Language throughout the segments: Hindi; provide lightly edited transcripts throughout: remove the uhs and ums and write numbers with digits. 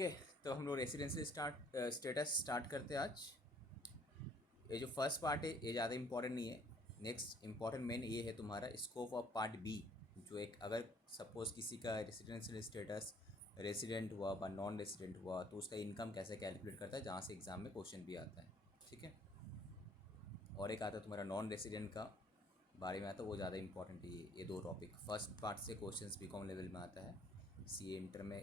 ओके, तो हम लोग रेसिडेंशियल स्टेटस स्टार्ट करते हैं आज। ये जो फर्स्ट पार्ट है ये ज़्यादा इंपॉर्टेंट नहीं है। नेक्स्ट इंपॉर्टेंट मेन ये है तुम्हारा स्कोप ऑफ पार्ट बी, जो एक अगर सपोज़ किसी का रेसिडेंशियल स्टेटस रेसिडेंट हुआ व नॉन रेसिडेंट हुआ तो उसका इनकम कैसे कैलकुलेट करता है, जहाँ से एग्ज़ाम में क्वेश्चन भी आता है। ठीक है, और एक आता है तुम्हारा नॉन रेसिडेंट का बारे में आता है, वो ज़्यादा इंपॉर्टेंट है। ये दो टॉपिक फर्स्ट पार्ट से क्वेश्चंस बीकॉम लेवल में आता है। सीए इंटर में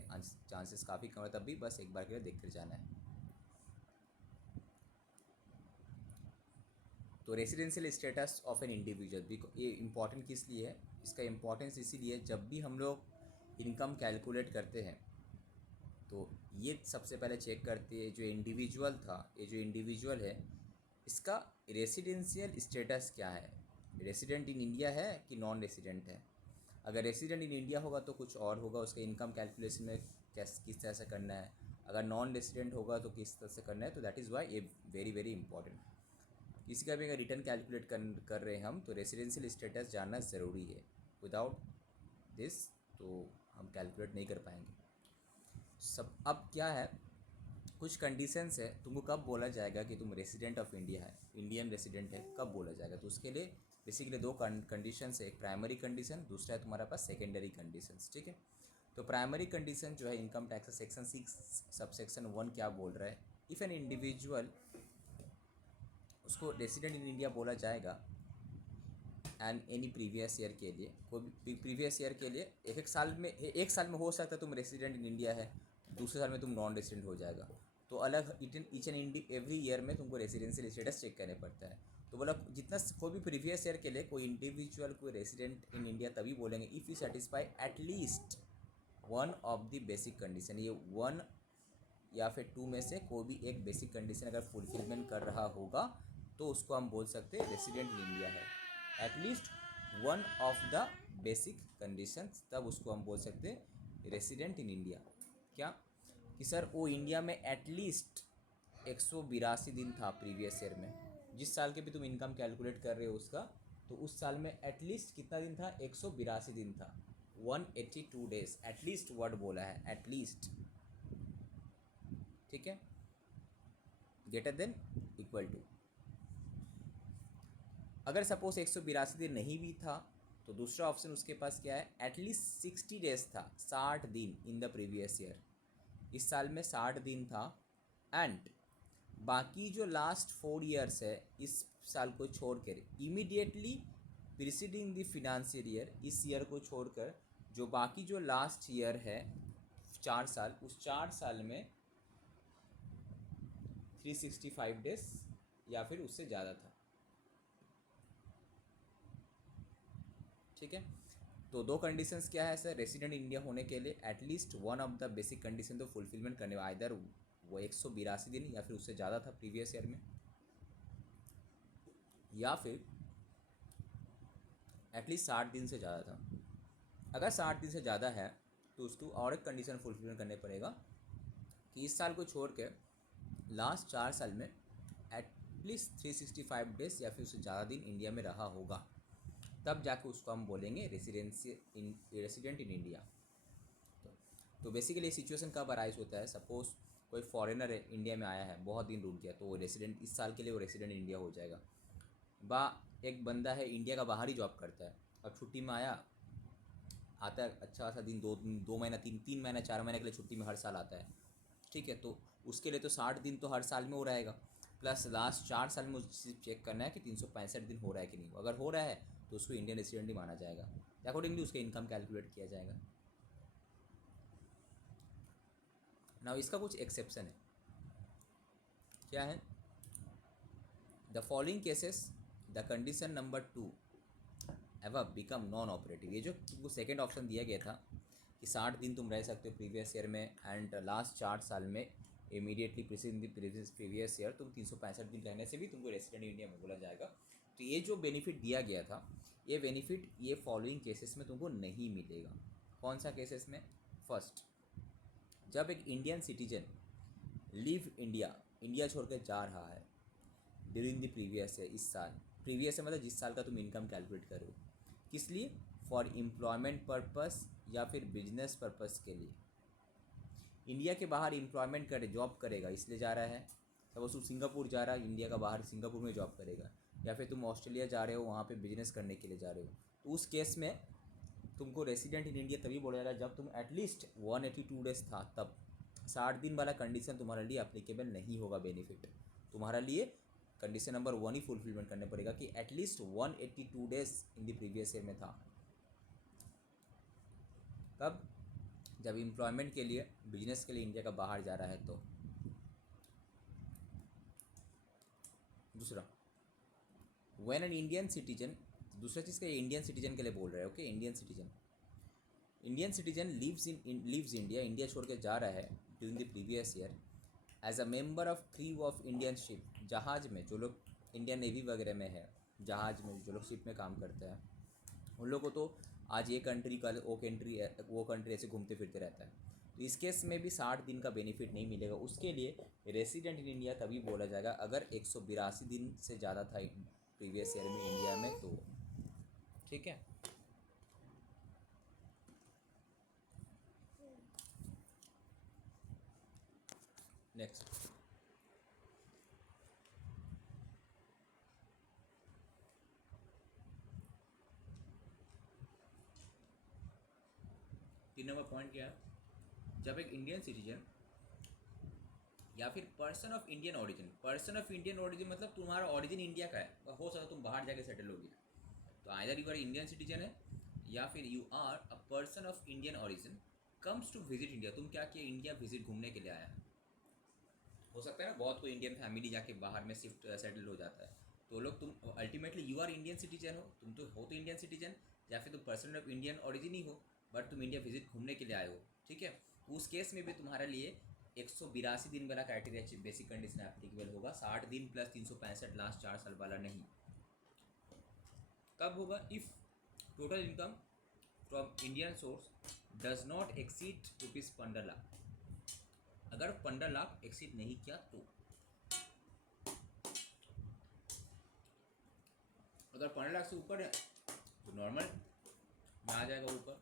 चांसेस काफ़ी कम है, तब भी बस एक बार के लिए देख कर जाना है। तो residential status of an individual, ये इम्पॉर्टेंट किस लिए है, इसका इम्पॉर्टेंस इसीलिए जब भी हम लोग इनकम कैलकुलेट करते हैं तो ये सबसे पहले चेक करते हैं जो इंडिविजुअल था, ये जो इंडिविजुअल है इसका रेसिडेंशियल स्टेटस क्या है, रेसिडेंट इन इंडिया है कि नॉन रेसिडेंट है। अगर रेसिडेंट इन इंडिया होगा तो कुछ और होगा, उसका इनकम कैलकुलेशन में किस तरह से करना है। अगर नॉन रेसिडेंट होगा तो किस तरह से करना है। तो दैट इज़ वाई ये वेरी वेरी इंपॉर्टेंट। किसी का भी अगर रिटर्न कैलकुलेट कर रहे हैं हम तो रेसिडेंशियल स्टेटस जानना ज़रूरी है। विदाउट दिस तो हम कैलकुलेट नहीं कर पाएंगे सब। अब क्या है, कुछ कंडीशंस है, तुमको कब बोला जाएगा कि तुम रेसिडेंट ऑफ इंडिया है, इंडियन रेसिडेंट है, कब बोला जाएगा। तो उसके लिए बेसिकली दो कंडीशंस है, एक प्राइमरी कंडीशन, दूसरा है तुम्हारे पास सेकेंडरी कंडीशंस। ठीक है, तो प्राइमरी कंडीशन जो है इनकम टैक्स सेक्शन 6 सबसेक्शन 1 क्या बोल रहा है, इफ़ एन इंडिविजुअल, उसको रेसिडेंट इन इंडिया बोला जाएगा एंड एनी प्रीवियस ईयर के लिए, कोई भी प्रीवियस ईयर के लिए एक साल में हो सकता है तुम रेसिडेंट इन इंडिया है, दूसरे साल में तुम नॉन रेसिडेंट हो जाएगा। तो अलग ईच एंड एवरी ईयर में तुमको रेसिडेंशियल स्टेटस चेक करने पड़ता है। तो बोला जितना कोई भी प्रीवियस ईयर के लिए कोई इंडिविजुअल कोई रेसिडेंट इन इंडिया तभी बोलेंगे if you satisfy at least one of the basic condition. ये वन या फिर टू में से कोई भी एक बेसिक कंडीशन अगर फुलफिलमेंट कर रहा होगा तो उसको हम बोल सकते हैं रेसिडेंट इन इंडिया है। At least one of the basic conditions, तब उसको हम बोल सकते हैं रेसिडेंट इन इंडिया। क्या कि सर वो इंडिया में एटलीस्ट 182 दिन था प्रीवियस ईयर में, जिस साल के भी तुम इनकम कैलकुलेट कर रहे हो उसका, तो उस साल में एटलीस्ट कितना दिन था, 182 दिन था, 182 डेज। एटलीस्ट वर्ड बोला है, एटलीस्ट। ठीक है, ग्रेटर देन इक्वल टू। अगर सपोज 182 दिन नहीं भी था तो दूसरा ऑप्शन उसके पास क्या है, एटलीस्ट 60 डेज था, 60 दिन इन द प्रीवियस ईयर, इस साल में 60 दिन था। एंड बाकी जो लास्ट 4 ईयर्स है इस साल को छोड़कर immediately preceding the financial year, इस ईयर को छोड़कर जो बाकी जो लास्ट ईयर है 4 साल, उस 4 साल में 365 डेज या फिर उससे ज़्यादा था। ठीक है, तो दो कंडीशंस क्या है सर, रेसिडेंट इंडिया होने के लिए at least one of the basic condition तो फुलफिलमेंट करने, आइदर वो 182 दिन या फिर उससे ज़्यादा था प्रीवियस ईयर में, या फिर एटलीस्ट 60 दिन से ज़्यादा था। अगर 60 दिन से ज़्यादा है तो उसको और एक कंडीशन फुलफिलमेंट करने पड़ेगा कि इस साल को छोड़ के लास्ट 4 साल में एटलीस्ट 365 डेज या फिर उससे ज़्यादा दिन इंडिया में रहा होगा, तब जाके उसको हम बोलेंगे रेसिडेंट इन इंडिया। तो बेसिकली सिचुएशन कब अराइज होता है, सपोज कोई फॉरेनर है इंडिया में आया है, बहुत दिन रूल किया, तो वो रेसिडेंट इस साल के लिए वो रेसिडेंट इन इंडिया हो जाएगा। एक बंदा है इंडिया का बाहर ही जॉब करता है, अब छुट्टी में आता है, अच्छा खासा दिन, 2 महीना 3 महीना 4 महीने के लिए छुट्टी में हर साल आता है। ठीक है, तो उसके लिए तो 60 दिन तो हर साल में हो रहेगा, प्लस लास्ट 4 साल में उसे चेक करना है कि 365 दिन हो रहा है कि नहीं। अगर हो रहा है तो उसको इंडियन रेसिडेंट ही माना जाएगा, अकॉर्डिंगली उसका इनकम कैलकुलेट किया जाएगा। ना इसका कुछ एक्सेप्शन है, क्या है, the following cases the condition number 2 एवब become non operative. ये जो तुमको सेकेंड ऑप्शन दिया गया था कि 60 दिन तुम रह सकते हो प्रीवियस ईयर में एंड लास्ट 4 साल में इमीडिएटली प्रीसीडिंग प्रीवियस ईयर तुम 365 दिन रहने से भी तुमको रेसिडेंट इंडिया में बोला जाएगा। तो ये जो बेनिफिट दिया गया था, ये बेनिफिट ये फॉलोइंग केसेस में तुमको नहीं मिलेगा। कौन सा केसेस में, फर्स्ट, जब एक इंडियन सिटीजन लीव इंडिया छोड़ कर जा रहा है ड्यूरिंग द प्रीवियस ईयर, इस साल, प्रीवियस मतलब जिस साल का तुम इनकम कैलकुलेट करो, किस लिए, फॉर एम्प्लॉयमेंट पर्पस या फिर बिजनेस पर्पस के लिए। इंडिया के बाहर एम्प्लॉयमेंट करे, जॉब करेगा इसलिए जा रहा है। सपोज तुम सिंगापुर जा रहा है, इंडिया का बाहर सिंगापुर में जॉब करेगा, या फिर तुम ऑस्ट्रेलिया जा रहे हो, वहाँ पे बिजनेस करने के लिए जा रहे हो, तो उस केस में तुमको रेसिडेंट इन इंडिया तभी बोला जा रहा है जब तुम एटलीस्ट 182 डेज था तब। 60 दिन वाला कंडीशन तुम्हारे लिए अप्लीकेबल नहीं होगा बेनिफिट। तुम्हारे लिए कंडीशन नंबर 1 ही फुलफिलमेंट करने पड़ेगा कि at least 182 days in the previous year में था। कब? जब एम्प्लॉयमेंट के लिए, बिजनेस के लिए इंडिया का बाहर जा रहा है तो। दूसरा, व्हेन एन इंडियन सिटीजन, दूसरा चीज़ का इंडियन सिटीजन के लिए बोल रहे हैं। Okay, Indian citizen lives India, India छोड़ के जा रहा है during the previous year as a member of crew of Indian ship, जहाज़ में जो लोग इंडियन नेवी वगैरह में है, जहाज़ में जो लोग शिप में काम करते हैं, उन लोगों को तो आज ये कंट्री कल वो कंट्री ऐसे घूमते फिरते रहता है। तो इस केस में भी 60 दिन का बेनिफिट नहीं मिलेगा। उसके लिए रेसिडेंट इन इंडिया तभी बोला जाएगा अगर 182 दिन से ज़्यादा था प्रीवियस ईयर में इंडिया में तो। ठीक है, नेक्स्ट। तीन नंबर पॉइंट क्या है? जब एक इंडियन सिटीजन या फिर person of Indian origin, person of Indian origin मतलब तुम्हारा ओरिजिन इंडिया का है, हो सकता है तुम बाहर जाके सेटल हो गया, तो either you are Indian citizen है या फिर you are a person of Indian origin comes to visit India. तुम क्या किया? इंडिया विजिट घूमने के लिए आया है। हो सकता है ना बहुत कोई इंडियन फैमिली जाके बाहर में शिफ्ट सेटल हो जाता है, तो लोग, तुम ultimately you are Indian citizen हो, तुम तो हो तो इंडियन सिटीजन, या फिर तुम पर्सन ऑफ इंडियन ओरिजिन ही हो, बट तुम इंडिया विजिट घूमने के लिए आए हो। ठीक है, उस केस में भी तुम्हारे लिए 182 दिन वाला क्राइटेरिया बेसिक कंडीशन एप्लीकेबल होगा, 60 दिन प्लस 365 लास्ट 4 साल वाला नहीं। कब होगा? If total income from Indian source does not exceed ₹15 lakh. अगर 15 लाख एक्सीड नहीं किया तो, अगर 15 लाख से ऊपर है तो नॉर्मल में आ जाएगा ऊपर।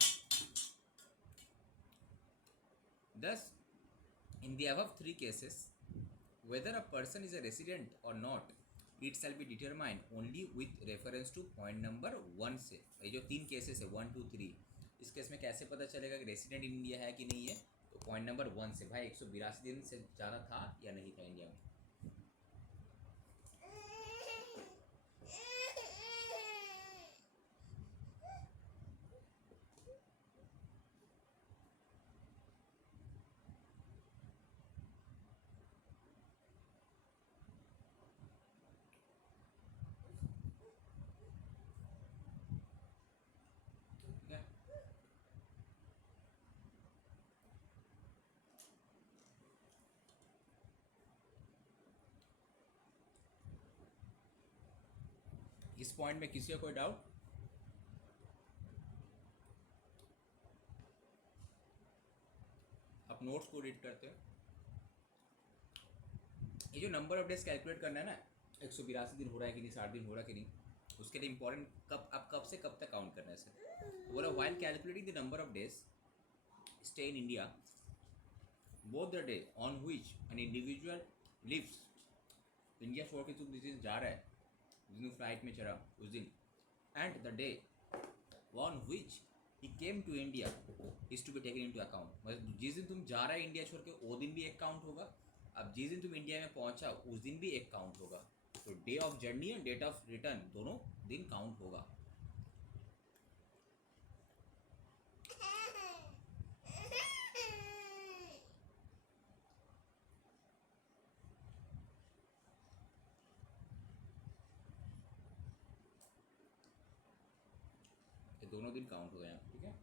Thus, in the above three cases, whether a person is a resident or not, it shall be determined only with reference to point number 1 से। ये जो 3 केसेस है 1 2 3, इस केस में कैसे पता चलेगा कि रेसिडेंट इन इंडिया है कि नहीं है? तो पॉइंट नंबर 1 से, भाई 182 दिन से ज़्यादा था या नहीं था इंडिया में। ठीक है, इस पॉइंट में किसी का कोई डाउट? आप नोट्स को रीड करते हो। ये जो नंबर ऑफ डेज कैलकुलेट करना है ना, 182 दिन हो रहा है कि नहीं, 60 दिन हो रहा है कि नहीं, उसके लिए इंपॉर्टेंट कब से कब तक काउंट करना है सर। बोला while calculating the number of days stay in India, both the day on which an individual lives, India छोड़ के तुम जिस दिन जा रहा है, जिस दिन फ्लाइट में चढ़ा उस दिन, and the day on which he came to India is to be taken into account. मतलब जिस दिन तुम जा रहा है इंडिया छोड़ के वो दिन भी एक काउंट होगा, अब जिस दिन तुम इंडिया में पहुंचा उस दिन भी एक काउंट होगा। तो डे ऑफ जर्नी और डेट ऑफ रिटर्न दोनों दिन काउंट होगा। ये दोनों दिन काउंट हो गए। ठीक है,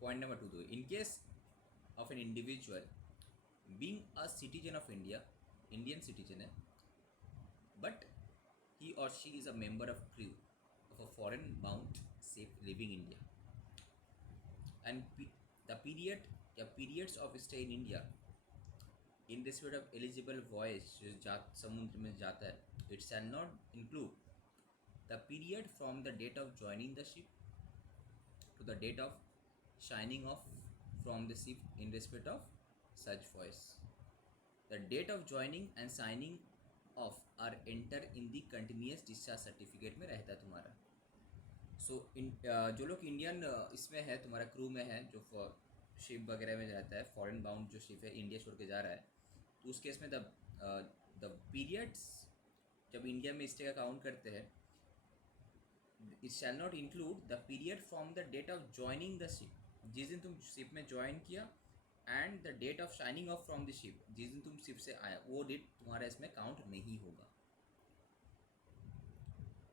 पॉइंट नंबर 2 दो, इन case of an individual being a citizen of India, Indian citizen है, but he or she is a member of crew of a foreign bound ship leaving India, and the period या periods of stay in India in respect of eligible voyage जो समुद्र में जाता है, it shall not include the period from the date of joining the ship to the date of signing off from the ship in respect of such voice. The date of joining and signing off are enter in the continuous discharge certificate में रहता है तुम्हारा. सो जो लोग इंडियन इसमें है, तुम्हारा क्रू में है, जो शिप वगैरह में रहता है, फॉरेन बाउंड जो शिप है इंडिया छोड़ के जा रहा है, तो उस केस में द पीरियड्स जब इंडिया में स्टे का काउंट करते हैं, it shall not include the period from the date of joining the ship, जिस दिन तुम शिप में ज्वाइन किया, and the date of signing off from the ship, जिस दिन तुम शिप से आया, वो डेट तुम्हारा इसमें काउंट नहीं होगा.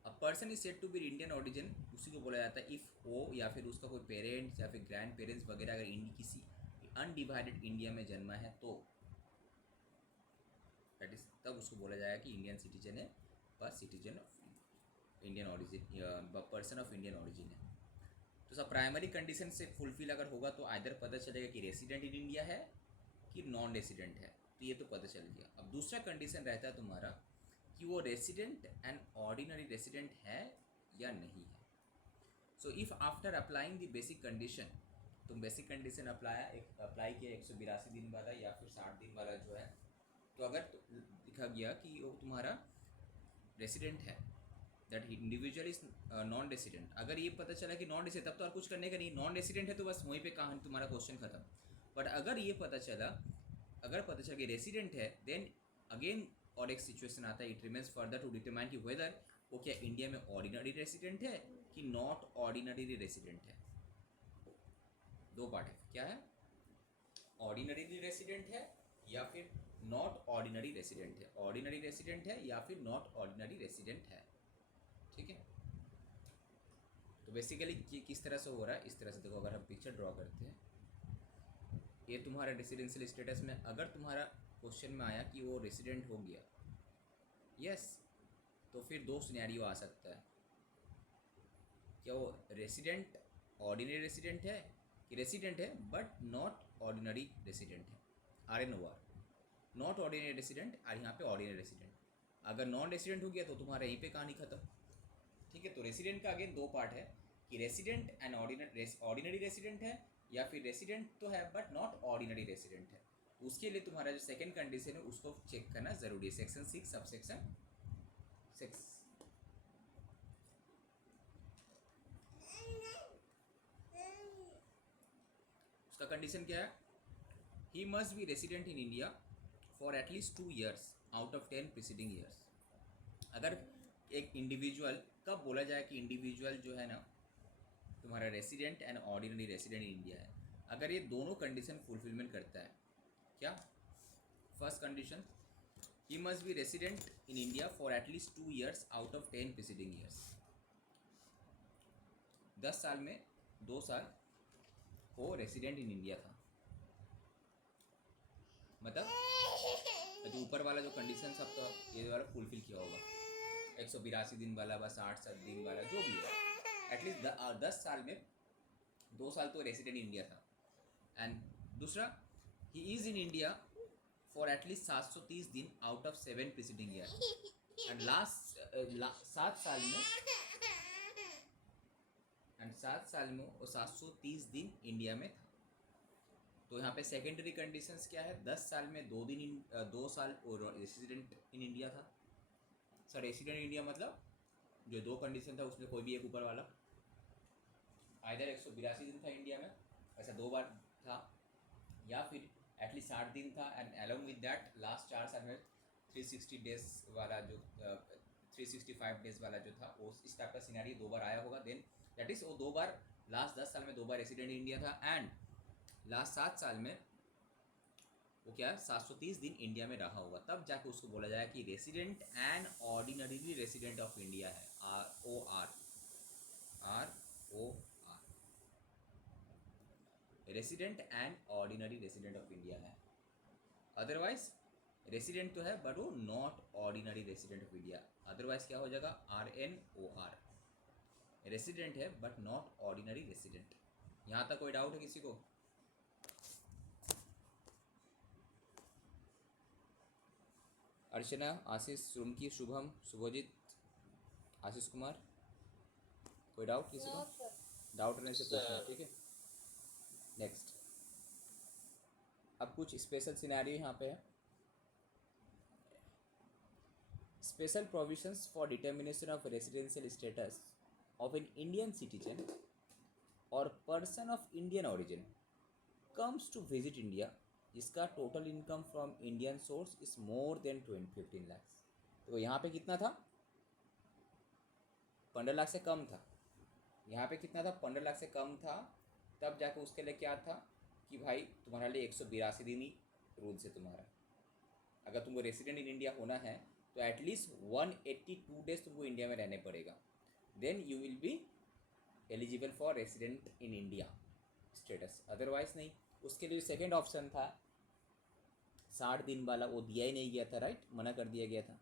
A person is said to be Indian origin, उसी को बोला जाता है इफ़ वो या फिर उसका कोई पेरेंट्स या फिर ग्रैंड पेरेंट्स वगैरह अगर किसी अनडिवाइडेड इंडिया में जन्मा है, तो दैट इज तब उसको बोला जाएगा कि इंडियन सिटीजन है, बस citizen of Indian origin, person of Indian origin है. तो सब प्राइमरी कंडीशन से फुलफिल अगर होगा तो आइदर पता चलेगा कि रेसिडेंट इन इंडिया है कि नॉन रेसिडेंट है, तो ये तो पता चल गया. अब दूसरा कंडीशन रहता है तुम्हारा कि वो रेसिडेंट एंड ऑर्डिनरी रेसिडेंट है या नहीं है. So if after applying the basic condition, तुम बेसिक कंडीशन अप्लाई किया 182 दिन वाला या फिर 60 दिन वाला जो है, तो अगर लिखा गया कि वो तुम्हारा रेसिडेंट है, that individual is non resident, अगर ये पता चला कि नॉन रेसिडेंट, तब तो और कुछ करने का नहीं, नॉन रेसिडेंट है तो बस वहीं पे कहानी तुम्हारा क्वेश्चन खत्म. बट अगर ये पता चला कि रेसिडेंट है, देन अगेन और एक सिचुएशन आता है, it remains further to determine कि वेदर वो क्या इंडिया में ऑर्डिनरी रेसिडेंट है कि नॉट ऑर्डिनरी रेसिडेंट है. दो पार्ट है, क्या है, ऑर्डिनरी रेसिडेंट है या फिर नॉट ऑर्डिनरी रेसिडेंट है, ऑर्डिनरी रेसिडेंट है या फिर नॉट ऑर्डिनरी रेसिडेंट है. ठीक है, तो बेसिकली किस तरह से हो रहा है, इस तरह से देखो. अगर हम पिक्चर ड्रॉ करते हैं, ये तुम्हारा रेसिडेंशियल स्टेटस में अगर तुम्हारा क्वेश्चन में आया कि वो रेसिडेंट हो गया, यस, तो फिर दो सिनेरियो आ सकता है. क्या वो रेसिडेंट ऑर्डिनरी रेसिडेंट है कि रेसिडेंट है बट नॉट ऑर्डिनरी रेसिडेंट है, RNOR, नॉट ऑर्डिनरी रेसिडेंट और यहाँ पे ऑर्डिनरी रेसिडेंट. अगर नॉन रेसिडेंट हो गया तो तुम्हारा यहीं पे कहानी खत्म. ठीक है, तो रेसिडेंट का अगेन दो पार्ट है कि रेसिडेंट एंड ऑर्डिनरी रेसिडेंट है या फिर रेसिडेंट तो है बट नॉट ऑर्डिनरी रेसिडेंट है. उसके लिए तुम्हारा जो सेकंड कंडीशन है उसको चेक करना ज़रूरी है. Section 6 subsection 6. उसका कंडीशन क्या है, he must be resident in India for at least 2 years out of 10 preceding years. अगर एक इंडिविजुअल, कब बोला जाए कि इंडिविजुअल जो है ना तुम्हारा resident and ordinary resident in India है, अगर ये दोनों कंडीशन फुलफिलमेंट करता है. क्या, first condition, he must be resident in India for at least 2 years out of 10 preceding years. 10 साल में 2 साल वो रेसिडेंट इन इंडिया था, मतलब जो ऊपर वाला जो कंडीशन सब तो ये वाला फुलफिल किया होगा, 182 दिन वाला, बस 60 दिन वाला, जो भी है, एटलीस्ट 10 साल में 2 साल तो रेसिडेंट इंडिया था. एंड दूसरा, he is in India for at least 730 दिन out of 7 preceding year. And last 7 साल में वो 730 दिन इंडिया में था. तो यहाँ पे सेकेंडरी कंडीशंस क्या है, 10 साल में 2 साल रेसिडेंट इन इंडिया था. सर रेसिडेंट इंडिया मतलब जो दो कंडीशन था उसमें कोई भी एक ऊपर वाला, आइदर 182 दिन था इंडिया में, ऐसा 2 बार था, या फिर एटलीस्ट 60 दिन था, and along with that last 4 साल में 360 डेज वाला जो 365 डेज वाला जो था, वो इस टाइप का सिनेरियो 2 बार आया होगा. देन दैट इज़ वो 2 बार, लास्ट 10 साल में 2 बार रेसिडेंट इंडिया था, एंड लास्ट 7 साल में वो क्या 730 दिन इंडिया में रहा होगा, तब जाके उसको बोला जाए कि resident and ordinary resident of India है, ROR, resident and ordinary resident of India है. अदरवाइज रेसिडेंट तो है बट वो not ordinary resident of India, otherwise क्या हो जाएगा, RNOR, रेसिडेंट है बट नॉट ऑर्डिनरी रेसिडेंट. यहाँ तक कोई डाउट है किसी को? अर्चना, आशीष, रुमकी, शुभम, शुभजीत, आशीष कुमार, कोई डाउट किसी को? डाउट रहने से पूछना, ठीक है. नेक्स्ट, अब कुछ स्पेशल सिनेरियो यहाँ पे है। Special provisions for determination of residential status of an Indian citizen और person of Indian origin comes to visit India जिसका total income from Indian source is more than 15 lakh. तो यहाँ पे कितना था? 15 लाख से कम था। यहाँ पे कितना था? 15 लाख से कम था। तब जाकर उसके लिए क्या था कि भाई तुम्हारे लिए 182 दिन ही रूल्स है तुम्हारा। अगर तुमको रेसिडेंट इन इंडिया होना है तो एटलीस्ट 182 डेज तुमको इंडिया में रहने पड़ेगा, then you will be eligible for resident in India status, otherwise नहीं। उसके लिए सेकेंड ऑप्शन था 60 दिन वाला, वो दिया ही नहीं गया था, राइट, मना कर दिया गया था।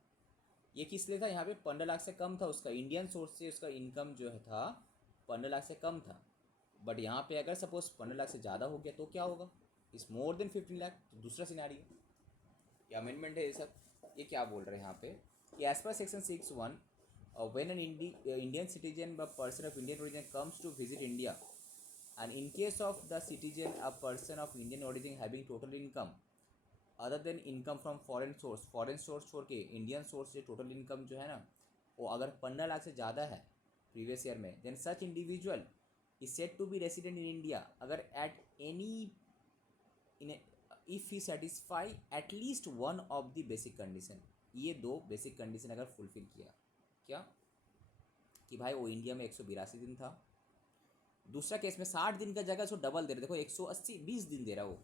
ये किस लिए था? यहाँ पे 15 लाख से कम था उसका इंडियन सोर्स से, उसका इनकम जो है था 15 लाख से कम था। बट यहाँ पे अगर सपोज 15 लाख से ज़्यादा हो गया तो क्या होगा? इस मोर देन 15 लाख, तो दूसरा सिनेरियो, ये अमेंडमेंट है ये सब। ये क्या बोल रहे हैं यहाँ पे कि as per section 6(1) when an Indian citizen व person of Indian origin comes to visit India and in case of the citizen a person of Indian origin having total income other than income from foreign source छोड़ के इंडियन सोर्स से टोटल इनकम जो है ना वो अगर 15 लाख से ज़्यादा है प्रीवियस ईयर में, then such individual is said to be resident in India अगर at any in if he satisfy at least one of the basic condition. ये दो बेसिक कंडीशन अगर फुलफिल किया, क्या कि भाई वो इंडिया में 182 दिन था। दूसरा केस में 60 दिन का जगह उसको डबल दे रहे, देखो 180 20 दिन दे रहा वो,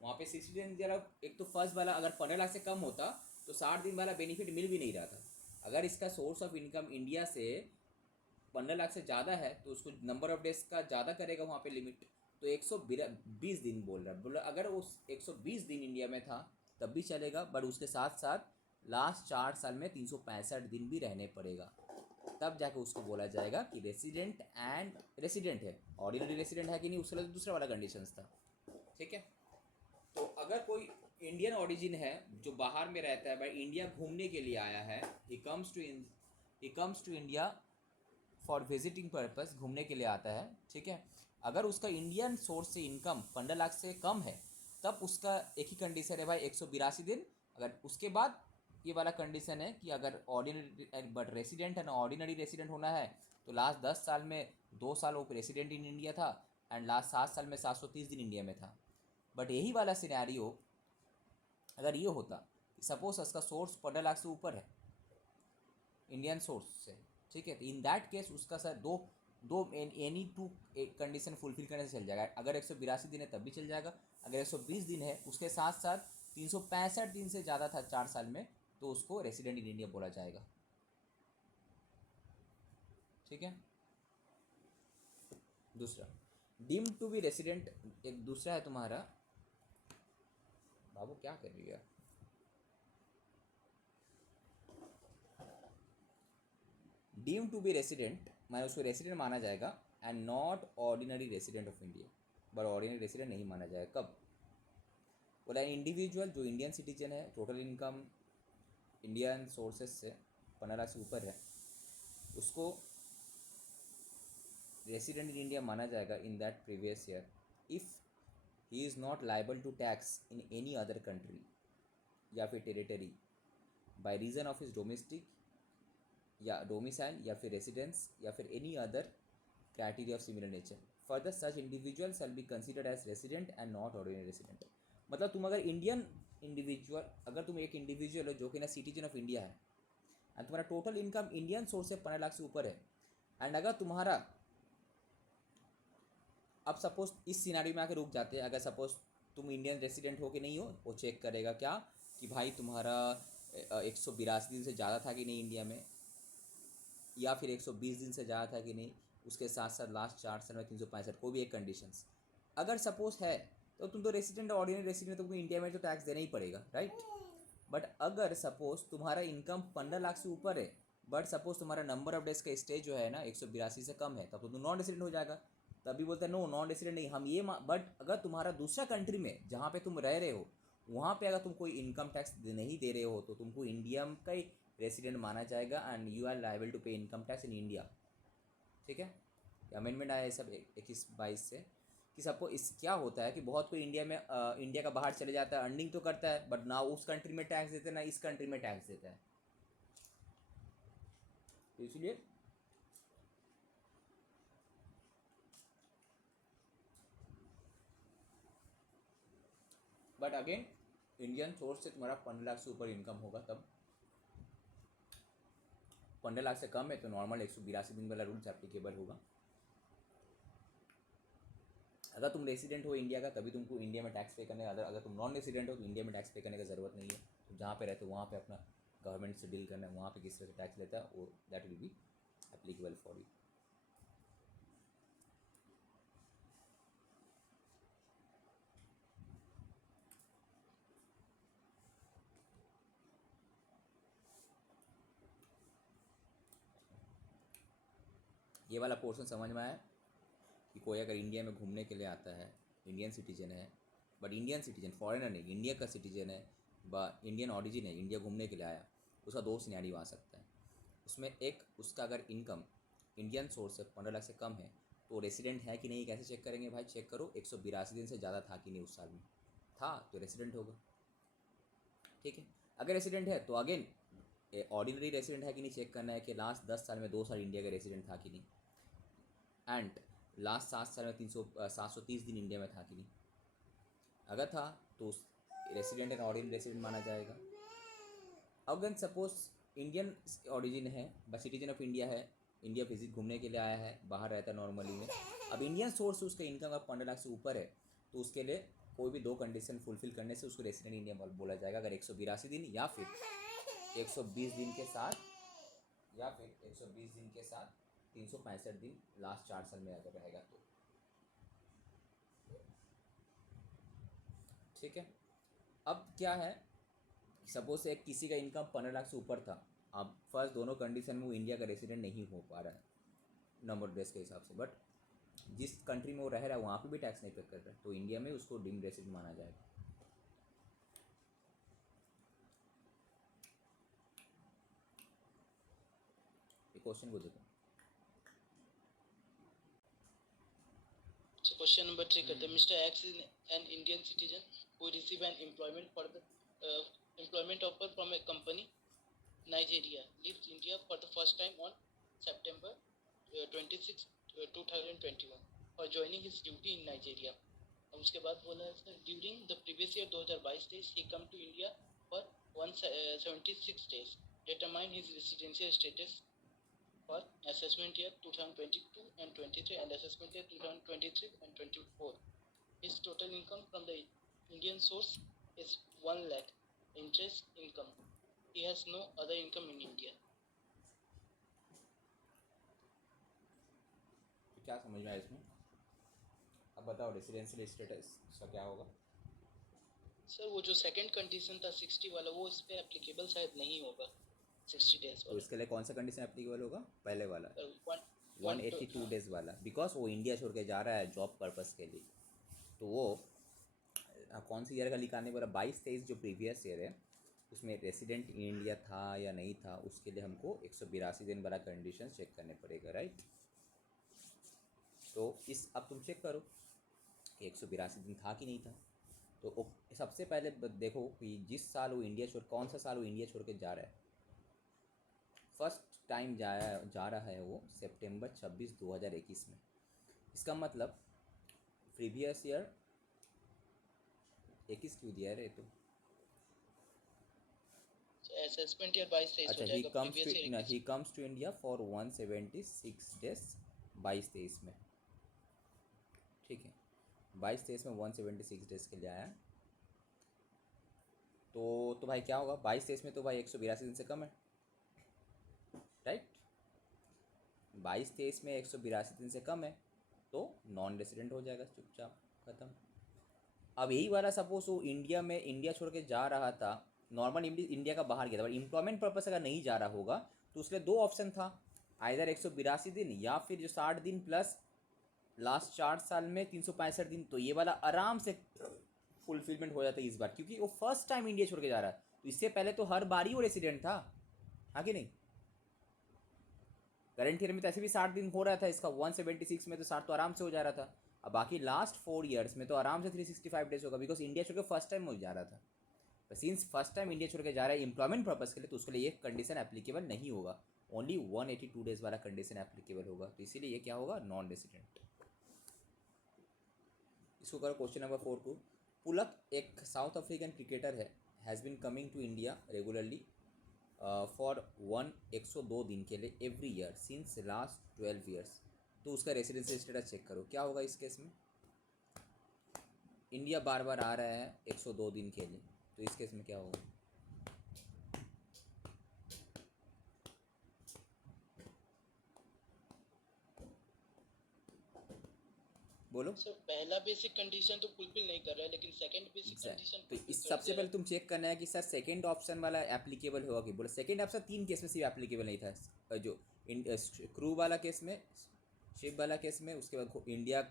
वहाँ पे 60 दिन दे रहा। एक तो फर्स्ट वाला अगर 15 लाख से कम होता तो 60 दिन वाला बेनिफिट मिल भी नहीं रहा था। अगर इसका सोर्स ऑफ इनकम इंडिया से 15 लाख से ज़्यादा है तो उसको नंबर ऑफ डेज का ज़्यादा करेगा वहाँ पे लिमिट, तो 120 दिन बोल रहा है। बोला अगर वो 120 दिन इंडिया में था तब भी चलेगा, बट उसके साथ साथ लास्ट 4 साल में 365 दिन भी रहने पड़ेगा, तब जाकर उसको बोला जाएगा कि रेसिडेंट एंड रेसिडेंट है। ऑर्डिनरी रेसिडेंट है कि नहीं उसके लिए दूसरा वाला कंडीशंस था, ठीक है। तो अगर कोई इंडियन ओरिजिन है जो बाहर में रहता है, भाई इंडिया घूमने के लिए आया है, he comes to India for visiting purpose, घूमने के लिए आता है, ठीक है। अगर उसका इंडियन सोर्स से इनकम 15 लाख से कम है तब उसका एक ही कंडीशन है भाई 182 दिन। अगर उसके बाद ये वाला कंडीशन है कि अगर ऑर्डिनरी बट रेसिडेंट है ना, ऑर्डिनरी रेसिडेंट होना है तो लास्ट 10 साल में 2 साल वो रेसिडेंट इन इंडिया था एंड लास्ट 7 साल में 730 दिन इंडिया में था। बट यही वाला सिनेरियो अगर ये होता, सपोज उसका सोर्स 15 लाख से ऊपर है इंडियन सोर्स से, ठीक है, तो इन दैट केस उसका सर दो दो एनी टू कंडीशन फुलफिल करने से चल जाएगा। अगर 182 दिन है तब भी चल जाएगा, अगर 120 दिन है उसके साथ साथ 365 दिन से ज़्यादा था 4 साल में तो उसको रेसिडेंट इन इंडिया बोला जाएगा, ठीक है। दूसरा डीम टू बी रेसिडेंट, एक दूसरा है तुम्हारा, बाबू क्या कर रही है, डीम टू बी रेसिडेंट माने उसको रेसिडेंट माना जाएगा and not ordinary resident of India, but ordinary resident नहीं माना जाएगा। कब? बोला इंडिविजुअल जो इंडियन सिटीजन है, टोटल इनकम इंडियन सोर्सेस से 15 लाख से ऊपर है, उसको रेसिडेंट इन इंडिया माना जाएगा in that previous year if he is not liable to tax in any other country या फिर territory by reason of his domestic या डोमिसाइल या फिर रेसिडेंस या फिर any other criteria of similar nature. Further such individual shall be considered as resident and not ordinary resident. मतलब तुम अगर इंडियन इंडिविजुअल, अगर तुम एक इंडिविजुअल हो जो कि ना सिटीजन ऑफ इंडिया है एंड तुम्हारा टोटल इनकम इंडियन सोर्स से 15 लाख से ऊपर है एंड अगर तुम्हारा, अब सपोज इस सिनारियो में आके रुक जाते हैं, अगर सपोज तुम इंडियन रेसिडेंट हो कि नहीं हो, वो चेक करेगा क्या कि भाई तुम्हारा 182 दिन से ज़्यादा था कि नहीं इंडिया में, या फिर 120 दिन से ज़्यादा था कि नहीं, उसके साथ साथ लास्ट 4 साल में 365, कोई भी एक कंडीशंस अगर सपोज है तो तुम तो रेसिडेंट ऑर्डिनरी रेसिडेंट, तुमको इंडिया में तो टैक्स देना ही पड़ेगा, राइट। बट अगर सपोज तुम्हारा इनकम 15 लाख से ऊपर है बट सपोज तुम्हारा नंबर ऑफ डेज का स्टे जो है ना 182 से कम है, तब तो तुम नॉन रेसिडेंट हो जाएगा। तभी बोलते हैं नो नॉन रेसिडेंट नहीं हम ये, बट अगर तुम्हारा दूसरा कंट्री में जहाँ पे तुम रह रहे हो वहाँ पे अगर तुम कोई इनकम टैक्स नहीं दे रहे हो तो तुमको इंडिया का ही रेसिडेंट माना जाएगा and you are liable to pay income tax in India, ठीक है। अमेंडमेंट आया है सब 21-22 से। कि सबको इस क्या होता है कि बहुत कोई इंडिया में इंडिया का बाहर चले जाता है, अर्निंग तो करता है, बट ना उस कंट्री में टैक्स देता है ना इस कंट्री में टैक्स देता है। तो इसलिए बट अगेन इंडियन सोर्स से तुम्हारा 15 लाख से ऊपर इनकम होगा तब। 15 लाख से कम है तो नॉर्मल 182 दिन वाला रूल्स एप्लीकेबल होगा। अगर तुम रेसिडेंट हो इंडिया का तभी तुमको इंडिया में टैक्स पे करने का, अगर तुम नॉन रेसिडेंट हो तो इंडिया में टैक्स पे करने का ज़रूरत नहीं है। तो जहाँ पे रहते हो वहाँ पे अपना गवर्नमेंट से डील करना है, वहाँ पे किस तरह से टैक्स लेता है वो that will be applicable for you. ये वाला पोर्शन समझ में आया कि कोई अगर इंडिया में घूमने के लिए आता है, इंडियन सिटीजन है, बट इंडियन सिटीजन फॉरेनर नहीं, इंडिया का सिटीजन है इंडियन ऑरिजिन है, इंडिया घूमने के लिए आया, उसका दो सिनेरियो आ सकता है। उसमें एक, उसका अगर इनकम इंडियन सोर्स से 15 लाख से कम है तो रेसिडेंट है कि नहीं कैसे चेक करेंगे भाई? चेक करो 182 दिन से ज़्यादा था कि नहीं उस साल में, था तो रेसिडेंट होगा। ठीक है, अगर रेसिडेंट है तो अगेन ऑर्डिनरी रेसिडेंट है कि नहीं चेक करना है कि लास्ट 10 साल में 2 साल इंडिया का रेसिडेंट था कि नहीं, एंड लास्ट 7 साल में 730 दिन इंडिया में था कि नहीं। अगर था तो रेसिडेंट एंड ऑर्डिनरी रेसिडेंट माना जाएगा। अगर सपोज इंडियन ऑरिजिन है बस सिटीजन ऑफ इंडिया है, इंडिया विजिट घूमने के लिए आया है, बाहर रहता है नॉर्मली में, अब इंडियन सोर्स उसका इनकम अगर 15 लाख से ऊपर है तो उसके लिए कोई भी 2 कंडीशन फुलफिल करने से उसको रेसिडेंट इंडिया बोला जाएगा। अगर 182 दिन या फिर 120 दिन के साथ, या फिर 120 दिन के साथ 365 दिन लास्ट 4 साल में अगर रहेगा तो। ठीक है, अब क्या है, सपोज एक किसी का इनकम 15 लाख से ऊपर था, अब फर्स्ट दोनों कंडीशन में वो इंडिया का रेसिडेंट नहीं हो पा रहा है नंबर डेज के हिसाब से, बट जिस कंट्री में वो रह रहा है वहाँ पे भी टैक्स नहीं पे कर रहा है तो इंडिया में उसको डीम्ड रेसिडेंट माना जाएगा। ये क्वेश्चन को देखो। So question number 3 करते हैं। Mr. X is an Indian citizen who receive an employment offer from a company Nigeria, leaves India for the first time on September 26, 2021 for joining his duty in Nigeria. अब उसके बाद बोला है sir, during the previous year 2022 days he come to India for 176 days, determine his residential status for assessment year 2022 and 23 and assessment year 2023 and 24. His total income from the Indian source is 1 lakh interest income. He has no other income in India. तो क्या समझ में आया इसमें? अब बताओ रेसिडेंशियल स्टेटस इसका क्या होगा? सर वो जो सेकंड कंडीशन था 60 वाला वो इस पे एप्लीकेबल शायद नहीं होगा 60 डेज वाला। तो इसके लिए कौन सा कंडीशन एप्लीकेबल होगा? पहले वाला 182 डेज वाला, बिकॉज वो इंडिया छोड़ के जा रहा है जॉब पर्पस के लिए। तो वो कौन सी ईयर का निकालने वाला 22-23 जो प्रीवियस ईयर है उसमें रेसिडेंट इन इंडिया था या नहीं था, उसके लिए हमको 182 दिन वाला कंडीशन चेक करने पड़ेगा, राइट। तो इस अब तुम चेक करो कि 182 दिन था कि नहीं था। तो सबसे पहले देखो कि जिस साल वो इंडिया छोड़, कौन सा साल वो इंडिया छोड़ के जा रहा है, फर्स्ट टाइम जा रहा है वो सितंबर 26, 2021 में। इसका मतलब प्रीवियस ईयर 21 क्यों दिया है? तो असेसमेंट ईयर 22-23 अच्छा, हो जाएगा। Previous year he comes to India for 176 days 22-23 में। ठीक है, 22-23 में 176 डेज के लिए आया। तो भाई क्या होगा 22-23 में? तो भाई 182 दिन से कम है, राइट। 22-23 में 182 दिन से कम है तो नॉन रेसिडेंट हो जाएगा, चुपचाप ख़त्म। अब यही वाला सपोज वो इंडिया छोड़ के जा रहा था, नॉर्मल इंडिया का बाहर गया था, बट एम्प्लॉयमेंट पर्पस अगर नहीं जा रहा होगा तो उसके लिए 2 ऑप्शन था, आइदर 182 दिन या फिर जो 60 दिन प्लस लास्ट 4 साल में 365 दिन। तो ये वाला आराम से फुलफिलमेंट हो जाता है इस बार, क्योंकि वो फर्स्ट टाइम इंडिया छोड़ के जा रहा है। तो इससे पहले तो हर बार ही वो रेसिडेंट था, हाँ कि नहीं? करंट ईयर में तो ऐसे भी 60 दिन हो रहा था इसका, 176 में तो 60 तो आराम से हो जा रहा था। अब बाकी लास्ट 4 ईयर्स में तो आराम से 365 डेज होगा, बिकॉज इंडिया छोड़ के फर्स्ट टाइम वो जा रहा था। तो सिंस फर्स्ट टाइम इंडिया छोड़ के जा रहा है एम्प्लॉयमेंट पर्पज़ के लिए, तो उसके लिए ये कंडीशन एप्लीकेबल नहीं होगा, ओनली 182 डेज वाला कंडीशन एप्लीकेबल होगा। तो इसीलिए ये क्या होगा, नॉन रेसिडेंट। इसको करो क्वेश्चन नंबर 4 को। पुलक एक साउथ अफ्रीकन क्रिकेटर है, has been coming to India regularly for 102 दिन के लिए every year since last 12 years. तो उसका रेसिडेंसी स्टेटस चेक करो, क्या होगा इस केस में। इंडिया बार बार आ रहा है 102 दिन के लिए, तो इस केस में क्या होगा। बोलो। सर पहला बेसिक कंडीशन तो फुलफिल नहीं कर रहा है, लेकिन सेकंड बेसिक कंडीशन तो फुलफिल इस कर सबसे दिया पहले है। तुम चेक करना है कि सर सेकंड ऑप्शन वाला एप्लीकेबल होगा कि। बोलो सेकंड ऑप्शन 3 केस में सिर्फ एप्लीकेबल नहीं था, जो क्रू वाला केस में, शिप वाला केस में, उसके बाद इंडिया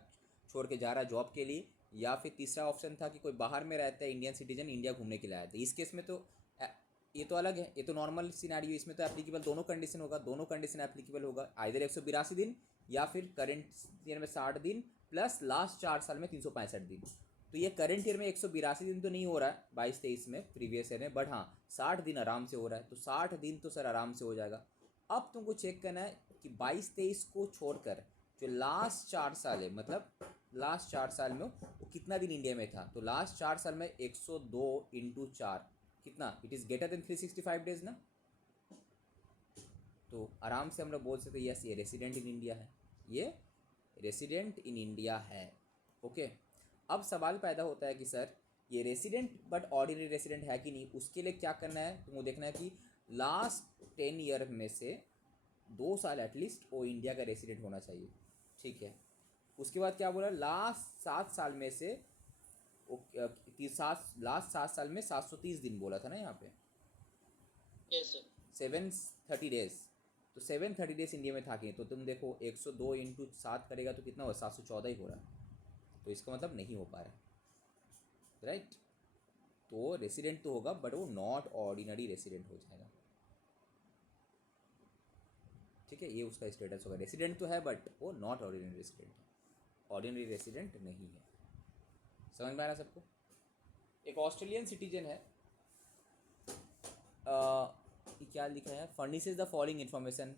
छोड़ के जा रहा जॉब के लिए, या फिर तीसरा ऑप्शन था कि कोई बाहर में रहता है इंडियन सिटीजन, इंडिया घूमने के लिए आया था। इस केस में तो ये तो अलग है, ये तो नॉर्मल सिनेरियो, इसमें तो एप्लीकेबल दोनों कंडीशन होगा, दोनों कंडीशन एप्लीकेबल होगा, आइदर 182 दिन या फिर करंट ईयर में 60 दिन प्लस लास्ट 4 साल में 365 दिन। तो ये करंट ईयर में 182 दिन तो नहीं हो रहा है 22-23 में, प्रीवियस ईयर में, बट हाँ 60 दिन आराम से हो रहा है। तो 60 दिन तो सर आराम से हो जाएगा। अब तुमको चेक करना है कि 22-23 को छोड़कर जो लास्ट 4 साल है, मतलब लास्ट 4 साल में वो कितना दिन इंडिया में था। तो लास्ट 4 साल में 102 इंटू 4 कितना, it is greater than 365 days ना। तो आराम से हम लोग बोल सकते यस ये रेसिडेंट इन इंडिया है, ये रेसिडेंट इन इंडिया है। ओके। अब सवाल पैदा होता है कि सर ये रेसिडेंट बट ऑर्डिनरी रेसिडेंट है कि नहीं। उसके लिए क्या करना है, तुमको देखना है कि लास्ट 10 ईयर में से 2 साल एटलीस्ट वो इंडिया का रेसिडेंट होना चाहिए, ठीक है। उसके बाद क्या बोला, लास्ट 7 साल में से लास्ट 7 साल में 730 दिन बोला था ना यहाँ पे, यस सर। 730 डेज। तो 730 डेज इंडिया में था कि, तो तुम देखो 102 इंटू 7 करेगा तो कितना हुआ, 714 ही हो रहा है। तो इसका मतलब नहीं हो पा रहा है, राइट। तो रेसिडेंट तो होगा बट वो नॉट ऑर्डिनरी रेसिडेंट हो जाएगा, ठीक है। ये उसका स्टेटस होगा, रेसिडेंट तो है बट वो नॉट ऑर्डिनरी रेसिडेंट है, ऑर्डिनरी रेसिडेंट नहीं है। समझ में आ रहा सबको। एक ऑस्ट्रेलियन सिटीजन है, क्या लिखा है, furnishes the following information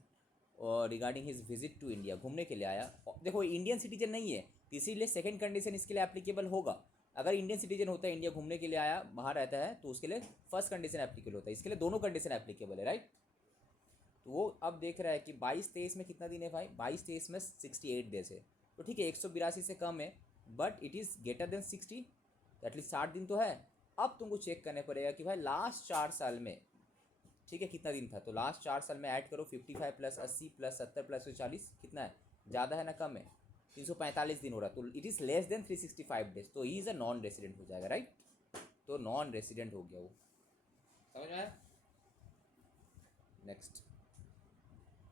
regarding his visit to India. घूमने के लिए आया, देखो इंडियन सिटीजन नहीं है, इसीलिए सेकंड कंडीशन इसके लिए एप्लीकेबल होगा। अगर इंडियन सिटीजन होता है, इंडिया घूमने के लिए आया, बाहर रहता है, तो उसके लिए फर्स्ट कंडीशन एप्लीकेबल होता है। इसके लिए दोनों कंडीशन एप्लीकेबल है, राइट। तो वो अब देख रहा है कि 22-23 में कितना दिन है भाई, 22-23 में 68 डेज है। तो ठीक है 182 से कम है, but it is greater than 60, at least 60 दिन तो है। अब तुमको चेक करने पड़ेगा कि भाई लास्ट 4 साल में, ठीक है, कितना दिन था। तो लास्ट 4 साल में ऐड करो 55 प्लस 80 प्लस 70 प्लस 40 कितना है, ज़्यादा है ना कम है, 345 दिन हो रहा है। तो it is less than 365 days, तो he is a non resident हो जाएगा, राइट। तो नॉन रेसिडेंट हो गया वो, समझ में आया। नेक्स्ट,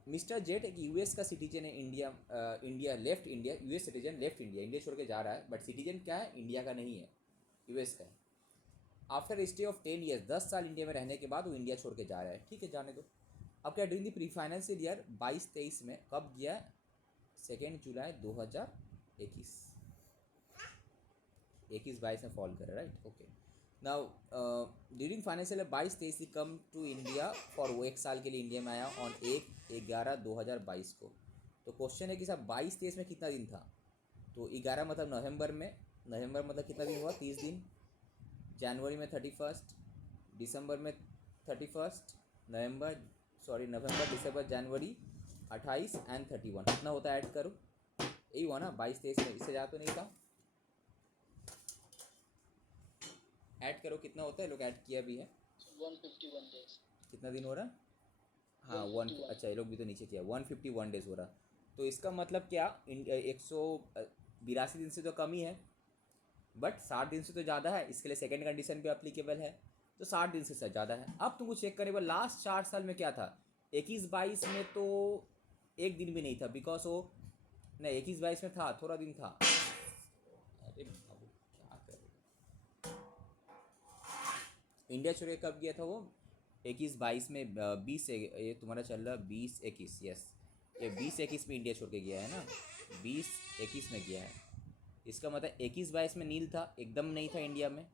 मिस्टर जेट एक यूएस का सिटीजन है, India left India, US citizen left India, India छोड़ के जा रहा है, बट सिटीजन क्या है, इंडिया का नहीं है, यूएस का है। आफ्टर स्टे ऑफ 10 ईयर्स, 10 साल इंडिया में रहने के बाद वो इंडिया छोड़ के जा रहा है, ठीक है, जाने दो। अब क्या, during the pre financial year 22-23 में, कब गया, 2 जुलाई 2021, 21-22 में फॉल कर रहा है, right. Okay. Now during financial year 22-23 he come to India for, वो 1 साल के लिए इंडिया में आया ऑन 1/11/2022 को। तो क्वेश्चन है कि साहब 22-23 में कितना दिन था। तो 11 मतलब नवंबर में, नवंबर मतलब कितना दिन हुआ, 30 दिन। जनवरी में 31, दिसंबर में 31, नवंबर दिसंबर जनवरी 28 एंड 31, कितना होता है, ऐड करो, यही हुआ ना 22-23 में, इससे ज़्यादा तो नहीं था। ऐड करो कितना होता है, लोग ऐड किया भी है। 151 डेज। कितना दिन हो रहा है, हाँ 151। अच्छा ये लोग भी तो नीचे किया, 151 डेज हो रहा। तो इसका मतलब क्या, 182 दिन से तो कम ही है, बट 60 दिन से तो ज़्यादा है, इसके लिए सेकंड कंडीशन भी अप्लीकेबल है। तो 60 दिन से ज़्यादा है। अब तुमको चेक करेगा लास्ट 4 साल में क्या था, 21-22 में तो एक दिन भी नहीं था, बिकॉज वो नहीं 21-22 में था, थोड़ा दिन था। अरे बाबू क्या कर रहे हो? इंडिया छोड़ के कब गया था वो, 21-22 में, 20 ये तुम्हारा चल रहा 20-21, यस, ये 20-21 में इंडिया छोड़ के गया है ना, 20-21 में गया है। इसका मतलब 21-22 में नील था, एकदम नहीं था इंडिया में,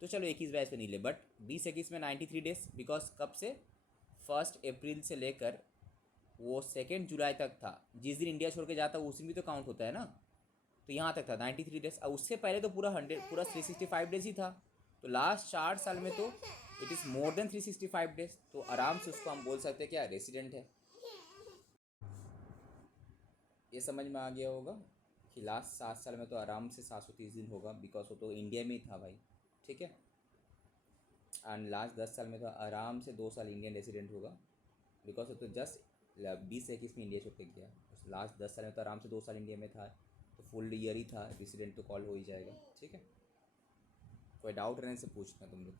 तो चलो 21-22 में नील है, बट 20-21 में 93 डेज, बिकॉज कब से 1 अप्रैल से लेकर वो 2 जुलाई तक था, जिस दिन इंडिया छोड़ के जाता है उस दिन भी तो काउंट होता है ना, तो यहाँ तक था 93 डेज। और उससे पहले तो पूरा 365 डेज ही था, तो लास्ट 4 साल में तो it is more than 365 days, तो आराम से उसको हम बोल सकते हैं क्या, रेसिडेंट है। ये समझ में आ गया होगा कि लास्ट 7 साल में तो आराम से 730 दिन होगा, बिकॉज वो तो इंडिया में ही था भाई, ठीक है। एंड लास्ट 10 साल में तो आराम से 2 साल इंडियन रेसिडेंट होगा, बिकॉज वो तो जस्ट 20-21 में इंडिया छोड़ के गया, उस लास्ट 10 साल में तो आराम से 2 साल इंडिया में था, तो फुल ईयर ही था, रेसिडेंट तो कॉल हो ही जाएगा, ठीक है। कोई डाउट रहने से पूछना तुम लोग।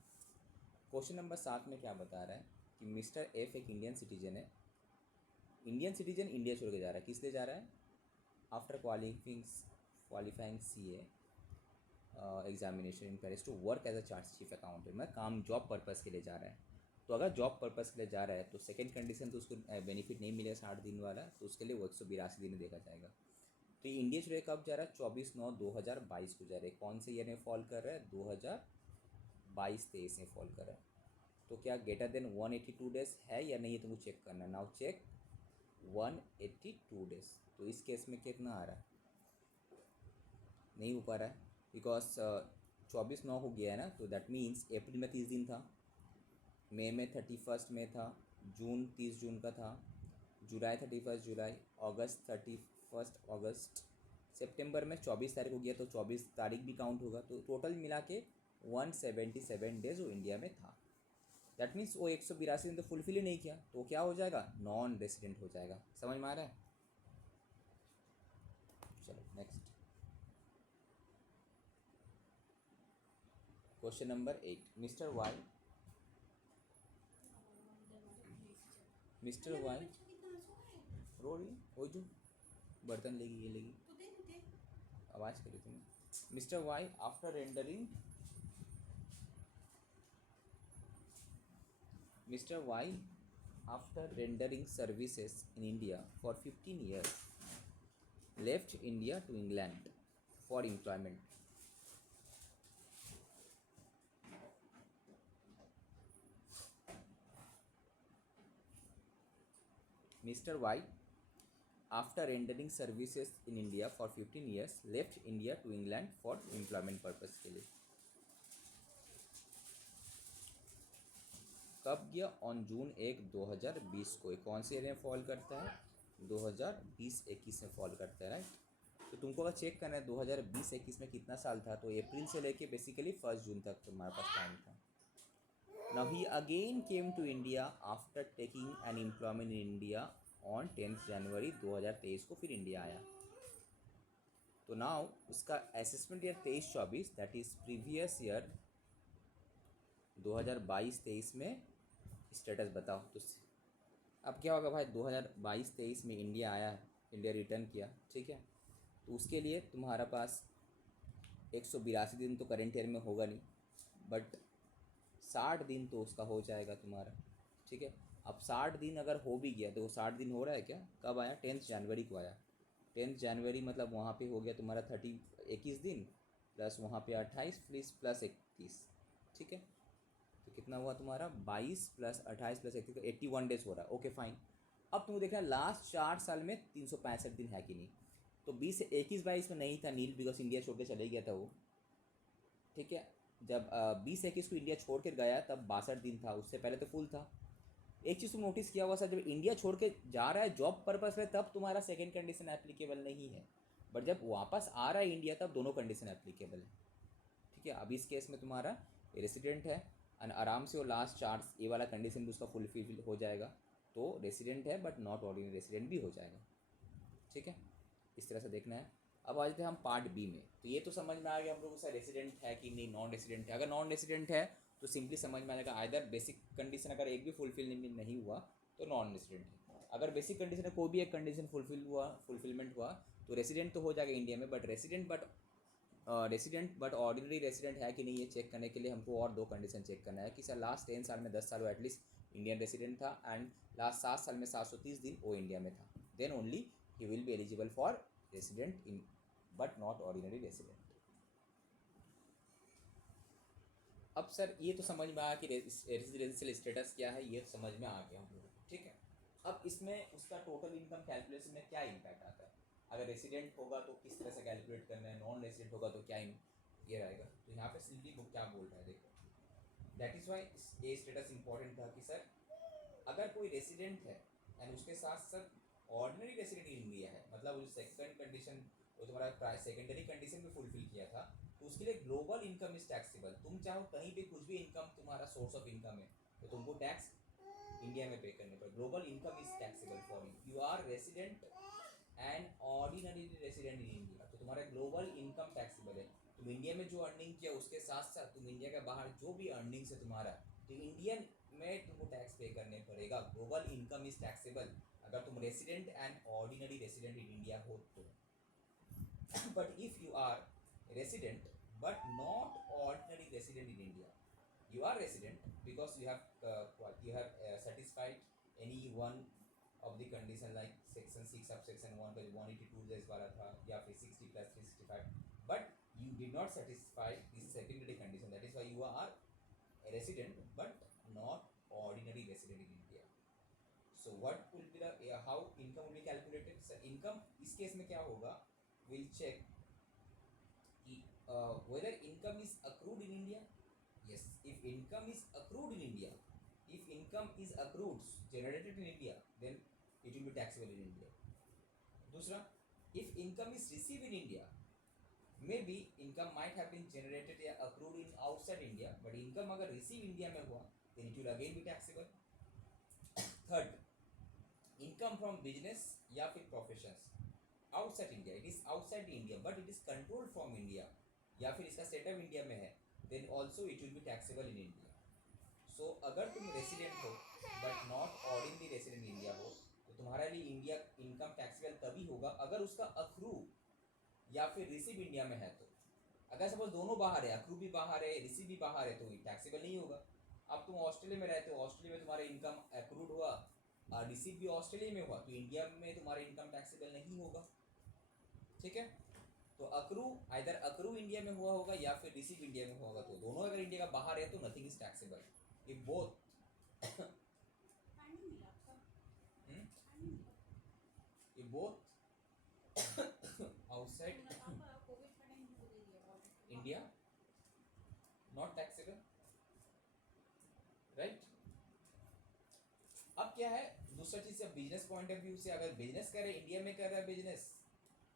क्वेश्चन नंबर 7 में क्या बता रहा है कि मिस्टर एफ एक इंडियन सिटीजन है, इंडियन सिटीजन इंडिया छोड़ के जा रहा है, किस लिए जा रहा है, after qualifying CA examination in Paris to work as a charge chief accountant, मतलब काम जॉब पर्पज़ के लिए जा रहा है। तो अगर जॉब पर्पज़ के लिए जा रहा है तो सेकंड कंडीशन तो उसको बेनिफिट नहीं मिलेगा 60 दिन वाला, तो उसके लिए वो 182 दिन देखा जाएगा। तो ये इंडिया छोड़ कब जा रहा है, 24/9/2022 को जा रहा है, कौन से ईयर में फॉल कर रहा है, 2022-23 में फॉल कर रहा है। तो क्या ग्रेटर देन 182 डेज है या नहीं, तुमको चेक करना है। नाउ चेक 182 डेज, तो इस केस में कितना आ रहा है, नहीं हो पा रहा है, बिकॉज 24/9 हो गया है ना, तो दैट मीन्स अप्रैल में 30 दिन था, मई में 31 में था, जून 30 जून का था, जुलाई 31 जुलाई, अगस्त 31 अगस्त, सितंबर में 24 तारीख हो गया, तो 24 तारीख भी काउंट होगा, तो टोटल मिला के 177 डेज वो इंडिया में था। दैट मीन्स वो 182 दिन तो फुलफिल ही नहीं किया, तो क्या हो जाएगा, नॉन रेसिडेंट हो जाएगा। समझ में आ रहा है। चलो next question number 8, mister Y रो रही हो जो बर्तन लेगी, ये लेगी, आवाज़ करी तुमने। Mister Y after rendering services in India for 15 years left India to England for employment. Mr. Y, after rendering services in India for 15 years, left India to England for employment purpose के लिए कब गया, ऑन जून 1 2020 को। कौन से ईयर में फॉल करता है, 2020-21 में फॉल करता है, राइट। तो तुमको अगर चेक करना है 2020-21 में कितना साल था, तो अप्रैल से लेके बेसिकली 1 जून तक तुम्हारे पास टाइम था। Now he again came to India after taking an employment in India on 10 January 2023 को फिर इंडिया आया। तो नाउ उसका assessment year 23-24, that is previous year 2022-23 में स्टेटस बताओ। तो अब क्या होगा भाई, 2022-23 में इंडिया आया, इंडिया रिटर्न किया, ठीक है, तो उसके लिए तुम्हारा पास 182 दिन तो करेंट ईयर में होगा नहीं, बट 60 दिन तो उसका हो जाएगा तुम्हारा, ठीक है। अब 60 दिन अगर हो भी गया, तो वो 60 दिन हो रहा है क्या, कब आया, 10 जनवरी को आया। 10 जनवरी मतलब वहाँ पे हो गया तुम्हारा 21 दिन, प्लस वहाँ पे 28 प्लस 31, ठीक है। तो कितना हुआ तुम्हारा, 22 + 28 + 31, 81 डेज हो रहा है, ओके फाइन। अब तुम देखना लास्ट 4 साल में 365 दिन है कि नहीं, तो 20 से 21-22 में नहीं था नील, बिकॉज इंडिया छोड़ के चले गया था वो, ठीक है। जब 20-21 को इंडिया छोड़ के गया तब 62 दिन था, उससे पहले तो फुल था। एक चीज़ तुम नोटिस किया हुआ सर, जब इंडिया छोड़ के जा रहा है जॉब पर्पस में तब तुम्हारा सेकेंड कंडीशन एप्लीकेबल नहीं है, बट जब वापस आ रहा है इंडिया तब दोनों कंडीशन एप्लीकेबल है, ठीक है। अब इस केस में तुम्हारा रेसिडेंट है और आराम से वो लास्ट 4 ये वाला कंडीशन भी उसका फुलफिल हो जाएगा, तो रेसिडेंट है बट नॉट ऑर्डिनरी रेसिडेंट भी हो जाएगा, ठीक है। इस तरह से देखना है। अब आ जाते हैं हम पार्ट बी में। तो ये तो समझ में आ गया हम लोग का रेसिडेंट है कि नहीं, नॉन रेसिडेंट है। अगर नॉन रेसिडेंट है तो सिंपली समझ में आएगा, आइदर बेसिक कंडीशन अगर एक भी फुलफिल नहीं हुआ तो नॉन रेसिडेंट है, अगर बेसिक कंडीशन में कोई भी एक कंडीशन फुलफिलमेंट हुआ तो रेसिडेंट तो हो जाएगा इंडिया में, but resident but ordinary resident है कि नहीं, ये चेक करने के लिए हमको और 2 कंडीशन चेक करना है कि सर लास्ट 10 साल में 10 साल वो एटलीस्ट इंडियन रेसिडेंट था, एंड लास्ट 7 साल में 730 दिन वो इंडिया में था, then only he will be eligible for resident in but not ordinary resident. अब सर ये तो समझ में आया कि रेजिडेंशियल स्टेटस क्या है, ये समझ में आ गया हम लोगों को, ठीक है। अब इसमें उसका टोटल इनकम कैलकुलेशन में क्या इम्पैक्ट आता है, अगर रेसिडेंट होगा तो किस तरह से कैलकुलेट करना है, नॉन रेसिडेंट होगा तो क्या ये रहेगा। तो यहाँ पे सिंपली बुक क्या बोल रहा है देखो, दैट इज़ वाई ये स्टेटस इंपॉर्टेंट था कि सर अगर कोई रेसिडेंट है एंड उसके साथ साथ ऑर्डिनरी रेसिडेंट इन इंडिया है, मतलब जो सेकंड कंडीशन वो तुम्हारा सेकेंडरी कंडीशन भी फुलफिल किया था, तो उसके लिए ग्लोबल इनकम इज टैक्सेबल। तुम चाहो कहीं भी कुछ भी इनकम तुम्हारा सोर्स ऑफ इनकम है तो तुमको टैक्स इंडिया में पे करने पर global income is taxable for you. You are resident and ordinary resident in India, तो तुम्हारा ग्लोबल इनकम टैक्सेबल है। तुम इंडिया में जो अर्निंग किया उसके साथ साथ तुम इंडिया के बाहर जो भी अर्निंग्स है तुम्हारा, तो इंडियन में तुमको टैक्स पे करने पड़ेगा। ग्लोबल इनकम इज टैक्सेबल अगर तुम resident and ordinary resident in India हो तो। But if you are resident but not ordinary resident in India, you are resident because you have satisfied any one of the condition like section 6 subsection 1 का जो 182 days वाला था या फिर 60 plus 365, but you did not satisfy this secondary condition, that is why you are a resident but not ordinary resident in India. So what will be the how income will be calculated? So income इस केस में क्या होगा, we'll check whether income is accrued in India. Yes, if income is accrued in India, if income is accrued generated in India, then it will be taxable in India. दूसरा, if income is received in India, maybe income might have been generated या accrued in outside India, but income अगर receive India में हुआ, then it will again be taxable. Third, income from business या फिर professions outside India, it is outside India but it is controlled from India, या फिर इसका सेटअप इंडिया में है, then also it will be taxable in India. So अगर तुम रेसिडेंट हो but not ordinary resident in India हो तो तुम्हारे लिए इंडिया इनकम टैक्सेबल तभी होगा अगर उसका अक्रू या फिर रिसीव इंडिया में है। तो अगर सपोज दोनों बाहर है, अक्रू भी बाहर है रिसीव भी बाहर है, तो ये टैक्सेबल नहीं होगा। अब तुम ऑस्ट्रेलिया में रहते हो, ऑस्ट्रेलिया में तुम्हारा इनकम अक्रूड हुआ और रिसीव भी ऑस्ट्रेलिया में हुआ, तो इंडिया में तुम्हारा इनकम टैक्सेबल नहीं होगा, ठीक है। तो अक्रू आइदर अक्रू इंडिया में हुआ होगा या फिर रिसीव इंडिया में हुआ होगा, तो दोनों अगर इंडिया का बाहर है तो nothing is taxable. If both outside India not taxable, right. अब क्या है दूसरा चीज से, बिजनेस पॉइंट ऑफ व्यू से, अगर बिजनेस कर रहे इंडिया में कर रहा है बिजनेस,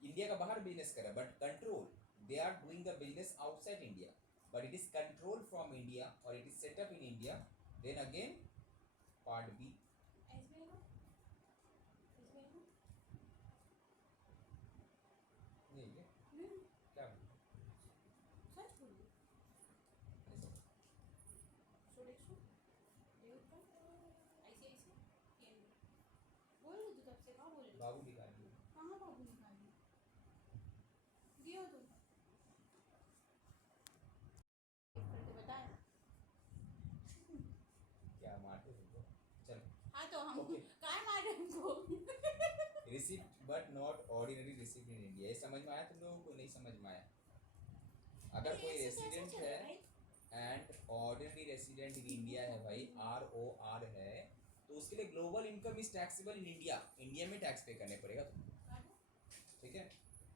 इंडिया का बाहर बिजनेस कर रहा है but control they are doing the business outside India but it is control from India और it is setup in India, then again part B नहीं है क्या बाबू निकाल दिया कहाँ बाबू निकाली दियो तो करके बताया क्या मारते तुमको, चल हाँ तो हम Okay. काय मारे हमको receipt but not ordinary receipt in India, ये समझ में आया तुम लोगों को, नहीं समझ में आया? अगर कोई रेसिडेंट है and ordinary resident in India है भाई, ROR है, तो उसके लिए global income is taxable in India, India में टैक्स पे करने पड़ेगा तुमको, ठीक है।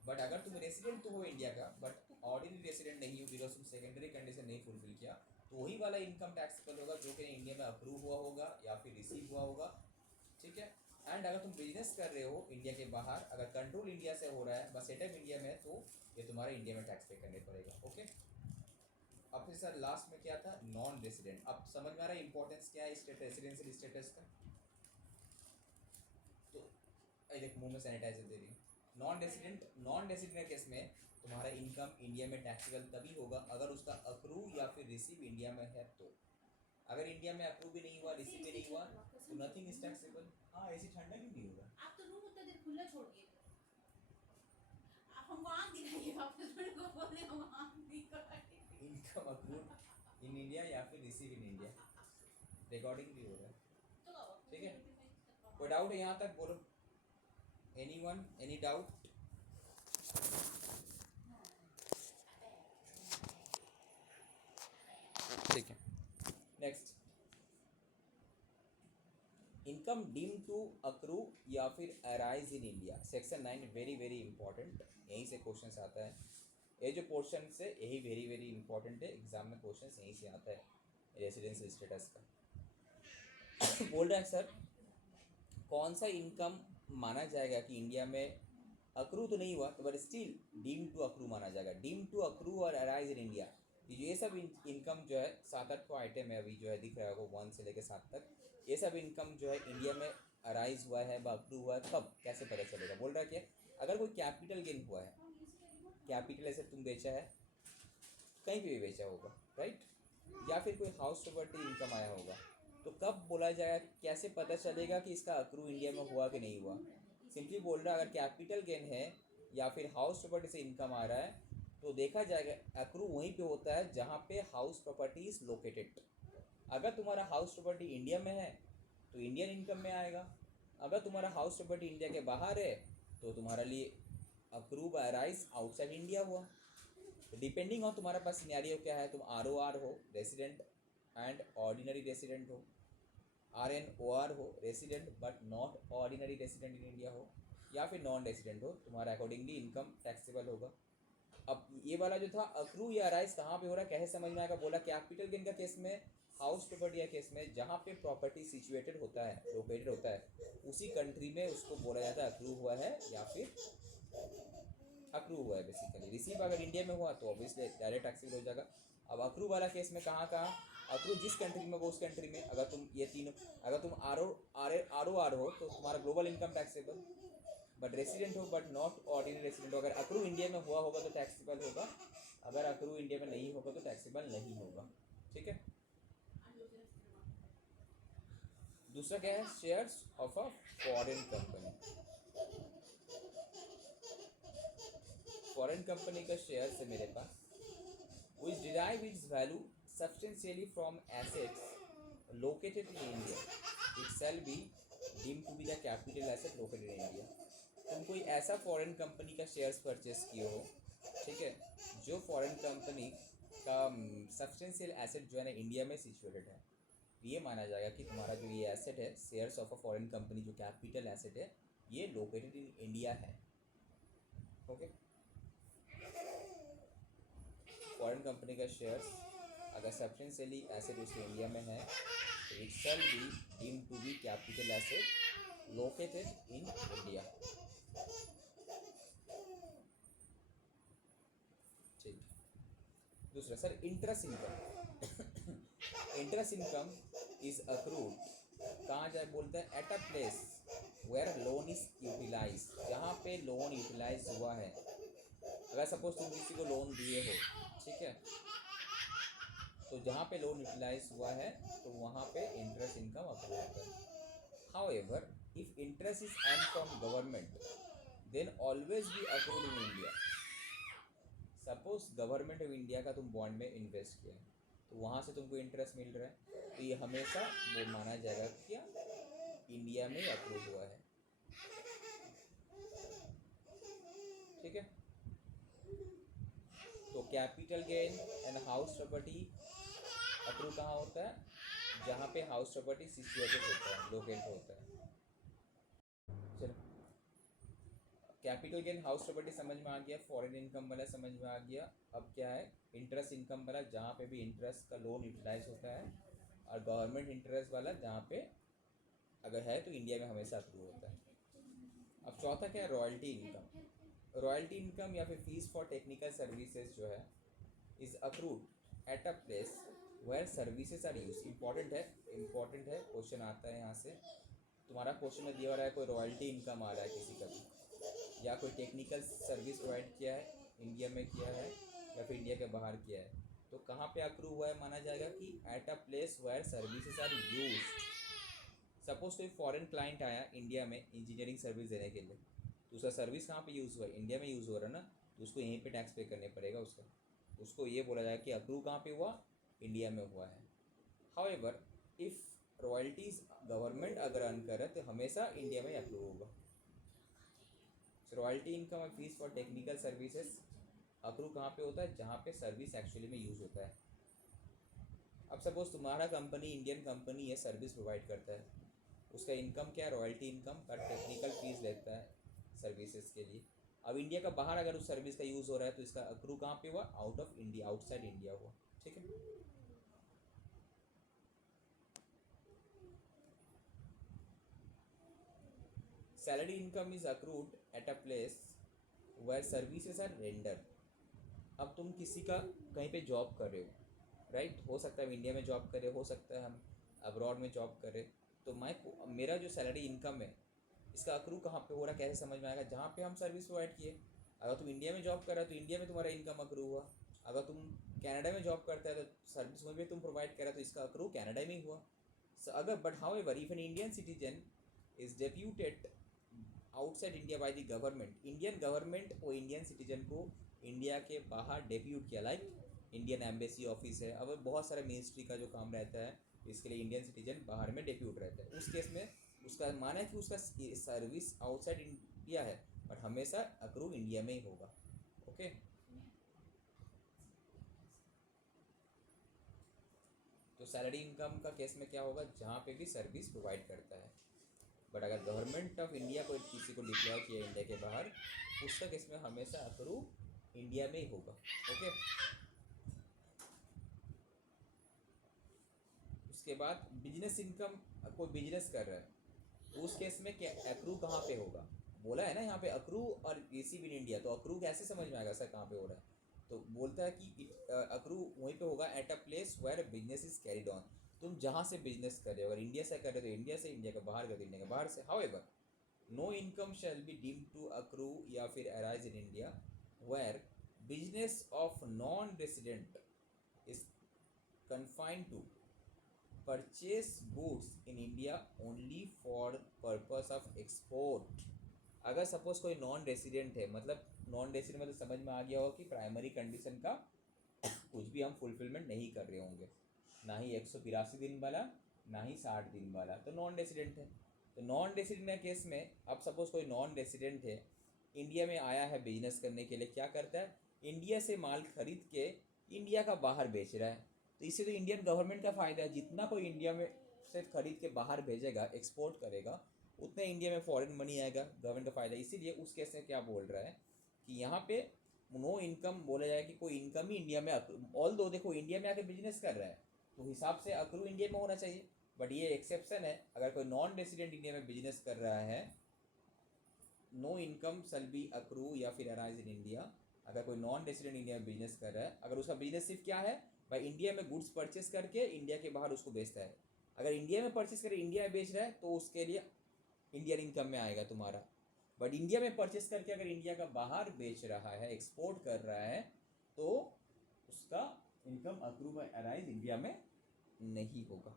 बट अगर तुम रेसिडेंट तो हो इंडिया का बट ऑर्डिनरी रेसिडेंट नहीं हो बिकॉज तुम सेकेंडरी कंडीशन नहीं फुलफिल किया, तो वही वाला इनकम टैक्सेबल होगा जो कि इंडिया में अप्रूव हुआ होगा या फिर रिसीव हुआ होगा, ठीक है। एंड अगर तुम बिजनेस कर रहे हो इंडिया के बाहर, अगर कंट्रोल इंडिया से हो रहा है बस सेटअप इंडिया में है, तो ये तुम्हारे इंडिया में टैक्स पे करने पड़ेगा, ओके। अब फिर सर लास्ट में क्या था, नॉन रेसिडेंट। अब समझ में आ रहा है इंपॉर्टेंस क्या है स्टेट रेसिडेंशियल स्टेटस का। तो देख मुंह में सैनिटाइजर दे रही हूँ। नॉन रेसिडेंट केस में तुम्हारा इनकम इंडिया में टैक्सेबल तभी होगा अगर उसका अक्रू या फिर रिसीव इंडिया में है। तो अगर इंडिया में अप्रूव भी नहीं हुआ रिसीव भी नहीं हुआ तो नथिंग इज टैक्सेबल। हाँ ऐसी ठंडा क्यों नहीं होगा, आप तो रूम उतना देर खुला छोड़ दिए थे, आप हमको आँख दिखाइए वापस, मेरे को बोले हम आँख दिखाइए। इनकम अक्रूड इन इंडिया या फिर रिसीव इन इंडिया, रिकॉर्डिंग भी हो रहा है, तो ठीक है। कोई डाउट है यहाँ तक बोलो, एनीवन, एनी डाउट? ठीक है, next, income deem to accrue या फिर arise in India, section 9 very very important, यहीं से क्वेश्चन आता है। ये जो पोर्शन से यही वेरी वेरी इंपॉर्टेंट है, एग्जाम में क्वेश्चन यहीं से आता है रेसिडेंशियल स्टेटस का। बोल रहा है सर कौन सा इनकम माना जाएगा कि इंडिया में अक्रू तो नहीं हुआ तो but still deem to accrue माना जाएगा। डीम टू अक्रू और अराइज इन इंडिया, ये सब इनकम जो है 7-8 को आइटम है, अभी जो है दिख रहा है वो 1 से लेकर 7 तक, ये सब इनकम जो है इंडिया में अराइज हुआ है, अक्रू हुआ है, कब कैसे पता चलेगा। बोल रहा है कि अगर कोई कैपिटल गेन हुआ है, कैपिटल ऐसे तुम बेचा है, कहीं पे भी बेचा होगा राइट, या फिर कोई हाउस प्रॉपर्टी इनकम आया होगा, तो कब बोला जाएगा, कैसे पता चलेगा कि इसका अक्रू इंडिया में हुआ कि नहीं हुआ। सिंपली बोल रहा है अगर कैपिटल गेन है या फिर हाउस प्रॉपर्टी से इनकम आ रहा है तो देखा जाएगा अक्रू वहीं पे होता है जहाँ पे हाउस प्रॉपर्टी इज लोकेटेड। अगर तुम्हारा हाउस प्रॉपर्टी इंडिया में है तो इंडियन इनकम में आएगा, अगर तुम्हारा हाउस प्रॉपर्टी इंडिया के बाहर है तो तुम्हारा लिए accrue by rise outside India हुआ। डिपेंडिंग ऑन तुम्हारे पास सिनेरियो क्या है, तुम ROR हो रेसिडेंट एंड ऑर्डिनरी रेसिडेंट हो, RNOR हो resident but not ordinary resident in India हो, या फिर नॉन रेसिडेंट हो, तुम्हारा अकॉर्डिंगली इनकम टैक्सेबल होगा। अब ये वाला जो था अक्रू या राइज कहाँ पे हो रहा है, कैसे समझ में आएगा, बोला कैपिटल गेन का केस में, हाउस प्रॉपर्टी का केस में, जहाँ पे प्रॉपर्टी सिचुएटेड होता है, लोकेटेड होता है, उसी कंट्री में उसको बोला जाता है अक्रू हुआ है या फिर अक्रू हुआ है बेसिकली। रिसीव अगर इंडिया में हुआ तो ऑब्वियसली डायरेक्ट टैक्सेबल हो जाएगा। अब अक्रू वाला केस में कहाँ अक्रू जिस कंट्री में हो उस कंट्री में, अगर तुम ये तीनों, अगर तुम ROR हो तो तुम्हारा global income taxable, but resident हो बट नॉट ऑर्डिनरी रेसिडेंट हो, अगर अक्रू इंडिया में हुआ होगा तो टैक्सेबल होगा, अगर अक्रू इंडिया में नहीं होगा तो टैक्सेबल नहीं होगा। ठीक है, दूसरा क्या है, shares of a foreign company. Foreign company का शेयर है मेरे पास, which derive its value substantially from assets located in India, it shall be deemed to be the capital asset located in India। तुम कोई ऐसा फॉरेन कंपनी का शेयर्स परचेस किए हो, ठीक है, जो फॉरेन कंपनी का सब्सटेंशियल एसेट जो है ना इंडिया में सिचुएटेड है, ये माना जाएगा कि तुम्हारा जो ये एसेट है, shares of a foreign company जो कैपिटल एसेट है, ये लोकेटेड इन इंडिया है। ओके, फॉरेन कंपनी का शेयर्स अगर सब्सटेंशियली एसेट उसके इंडिया में है तो it shall be deemed to be capital asset located in India. ठीक, दूसरा sir interest income. Interest income is accrued कहाँ जाए, बोलते हैं at a place where loan is utilise, जहाँ पे लोन यूटिलाइज हुआ है। अगर सपोज तुम किसी को लोन दिए हो, ठीक है, तो जहाँ पे लोन यूटिलाइज हुआ है तो वहाँ पे इंटरेस्ट इनकम अक्रू होता है। However if interest is earn from government then always be accrued in India. Suppose government of India का तुम बॉन्ड में इन्वेस्ट किया तो वहाँ से तुमको इंटरेस्ट मिल रहा है, तो ये हमेशा वो माना जाएगा क्या इंडिया में अक्रूड हुआ है। ठीक है, तो capital gain and house property accrue कहाँ होता है, जहाँ पे हाउस प्रॉपर्टी सिचुएटेड होता है, लोकेट होता है। चलो, कैपिटल गेन हाउस प्रॉपर्टी समझ में आ गया, फॉरेन इनकम वाला समझ में आ गया। अब क्या है इंटरेस्ट इनकम वाला, जहाँ पे भी इंटरेस्ट का लोन यूटिलाइज होता है, और गवर्नमेंट इंटरेस्ट वाला जहाँ पे अगर है तो इंडिया में हमेशा अक्रू होता है। अब चौथा क्या है, रॉयल्टी इनकम। रॉयल्टी इनकम या फिर फीस फॉर टेक्निकल सर्विसेज जो है is accrued at a place where services are use. Important है, क्वेश्चन आता है यहाँ से, तुम्हारा क्वेश्चन में दिया हो रहा है कोई रॉयल्टी इनकम आ रहा है किसी का भी, या कोई टेक्निकल सर्विस प्रोवाइड किया है इंडिया में किया है या फिर इंडिया के बाहर किया है, तो कहाँ पे अक्रू हुआ है, माना जाएगा कि at a place where services are used. Suppose कोई फॉरेन क्लाइंट आया इंडिया में इंजीनियरिंग सर्विस देने के लिए, तो उसका सर्विस कहाँ पे यूज़ हुआ है, इंडिया में यूज़ हो रहा है ना, तो उसको यहीं पे टैक्स पे करने पड़ेगा उसका, उसको ये बोला जाएगा कि अक्रू कहाँ पे हुआ, इंडिया में हुआ है। हाउएवर इफ़ रॉयल्टीज़ गवर्नमेंट अगर अर्न करे तो हमेशा इंडिया में अक्रू होगा। रॉयल्टी इनकम और fees for technical services accrue कहाँ पे होता है, जहाँ पे सर्विस एक्चुअली में यूज़ होता है। सपोज तुम्हारा कंपनी इंडियन कंपनी है, सर्विस प्रोवाइड करता है, उसका इनकम क्या है, रॉयल्टी इनकम पर टेक्निकल फीस लेता है सर्विसेज के लिए। अब इंडिया का बाहर अगर उस सर्विस का यूज़ हो रहा है तो इसका अक्रू कहाँ पे हुआ, out of India, outside India हुआ। ठीक है, salary income is accrued at a place where services are render. अब तुम किसी का कहीं पे जॉब कर रहे हो, राइट, हो सकता है इंडिया में जॉब करे, हो सकता है हम अब्रॉड में जॉब करें, तो मेरा जो सैलरी इनकम है इसका अक्रू कहाँ पे हो रहा है, कैसे समझ में आएगा, जहाँ पे हम सर्विस प्रोवाइड किए। अगर तुम इंडिया में जॉब कर रहे हो तो इंडिया में तुम्हारा इनकम अक्रू हुआ, अगर तुम कनाडा में जॉब करते हैं तो सर्विस वहीं पे तुम प्रोवाइड कर रहे हो तो इसका अक्रू कनाडा में ही हुआ। अगर but how ever if N Indian citizen is deputed outside India by the government, Indian government वो इंडियन सिटीजन को इंडिया के बाहर डेप्यूट किया, लाइक इंडियन एम्बेसी ऑफिस है, अब बहुत सारा मिनिस्ट्री का जो काम रहता है इसके लिए इंडियन सिटीजन बाहर में डेप्यूट रहता है, उस केस में उसका माना है कि उसका सर्विस आउटसाइड इंडिया है बट हमेशा अक्रू इंडिया में ही होगा। ओके, तो सैलरी इनकम का केस में क्या होगा, जहाँ पे भी सर्विस प्रोवाइड करता है, बट अगर गवर्नमेंट ऑफ इंडिया को किसी को डिप्लॉय किया इंडिया के बाहर, उसका केस में हमेशा अक्रू इंडिया में ही होगा। ओके, उसके बाद बिजनेस इनकम, कोई बिजनेस कर रहा है उस केस में क्या अक्रू कहाँ पे होगा, बोला है ना यहाँ पे अक्रू और रिसीव इन इंडिया, तो अक्रू कैसे समझ में आएगा सर कहाँ पे हो रहा है, तो बोलता है कि अक्रू वहीं पे होगा at a place where business is carried on. तुम जहाँ से बिजनेस कर रहे हो, अगर इंडिया से कर रहे हो तो इंडिया से, इंडिया के बाहर कर इंडिया के बाहर से। However no income shall be deemed to accrue या फिर arise in India where business of non resident is confined to purchase goods in India only for purpose of export. अगर सपोज कोई नॉन रेसिडेंट है, मतलब नॉन रेसिडेंट मतलब समझ में आ गया हो कि प्राइमरी कंडीशन का कुछ भी हम फुलफिलमेंट नहीं कर रहे होंगे, ना ही 182 दिन वाला ना ही 60 दिन वाला, तो नॉन रेसिडेंट है। तो नॉन रेसिडेंट के केस में अब सपोज कोई नॉन रेसिडेंट है, इंडिया में आया है बिजनेस करने के लिए, क्या करता है, इंडिया से माल खरीद के इंडिया का बाहर बेच रहा है, तो इससे तो इंडियन गवर्नमेंट का फ़ायदा है, जितना कोई इंडिया में से खरीद के बाहर भेजेगा, एक्सपोर्ट करेगा, उतना इंडिया में फॉरेन मनी आएगा, गवर्नमेंट का फ़ायदा। इसीलिए उस केस में क्या बोल रहा है कि यहाँ पे नो इनकम बोला जाए कि कोई इनकम ही इंडिया में, ऑल दो देखो इंडिया में आके बिजनेस कर रहा है तो हिसाब से अक्रू इंडिया में होना चाहिए, बट ये एक्सेप्शन है, अगर कोई नॉन रेसिडेंट इंडिया में बिजनेस कर रहा है no income shall be accrue या फिर अराइज इन इंडिया। अगर कोई नॉन रेसिडेंट इंडिया में बिजनेस कर रहा है, अगर उसका बिजनेस सिर्फ क्या है, भाई इंडिया में गुड्स परचेस करके इंडिया के बाहर उसको बेचता है, अगर इंडिया में परचेस करके इंडिया में बेच रहा है तो उसके लिए इंडियन इनकम में आएगा तुम्हारा, बट इंडिया में परचेस करके अगर इंडिया का बाहर बेच रहा है, एक्सपोर्ट कर रहा है, तो उसका income accrue by arise India में नहीं होगा।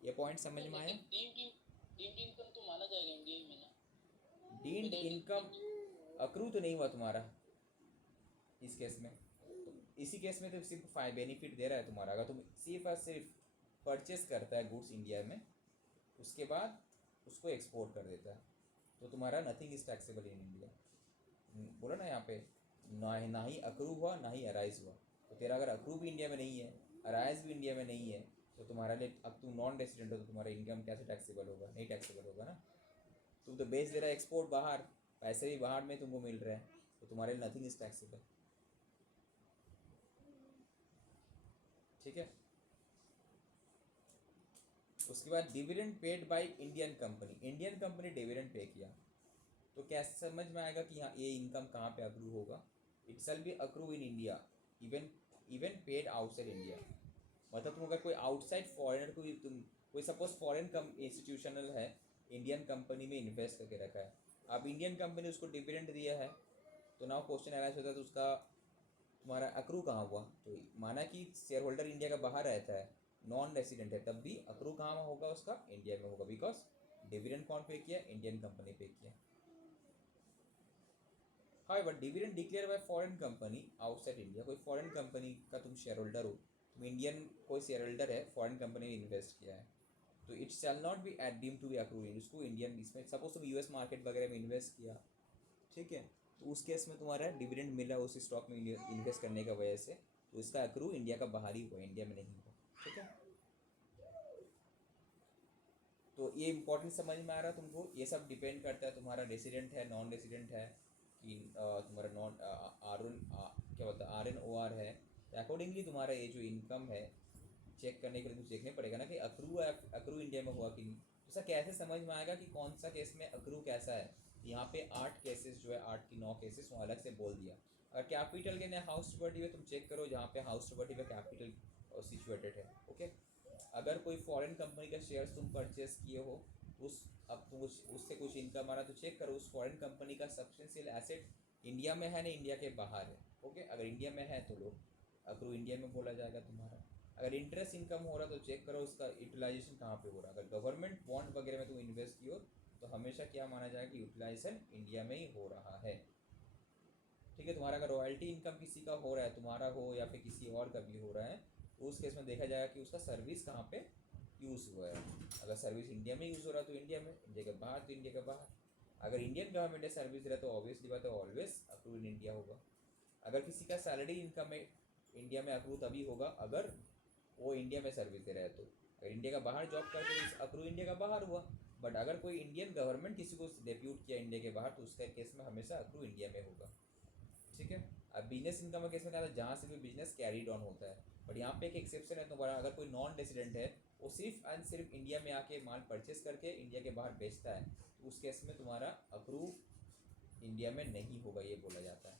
ये पॉइंट समझ में आया? डीम्ड इनकम तो माना जाएगा इंडिया में ना, डीम्ड इनकम अक्रू तो नहीं हुआ तुम्हारा इस केस में, तो इसी केस में तो सिर्फ बेनिफिट दे रहा है तुम्हारा, अगर तुम सिर्फ और सिर्फ परचेस करता है गुड्स इंडिया में, उसके बाद उसको एक्सपोर्ट कर देता है, तो तुम्हारा nothing is taxable in India. बोला ना यहाँ पे, ना ही अक्रू हुआ ना ही अराइज हुआ, तो तेरा अगर अक्रू भी इंडिया में नहीं है, अराइज भी इंडिया में नहीं है, तो तुम्हारा लिए, अब तुम नॉन रेसिडेंट हो तो तुम्हारा इनकम कैसे टैक्सेबल होगा, नहीं टैक्सेबल होगा ना, तुम तो बेच दे रहा है एक्सपोर्ट बाहर, पैसे भी बाहर में तुमको मिल रहे हैं, तो तुम्हारे लिए नथिंग इज टैक्सेबल। ठीक है, उसके बाद dividend paid by Indian company, Indian company dividend pay किया, तो कैसे समझ में आएगा कि हाँ ये इनकम कहाँ पे अक्रू होगा, it shall be accrue in India even paid outside India. मतलब तुम अगर कोई आउटसाइड फॉरेनर को, तुम कोई सपोज फॉरेन इंस्टीट्यूशनल है, इंडियन कंपनी में इन्वेस्ट करके रखा है, अब इंडियन कंपनी उसको डिविडेंड दिया है, तो नाउ क्वेश्चन अराइज होता है तो उसका तुम्हारा अक्रू कहाँ हुआ, तो माना कि शेयर होल्डर इंडिया का बाहर रहता है, नॉन रेसिडेंट है, तब भी अक्रू कहाँ होगा उसका, इंडिया में होगा, बिकॉज डिविडेंड कौन पे किया, इंडियन कंपनी पे किया। However dividend declare by foreign company outside India, कोई फॉरेन कंपनी का तुम शेयर होल्डर हो, तुम इंडियन कोई शेयर होल्डर है, फॉरेन कंपनी में इन्वेस्ट किया है, तो it shall not be deemed to be accrue, उसको इंडियन, इसमें सपोज तुम यूएस मार्केट वगैरह में इन्वेस्ट किया, ठीक है, तो उस केस में तुम्हारा डिविडेंड मिला उस स्टॉक में इन्वेस्ट करने का वजह से, तो इसका अक्रू इंडिया का बाहर ही हुआ, इंडिया में नहीं हुआ। ठीक है, तो ये इम्पोर्टेंट समझ में आ रहा है तुमको। ये सब डिपेंड करता है तुम्हारा रेसिडेंट है नॉन रेसिडेंट है कि तुम्हारा नॉन आर एन क्या बोलता है RNOR है, तो अकॉर्डिंगली तुम्हारा ये जो इनकम है चेक करने के लिए कुछ देखने पड़ेगा ना कि अक्रू इंडिया में हुआ कि नहीं। तो ऐसा कैसे समझ में आएगा कि कौन सा केस में अक्रू कैसा है। यहाँ पे 8 केसेस जो है 8 की 9 केसेस वो अलग से बोल दिया। अगर कैपिटल के हाउस सिक्योरिटी में तुम चेक करो जहाँ पे हाउस सिक्योरिटी में कैपिटल सिचुएटेड है। ओके, अगर कोई फॉरेन कंपनी का शेयर्स तुम परचेस किए हो उस अब तुम उससे कुछ इनकम आ रहा तो चेक करो उस फॉरेन कंपनी का सब्सटेंशियल एसेट इंडिया में है ना इंडिया के बाहर है। ओके, अगर इंडिया में है तो लो अक्रू इंडिया में बोला जाएगा तुम्हारा। अगर इंटरेस्ट इनकम हो रहा तो चेक करो उसका यूटिलाइजेशन कहाँ पे हो रहा है। अगर गवर्नमेंट बॉन्ड वगैरह में तुम इन्वेस्ट किए हो तो हमेशा क्या माना जाएगा कि यूटिलाइजेशन इंडिया में ही हो रहा है। ठीक है, तुम्हारा अगर रॉयल्टी इनकम किसी का हो रहा है तुम्हारा हो या फिर किसी और का भी हो रहा है तो उस केस में देखा जाएगा कि उसका सर्विस कहाँ पे यूज़ हुआ है। अगर सर्विस इंडिया में यूज़ हो रहा है तो इंडिया में, इंडिया के बाहर तो इंडिया के बाहर। अगर इंडियन गवर्नमेंट है सर्विस दे रहा है तो ऑब्वियसली बात है ऑलवेज अक्रू इन इंडिया होगा। अगर किसी का सैलरी इनकम है इंडिया में अक्रू तभी होगा अगर वो इंडिया में सर्विस दे रहा है। तो अगर इंडिया का बाहर जॉब करते तो अक्रू इंडिया का बाहर हुआ। बट अगर कोई इंडियन गवर्नमेंट किसी को डेप्यूट किया इंडिया के बाहर तो उसका केस में हमेशा अक्रू इंडिया में होगा। ठीक है, अब बिजनेस इनकम का केस में क्या है जहाँ से भी बिजनेस कैरीड ऑन होता है। बट यहाँ पे एक एक्सेप्शन है तुम्हारा, अगर कोई नॉन रेसिडेंट है वो सिर्फ एंड सिर्फ इंडिया में आके माल परचेस करके इंडिया के बाहर बेचता है तो उस केस में तुम्हारा अक्रू इंडिया में नहीं होगा ये बोला जाता है।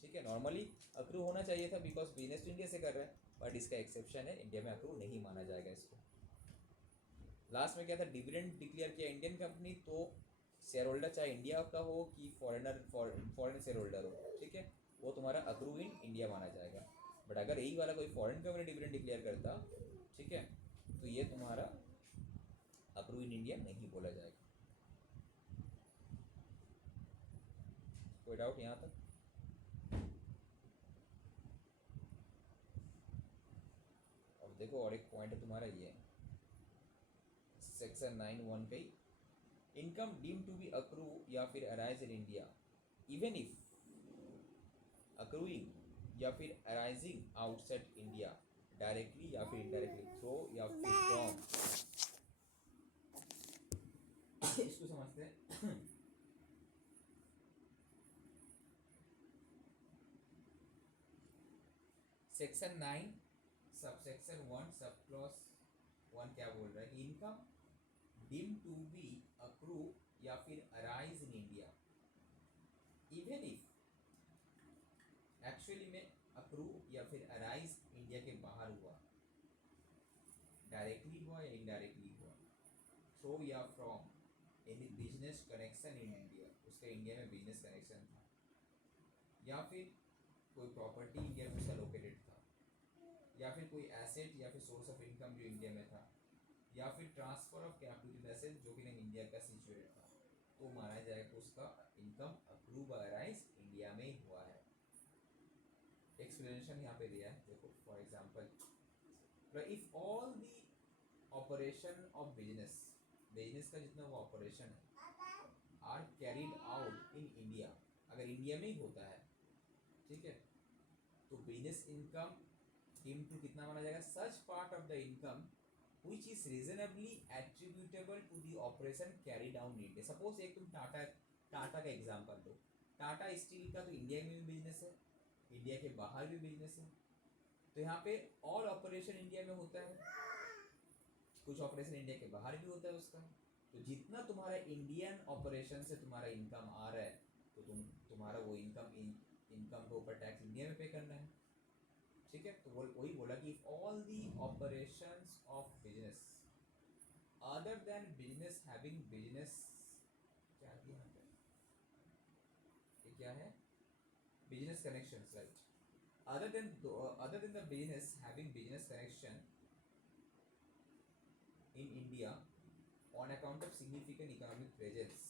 ठीक है, नॉर्मली अक्रू होना चाहिए था बिकॉज बिजनेस तो इंडिया से कर रहा है बट इसका एक्सेप्शन है इंडिया में अक्रू नहीं माना जाएगा इसको। लास्ट में क्या था, डिविडेंड डिक्लेयर किया इंडियन कंपनी तो शेयर होल्डर चाहे इंडिया का हो कि फॉरेन शेयर होल्डर हो, ठीक है, वो तुम्हारा अक्रू इन इंडिया माना जाएगा। बट अगर यही वाला कोई फॉरेन कंपनी डिविडेंड डिक्लेयर करता, ठीक है, तो ये तुम्हारा अक्रू इन इंडिया नहीं बोला जाएगा। कोई डाउट यहाँ तक? अब देखो और एक पॉइंट है तुम्हारा ये सेक्शन 9(1) पे income deem to be accrue या फिर arise in India even if accruing या फिर अराइजिंग आउटसाइड इंडिया डायरेक्टली या फिर इनडायरेक्टली थ्रो या फिर फ्रॉम इसको समझते हैं। सेक्शन 9 सबसेक्शन 1 सब क्लॉज 1 क्या बोल रहा है कि income deem to be accrue या फिर arise in India even if actually में अक्रू या फिर अराइज इंडिया के बाहर हुआ, डायरेक्टली हुआ या इनडायरेक्टली हुआ, थ्रो या from any business connection in India, उसका इंडिया में बिजनेस कनेक्शन था, या फिर कोई प्रॉपर्टी इंडिया में उसका लोकेटेड था, या फिर कोई एसेट या फिर सोर्स ऑफ इनकम जो इंडिया में था, या फिर ट्रांसफर ऑफ कैपिटल एसेट जो कि नहीं इंडिया का सिचुएटेड था, तो माना जाएगा उसका income accrue by arise India में ही हुआ है। एक्सप्लेनेशन यहाँ पे दिया है देखो, for example if all the operation of business का जितना वो ऑपरेशन है are carried out in India, अगर इंडिया में ही होता है, ठीक है, तो बिजनेस इनकम टीम टू कितना माना जाएगा, such part of the income which is reasonably attributable to the operation carried out in India। Suppose एक तुम टाटा का एग्जांपल दो, टाटा स्टील का तो इंडिया में भी बिजनेस है इंडिया के बाहर भी बिजनेस है, तो यहाँ पे ऑल ऑपरेशन इंडिया में होता है, कुछ ऑपरेशन इंडिया के बाहर भी होता है उसका, तो जितना तुम्हारा इंडियन ऑपरेशन से तुम्हारा इनकम आ रहा है तो तुम्हारा वो इनकम के ऊपर टैक्स इंडिया में पे करना है। ठीक है, तो वही बोला कि all the operations of business other than business having business, क्या दिया यहाँ पे, ये क्या है, business connections, right, other than the business having business connection in India on account of significant economic presence,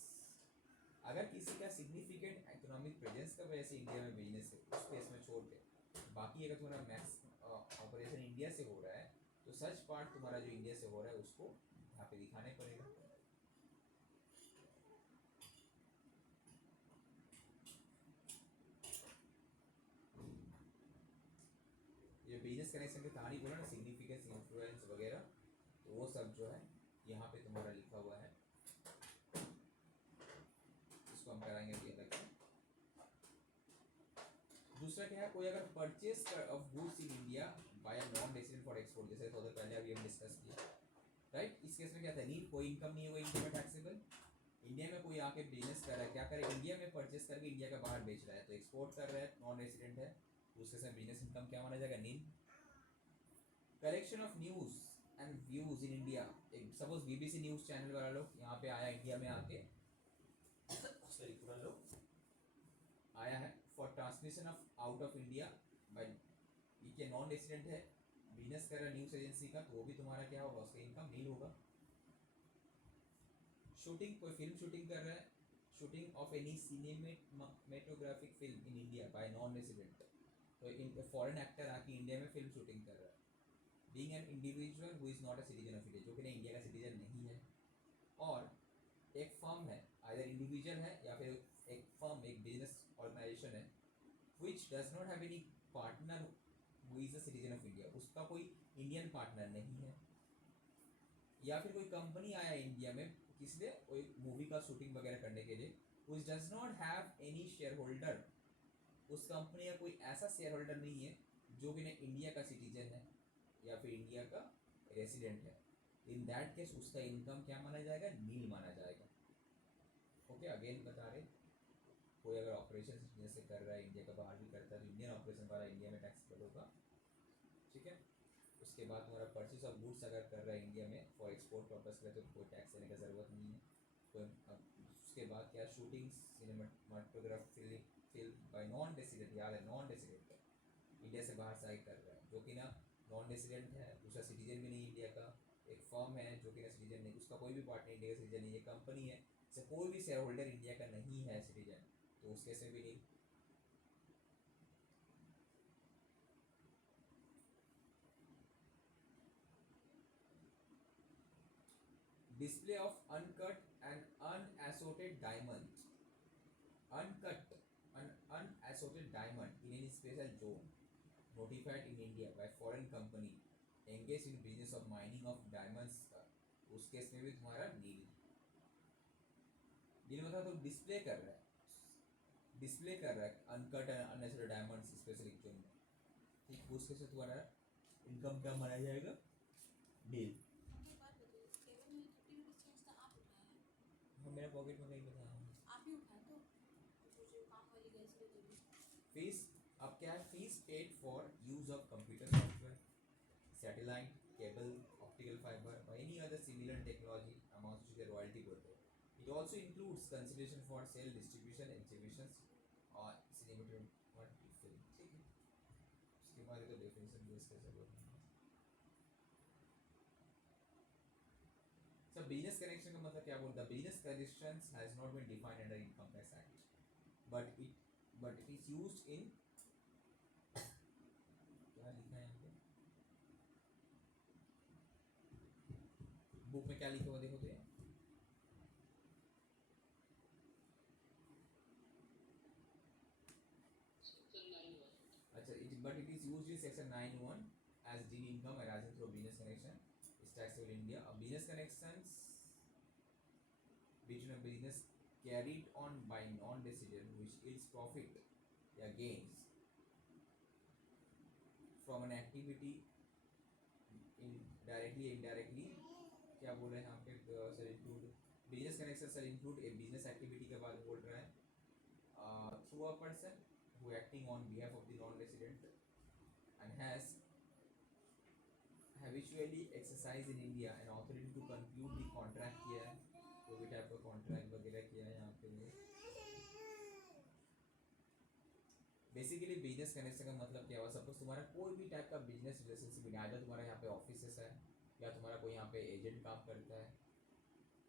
अगर किसी का significant economic presence का वजह से इंडिया में बिजनेस है उस केस में छोड़ के बाकी अगर तुम्हारा मैक्स ऑपरेशन इंडिया से हो रहा है तो सच पार्ट तुम्हारा जो इंडिया से हो रहा है उसको यहाँ पे दिखाने पड़ेगा। ये बिजनेस कनेक्शन की कहानी बोला ना, सिग्निफिकेंट सिग्निफिकेंस, इन्फ्लुएंस वगैरह, तो वो सब जो है यहाँ पे तुम्हारा लिखा हुआ है, इसको हम कराएंगे अभी अलग से। दूसरा क्या है, कोई अगर purchase of goods in India bye a non resident for export, जैसे थोड़ा पहले अभी हम डिस्कस किया, राइट। इस केस में क्या था, नील कोई इनकम नहीं होगा इंडिया में टैक्सेबल। इंडिया में कोई आके बिजनेस कर रहा है, क्या करे, इंडिया में परचेस करके इंडिया का बाहर बेच रहा है, तो एक्सपोर्ट कर रहा है, नॉन रेसिडेंट है, उसके साथ बिजनेस इनकम क्या माना जाएगा, nil. Collection of news and views in India, एक सपोज बीबीसी न्यूज़ चैनल वाला लोग यहाँ पे आया इंडिया में आके, सॉरी पूरा लोग आया है for transmission of out of India by, ये नॉन रेसिडेंट है, बिजनेस कर रहा है न्यूज़ एजेंसी का, तो वो भी तुम्हारा क्या होगा, उसका इनकम नील होगा। शूटिंग, कोई फिल्म शूटिंग कर रहा है, shooting of any cinematographic film in India by non resident, तो इन फॉरेन एक्टर आके इंडिया में फिल्म शूटिंग कर रहा है, being an individual who is not a citizen of India, जो कि इंडिया का सिटीजन नहीं है, और एक फर्म है, आइदर इंडिविजुअल है या फिर एक फर्म, एक बिजनेस ऑर्गेनाइजेशन है, which does not have any partner who is a citizen of India, उसका कोई इंडियन पार्टनर नहीं है, या फिर कोई कंपनी आया इंडिया में किस लिए, कोई मूवी का शूटिंग वगैरह करने के लिए, which does not have any share holder, उस कंपनी का कोई ऐसा शेयर होल्डर नहीं है जो कि इंडिया का सिटीजन है या फिर इंडिया का रेसिडेंट है, इन दैट केस उसका इनकम क्या माना जाएगा, नील माना जाएगा। ओके, अगेन बता रहे, कोई अगर ऑपरेशन बिजनेस से कर रहा है, इंडिया का बाहर भी करता है, तो इंडियन ऑपरेशन वाला इंडिया में टैक्सेबल होगा, ठीक है। उसके बाद तुम्हारा परचेज ऑफ गुड्स अगर कर रहा है इंडिया में फॉर एक्सपोर्ट पर्पस के, तो कोई टैक्स देने का ज़रूरत नहीं है। कोई उसके बाद क्या, shooting cinematograph film bye non resident, याद है नॉन रेसिडेंट, इंडिया से बाहर से आगे कर रहा है, जो कि ना नॉन रेसिडेंट है, दूसरा सिटीजन भी नहीं इंडिया का, एक फर्म है जो कि ना सिटीजन नहीं, उसका कोई भी पार्टनर इंडिया का सिटीजन नहीं है, कंपनी है से कोई भी शेयर होल्डर इंडिया का नहीं है सिटीजन, तो उस केस में भी नहीं। Display of uncut and unassorted diamond, uncut unassorted diamond in any special zone notified in India by foreign company engaged in business of mining of diamonds, उस केस में भी तुम्हारा नील। नील मतलब तो डिस्प्ले कर रहा है, डिस्प्ले कर रहा है uncut and unnatural diamonds specific zone में, ठीक, उस केस में तुम्हारा इनकम क्या माना जाएगा, नील। मुझे एक बात बताइए, इस टेबल में 30 रुपीज़ चेंज का आप उठाए हैं? हाँ, मेरा पॉकेट में कहीं बताया आप ही उठाए तो जो काम वाली गई इसलिए दे दी। फीस, अब क्या है, fees paid for use of computer software, satellite cable, optical fibre or any other similar technology amounts to the royalty board. It also includes consideration for sale, distribution, exhibitions और cinematography film, ठीक है। उसके बाद तो डेफिनेशन बेस कैसे बोलना है, सब बिजनेस कनेक्शन का मतलब क्या बोलता है, business connections has not been defined under income tax act, but it is used in, क्या लिखा है यहाँ पे बुक में, क्या लिखा हुआ देखो तो, अच्छा, but it is used in section 9(1) as deemed income arising through business connection is taxable in India. A business connections between a business carried on by non-resident which yields profit या gains from an activity in directly indirectly, क्या बोल रहे हैं यहाँ पे, sir include business connection, sir include a business activity के बाद बोल रहा है through a person who acting on behalf of the non-resident and has habitually exercised in India and authority to conclude the contract किया है, कोई भी टाइप का कॉन्ट्रैक्ट वगैरह किया है यहाँ पे। बेसिकली बिजनेस कनेक्शन का मतलब क्या हुआ, सपोज तुम्हारा कोई भी टाइप का बिजनेस रिलेशनशिप है, आइदर तुम्हारा यहाँ पे ऑफिसेस है या तुम्हारा कोई यहाँ पे एजेंट काम करता है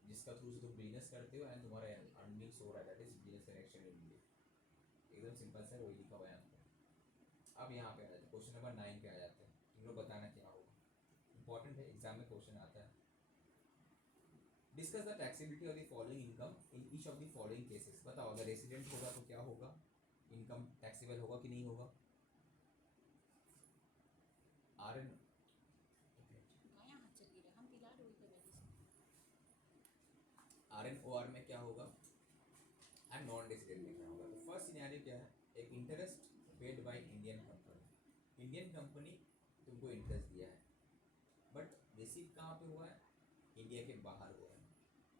जिसका थ्रू से तुम बिजनेस करते हो एंड तुम्हारा अर्निंग्स हो रहा है, that is business connection in India, एकदम सिंपल सा वही लिखा हुआ है यहाँ पे। अब यहाँ पे आ जाते हैं, क्वेश्चन नंबर 9 पे आ जाते हैं, तुम लोग बताना क्या होगा, इंपॉर्टेंट है, एग्जाम में क्वेश्चन आता है। Discuss the taxability of the following income in each of the following cases, बताओ अगर रेसिडेंट होगा तो क्या होगा, इनकम टैक्सेबल होगा कि नहीं होगा, OR में क्या होगा एंड नॉन रेसिडेंट में क्या होगा। तो फर्स्ट सिनेरियो क्या है, एक interest paid by Indian company, Indian company तुमको इंटरेस्ट दिया है बट रिसीव कहाँ पे हुआ है, इंडिया के बाहर हुआ है।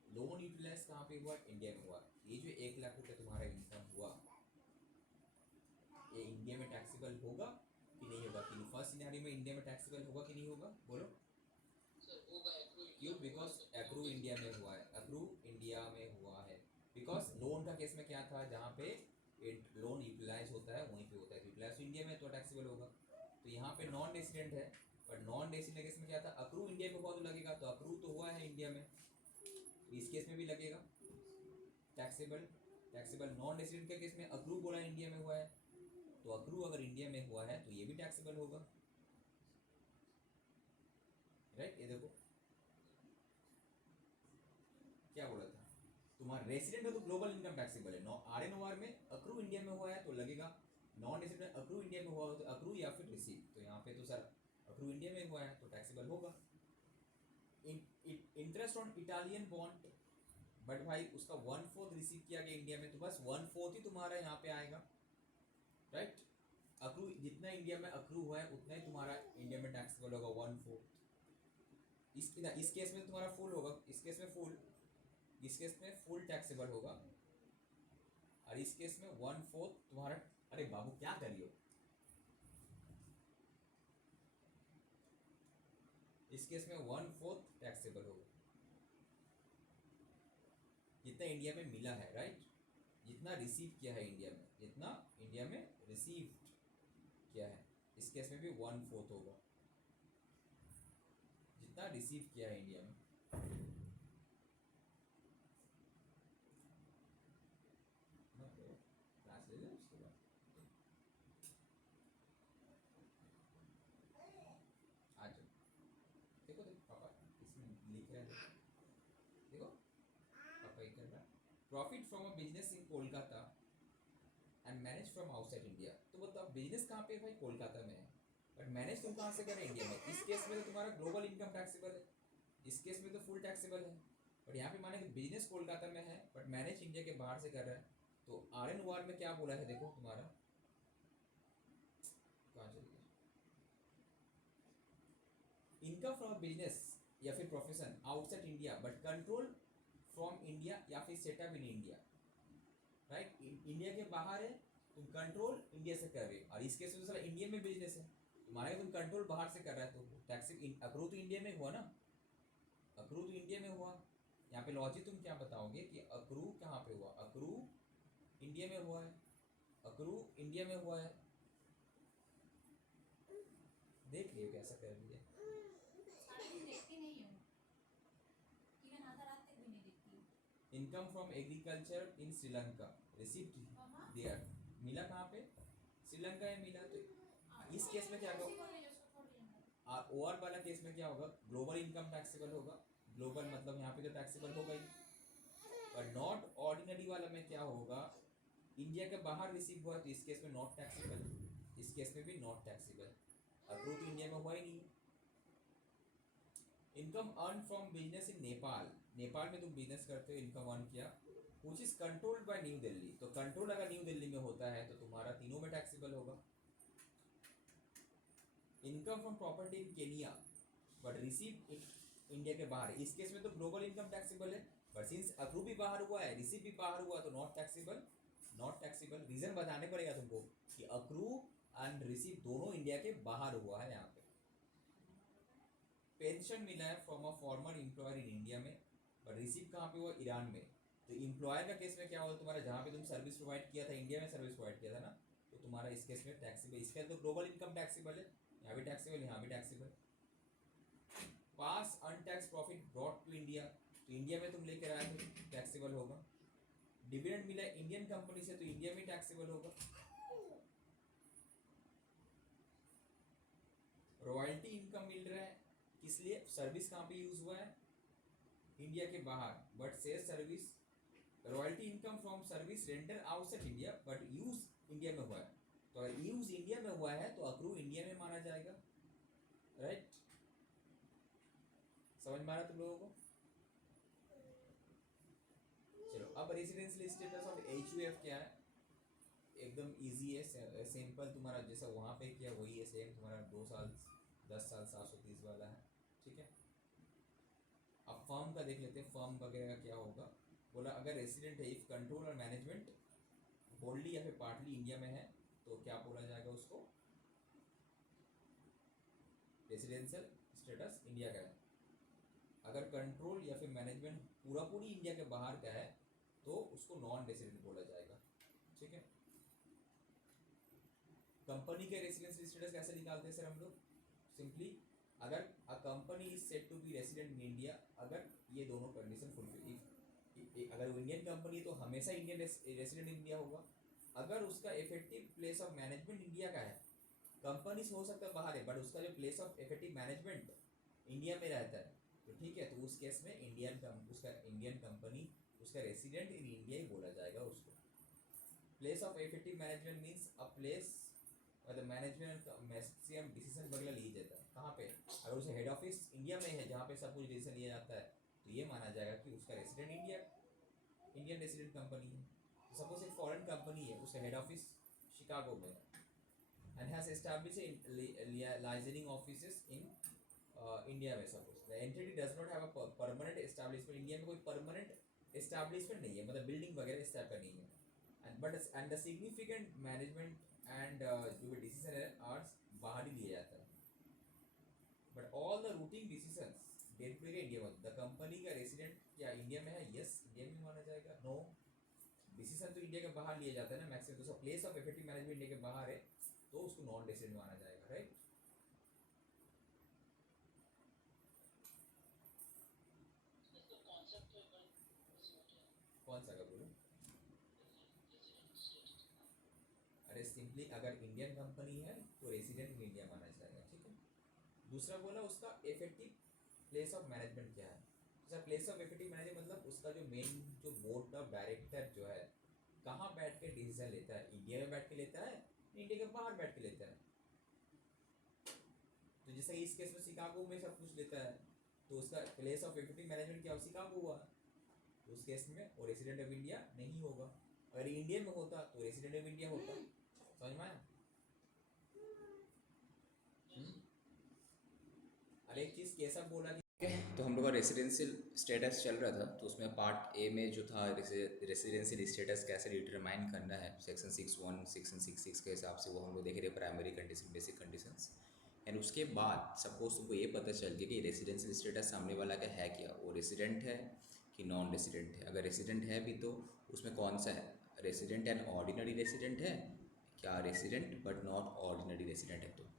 लोन यूटिलाइज कहाँ पे हुआ, इंडिया में हुआ। ये जो 1,00,000 रुपये तुम्हारा इनकम हुआ, ये इंडिया में टैक्सेबल होगा कि नहीं होगा, कि फर्स्ट सिनेरियो में इंडिया में टैक्सेबल होगा कि नहीं होगा, बोलो। सर होगा, क्यों, बिकॉज अप्रूव इंडिया में हुआ है, अप्रूव इंडिया में हुआ है। बिकॉज लोन का केस में क्या था, जहाँ पे लोन यूटिलाइज होता है वहीं पे होता है, यूटिलाइज इंडिया में तो टैक्सेबल होगा। तो यहाँ पे नॉन रेसिडेंट है, बट नॉन रेसिडेंट केस में क्या था, अप्रूव इंडिया में हुआ तो लगेगा, तो अप्रूव तो हुआ है इंडिया में, इस केस में भी लगेगा टैक्सेबल। टैक्सेबल नॉन रेसिडेंट के केस में अप्रूव बोला इंडिया में हुआ है, तो अप्रूव अगर इंडिया में हुआ है तो ये भी टैक्सेबल होगा, राइट। ये देखो क्या बोला था, तुम्हारा रेसिडेंट है तो ग्लोबल इनकम टैक्सेबल है। RNOR में अप्रूव इंडिया में हुआ है तो लगेगा, नॉन रेसिडेंट अप्रूव इंडिया में हुआ हो तो अप्रूव या फिर रिसीव, तो यहाँ पे तो सर अप्रूव इंडिया में हुआ है तो टैक्सेबल होगा। Interest on Italian bond, but भाई उसका 1/4 रिसीव किया गया इंडिया में, तो बस 1/4 ही तुम्हारा यहाँ पे आएगा, राइट। अक्रू जितना इंडिया में अक्रू हुआ है उतना ही तुम्हारा इंडिया में टैक्सेबल होगा, 1/4। इस केस में तुम्हारा फुल होगा, इस केस में फुल टैक्सेबल होगा, और इस केस में 1/4 तुम्हारा। अरे बाबू क्या कर रही हो, इस केस में 1/4 टैक्सेबल होगा, जितना इंडिया में मिला है, राइट। जितना रिसीव किया है इंडिया में, जितना इंडिया में रिसीव किया है, इस केस में भी 1/4 होगा, जितना रिसीव किया है इंडिया में। क्लास ले लें उसके बाद आ जाओ। देखो पापा इसमें लिख रहे हैं, देखो पापा ये कर रहा है, profit from a business in Kolkata and manage from outside India. तो बताओ बिजनेस कहाँ पे है भाई, कोलकाता में है, बट मैनेज तुम कहाँ से कर रहे हैं, इंडिया में। इस केस में तो तुम्हारा ग्लोबल इनकम टैक्सेबल है, इस केस में तो फुल टैक्सेबल है, बट यहाँ पे माने कि बिजनेस कोलकाता में है बट मैनेज इंडिया के बाहर से कर रहा है। तो RNOR में क्या बोला है, देखो तुम्हारा कहाँ चल गया, इनकम फ्रॉम बिजनेस या फिर profession outside India but control from India या फिर setup in India, right. India के बाहर है, तुम कंट्रोल इंडिया से कर रहे हो, और इस केस में तो सारा इंडिया में बिजनेस है, तुम्हारा तुम कंट्रोल बाहर से कर रहा है, तो टैक्स अप्रूव तो इंडिया में हुआ ना, अप्रूव तो इंडिया में हुआ। यहाँ पे लॉजिक तुम क्या बताओगे कि अप्रूव कहाँ पे हुआ, अप्रूव इंडिया में हुआ है, अप्रूव इंडिया में हुआ है, देख लियो कैसा कर रही है। सारा दिन देखती नहीं हूँ, इवन आधा रात तक भी नहीं देखती हूँ। Income from agriculture in Sri Lanka received there, मिला कहाँ पे, श्रीलंका में मिला। तो इस केस में क्या होगा, और वाला केस में क्या होगा, ग्लोबल इनकम टैक्सेबल होगा, ग्लोबल मतलब यहाँ पे तो टैक्सेबल होगा ही, पर नॉट ऑर्डिनरी वाला में क्या होगा, इंडिया के बाहर रिसीव हुआ तो इस केस में नॉट टैक्सेबल, इस केस में भी नॉट टैक्सेबल, अप्रूव तो इंडिया में हुआ ही नहीं। Income earn from business in Nepal, Nepal में तुम बिजनेस करते हो, इनकम अर्न किया which is controlled by new Delhi, तो कंट्रोल अगर न्यू दिल्ली में होता है तो तुम्हारा तीनों में टैक्सेबल होगा। Income from property in Kenya but receive India के बाहर, इस केस में तो ग्लोबल इनकम टैक्सेबल है, बट सिंस अप्रूव भी बाहर हुआ है, रिसीव भी बाहर हुआ, तो not taxable, not taxable. Reason बताने पड़ेगा तुमको कि अप्रूव एंड रिसीव दोनों इंडिया के बाहर हुआ है। यहाँ पे पेंशन मिला है from a former employer in India में, बट रिसीव कहाँ पे हुआ, ईरान में। तो एम्प्लॉयर का केस में क्या हुआ, तुम्हारा जहाँ पे तुम सर्विस प्रोवाइड किया था, इंडिया में सर्विस प्रोवाइड किया था ना, तो तुम्हारा इस केस में टैक्सेबल, इसके तो ग्लोबल इनकम टैक्सेबल है, यहाँ भी टैक्सेबल, यहाँ भी taxable. Past untaxed profit brought to India, तो इंडिया में तुम लेकर आए थे, टैक्सेबल होगा। डिविडेंड मिला इंडियन कंपनी से, तो इंडिया में टैक्सेबल होगा। रॉयल्टी इनकम मिल रहा है, इसलिए सर्विस कहाँ पे यूज हुआ है, इंडिया के बाहर, but share service, royalty income from service render outside India but use India में हुआ है, तो अगर यूज इंडिया में हुआ है तो अप्रूव इंडिया में माना जाएगा, राइट। समझ में आ रहा तुम लोगों को। अब रेसिडेंशियल स्टेटस ऑफ HUF क्या है, एकदम इजी है, सिंपल, तुम्हारा जैसा वहाँ पे किया वही है सेम, तुम्हारा 2 साल 10 साल 730 वाला है, ठीक है। अब फर्म का देख लेते हैं, फर्म वगैरह का क्या होगा। बोला अगर रेसिडेंट है, इफ कंट्रोल और मैनेजमेंट होल्डली या फिर पार्टली इंडिया में है तो क्या बोला जाएगा उसको, रेसिडेंशियल स्टेटस इंडिया का है। अगर कंट्रोल या फिर मैनेजमेंट पूरा पूरी इंडिया के बाहर का है तो उसको नॉन रेसिडेंट बोला जाएगा, ठीक है। कंपनी के रेसिडेंशियल स्टेटस कैसे निकालते हैं सर हम लोग, सिंपली अगर a company is said to be resident in India, अगर ये दोनों कंडीशन फुलफिल, अगर वो इंडियन कंपनी है तो हमेशा इंडियन रेसिडेंट इंडिया होगा। अगर उसका effective place of management India का है, कंपनी से हो सकता है बाहर है बट उसका जो place of effective management India में रहता है, तो ठीक है, तो उस केस में उसका इंडियन कंपनी उसका रेसिडेंट इन इंडिया ही बोला जाएगा उसको। Place of effective management means a place मतलब मैनेजमेंट मैक्सिमम डिसीजन वगैरह लिया जाता है कहाँ पे, अगर उसका हेड ऑफिस इंडिया में है जहाँ पे सब कुछ डिसीजन लिया जाता है तो ये माना जाएगा कि उसका रेसिडेंट इंडियन रेसिडेंट कंपनी है। तो सपोज एक फॉरेन कंपनी है, उसका हेड ऑफिस शिकागो में and has established licensing offices in India में, suppose the entity does not have a permanent establishment, India में कोई परमानेंट एस्टैब्लिशमेंट नहीं है, मतलब बिल्डिंग वगैरह इस टाइप का नहीं है, and the significant management and जो भी डिसीजन है आर्ट्स बाहर ही लिया जाता है, but all the routing decisions that पे इंडिया में। द कंपनी का रेसिडेंट क्या इंडिया में है, यस इंडिया में माना जाएगा, नो डिसीजन तो इंडिया के बाहर लिया जाता है ना मैक्सिमम, तो उसका place of effective management India के बाहर है तो उसको नॉन रेसिडेंट माना जाएगा, राइट। कौन सा का बोलो, अरे सिंपली अगर इंडियन कंपनी है तो रेसिडेंट इन इंडिया माना जाएगा, ठीक है। दूसरा बोला उसका इफेक्टिव प्लेस ऑफ मैनेजमेंट क्या है, उसका प्लेस ऑफ इफेक्टिव मैनेजमेंट मतलब उसका जो मेन जो बोर्ड ऑफ डायरेक्टर जो है कहाँ बैठ के डिसीजन लेता है, इंडिया में बैठ के लेता है, इंडिया के बाहर बैठ के लेता है। तो जैसे इस केस में शिकागो में सब कुछ लेता है तो उसका प्लेस ऑफ इफेक्टिव मैनेजमेंट क्या शिकागो हुआ, तो उस केस में वो रेसिडेंट ऑफ इंडिया नहीं होगा। अगर इंडिया में होता तो रेसिडेंट ऑफ इंडिया होता, समझ में आया। अरे एक चीज़ कैसा बोला कि तो हम लोग का रेसिडेंशियल स्टेटस चल रहा था, तो उसमें पार्ट ए में जो था रेसिडेंशियल स्टेटस कैसे डिटरमाइन करना है सेक्शन 6(1) सेक्शन 6(6) के हिसाब से वो हम लोग देख रहे हैं, primary condition basic conditions. And उसके बाद सपोज तुमको ये पता चल गया कि रेसिडेंशियल स्टेटस सामने वाला का है क्या, वो रेसिडेंट है कि नॉन रेसिडेंट है। अगर रेसिडेंट है भी तो उसमें कौन सा है, रेसिडेंट एंड ऑर्डिनरी रेसिडेंट है क्या, resident but not ordinary resident है।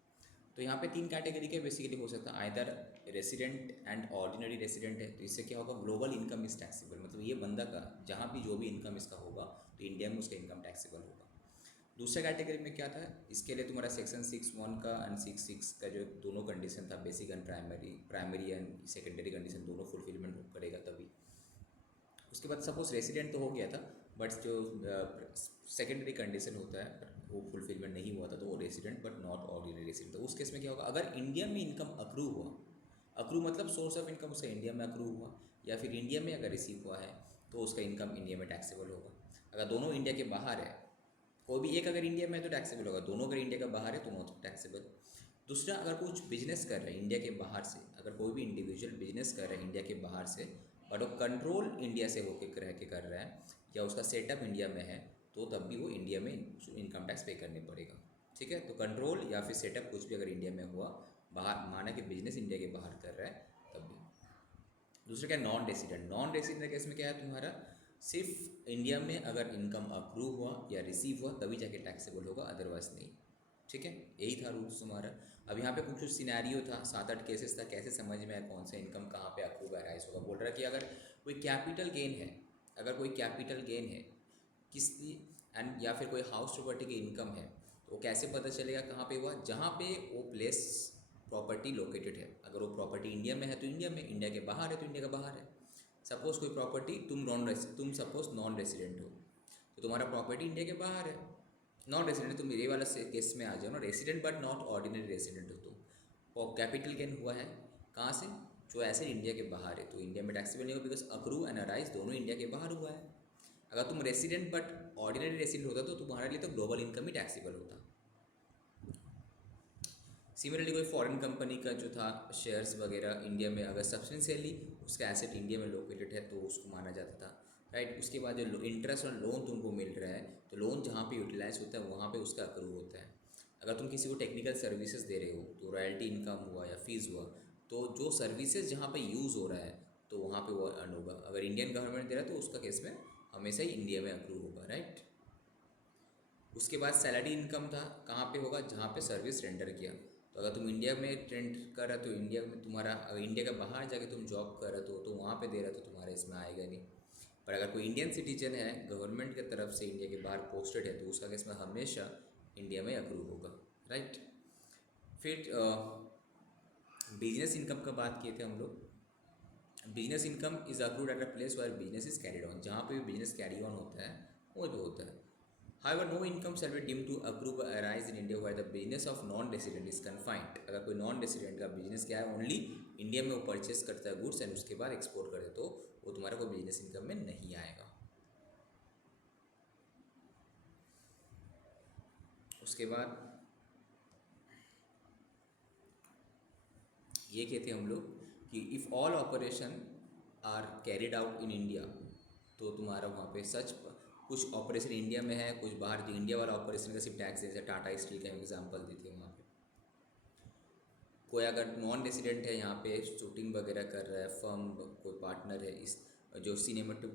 तो यहाँ पे 3 कैटेगरी के बेसिकली हो सकता है, either resident and ordinary resident है तो इससे क्या होगा, ग्लोबल इनकम इज टैक्सेबल, मतलब ये बंदा का जहाँ भी जो भी इनकम इसका होगा तो इंडिया में उसका इनकम टैक्सेबल होगा। दूसरा कैटेगरी में क्या था, इसके लिए तुम्हारा सेक्शन 6(1) का एंड 6(6) का जो दोनों कंडीशन था, basic and primary and secondary condition दोनों फुलफिलमेंट करेगा तभी। उसके बाद सपोज रेसिडेंट तो हो गया था बट जो सेकेंडरी कंडीशन होता है वो फुलफिलमेंट नहीं हुआ था तो वो resident but not ordinary resident. तो उस केस में क्या होगा, अगर इंडिया में इनकम अक्रू हुआ, अक्रू मतलब सोर्स ऑफ इनकम उसका इंडिया में अक्रू हुआ, या फिर इंडिया में अगर रिसीव हुआ है तो उसका इनकम इंडिया में टैक्सेबल होगा। अगर दोनों इंडिया के बाहर है, कोई भी एक अगर इंडिया में है तो टैक्सेबल होगा, दोनों अगर इंडिया के बाहर है तो नॉट टैक्सेबल। दूसरा, अगर कुछ बिजनेस कर रहे हैं इंडिया के बाहर से, अगर कोई भी इंडिविजुअल बिजनेस कर रहे हैं इंडिया के बाहर से बट वो कंट्रोल इंडिया से होकर रह के कर रहा है या उसका सेटअप इंडिया में है तो तब भी वो इंडिया में इनकम टैक्स पे करने पड़ेगा, ठीक है। तो कंट्रोल या फिर सेटअप कुछ भी अगर इंडिया में हुआ, बाहर माना कि बिजनेस इंडिया के बाहर कर रहा है तब भी। दूसरा क्या, non resident. Non resident case में क्या है, तुम्हारा सिर्फ इंडिया में अगर इनकम अप्रूव हुआ या रिसीव हुआ तभी जाके टैक्सेबल होगा, अदरवाइज नहीं, ठीक है। यही था रूल्स तुम्हारा। अब यहाँ पे कुछ सिनेरियो था, 7-8 केसेस था, कैसे समझ में आया कौन सा इनकम कहाँ पे अप्रूव राइज होगा। बोल रहा है कि अगर कोई कैपिटल गेन है, अगर कोई कैपिटल गेन है किसी एंड या फिर कोई हाउस प्रॉपर्टी की इनकम है तो कैसे पता चलेगा कहाँ पे हुआ, जहाँ पे वो प्लेस प्रॉपर्टी लोकेटेड है। अगर वो प्रॉपर्टी इंडिया में है तो इंडिया में, इंडिया के बाहर है तो इंडिया के बाहर है। सपोज़ कोई प्रॉपर्टी तुम सपोज नॉन रेसिडेंट हो तो तुम्हारा प्रॉपर्टी इंडिया के बाहर है, नॉन रेसिडेंट तुम ये वाला केस में आ जाओ ना, resident but not ordinary resident हो तुम, और कैपिटल गेन हुआ है कहाँ से, जो ऐसे इंडिया के बाहर है तो इंडिया में टैक्सेबल नहीं होगा बिकॉज अक्रू एंड अराइज दोनों इंडिया के बाहर हुआ है। अगर तुम रेसिडेंट बट ऑर्डिनरी रेसिडेंट होता तो तुम्हारे लिए तो ग्लोबल इनकम ही टैक्सेबल होता। सिमिलरली कोई फॉरेन कंपनी का जो था शेयर्स वगैरह इंडिया में अगर सब्सटेंशियली उसका एसेट इंडिया में लोकेटेड है तो उसको माना जाता था, राइट। उसके बाद जो इंटरेस्ट और लोन तुमको मिल रहा है तो लोन जहाँ पे यूटिलाइज होता है वहाँ पे उसका अक्रू होता है। अगर तुम किसी को टेक्निकल सर्विसेज दे रहे हो तो रॉयल्टी इनकम हुआ या फीस हुआ, तो जो सर्विसेज जहाँ पे यूज़ हो रहा है तो वहाँ पे वो अर्न होगा। अगर इंडियन गवर्नमेंट दे रहा है तो उसका केस में हमेशा ही इंडिया में अक्रू होगा, राइट। उसके बाद सैलरी इनकम था, कहाँ पे होगा, जहाँ पे सर्विस रेंडर किया। तो अगर तुम इंडिया में रेंट कर रहे हो तो इंडिया में तुम्हारा, अगर इंडिया के बाहर जाके तुम जॉब कर रहे हो तो वहाँ पे दे रहे हो तो तुम्हारे इसमें आएगा नहीं। पर अगर कोई इंडियन सिटीजन है गवर्नमेंट की तरफ से इंडिया के बाहर पोस्टेड है तो उसका केस में हमेशा इंडिया में अक्रू होगा, राइट। फिर बिजनेस इनकम का बात किए थे हम लोग। Business income is accrued at a place where business is carried on, जहाँ पे भी बिजनेस कैरी ऑन होता है वो जो होता है। However, no income shall be deemed to accrue or arise in India where the business of non-resident is confined. अगर कोई नॉन रेसिडेंट का बिजनेस क्या है, ओनली इंडिया में वो परचेस करता है गुड्स एंड उसके बाद एक्सपोर्ट कर दे, तो वो तुम्हारा कोई बिजनेस इनकम में नहीं आएगा। उसके बाद ये कहते हैं हम लोग कि if all operation are carried out in India, तो तुम्हारा वहाँ पे सच कुछ ऑपरेशन इंडिया में है, कुछ बाहर, जो इंडिया वाला ऑपरेशन का सिर्फ टैक्स, जैसे टाटा स्टील का एग्जांपल देते हैं। वहाँ पे कोई अगर नॉन रेसिडेंट है यहाँ पे शूटिंग वगैरह कर रहा है, फर्म कोई पार्टनर है इस जो सिनेमेटो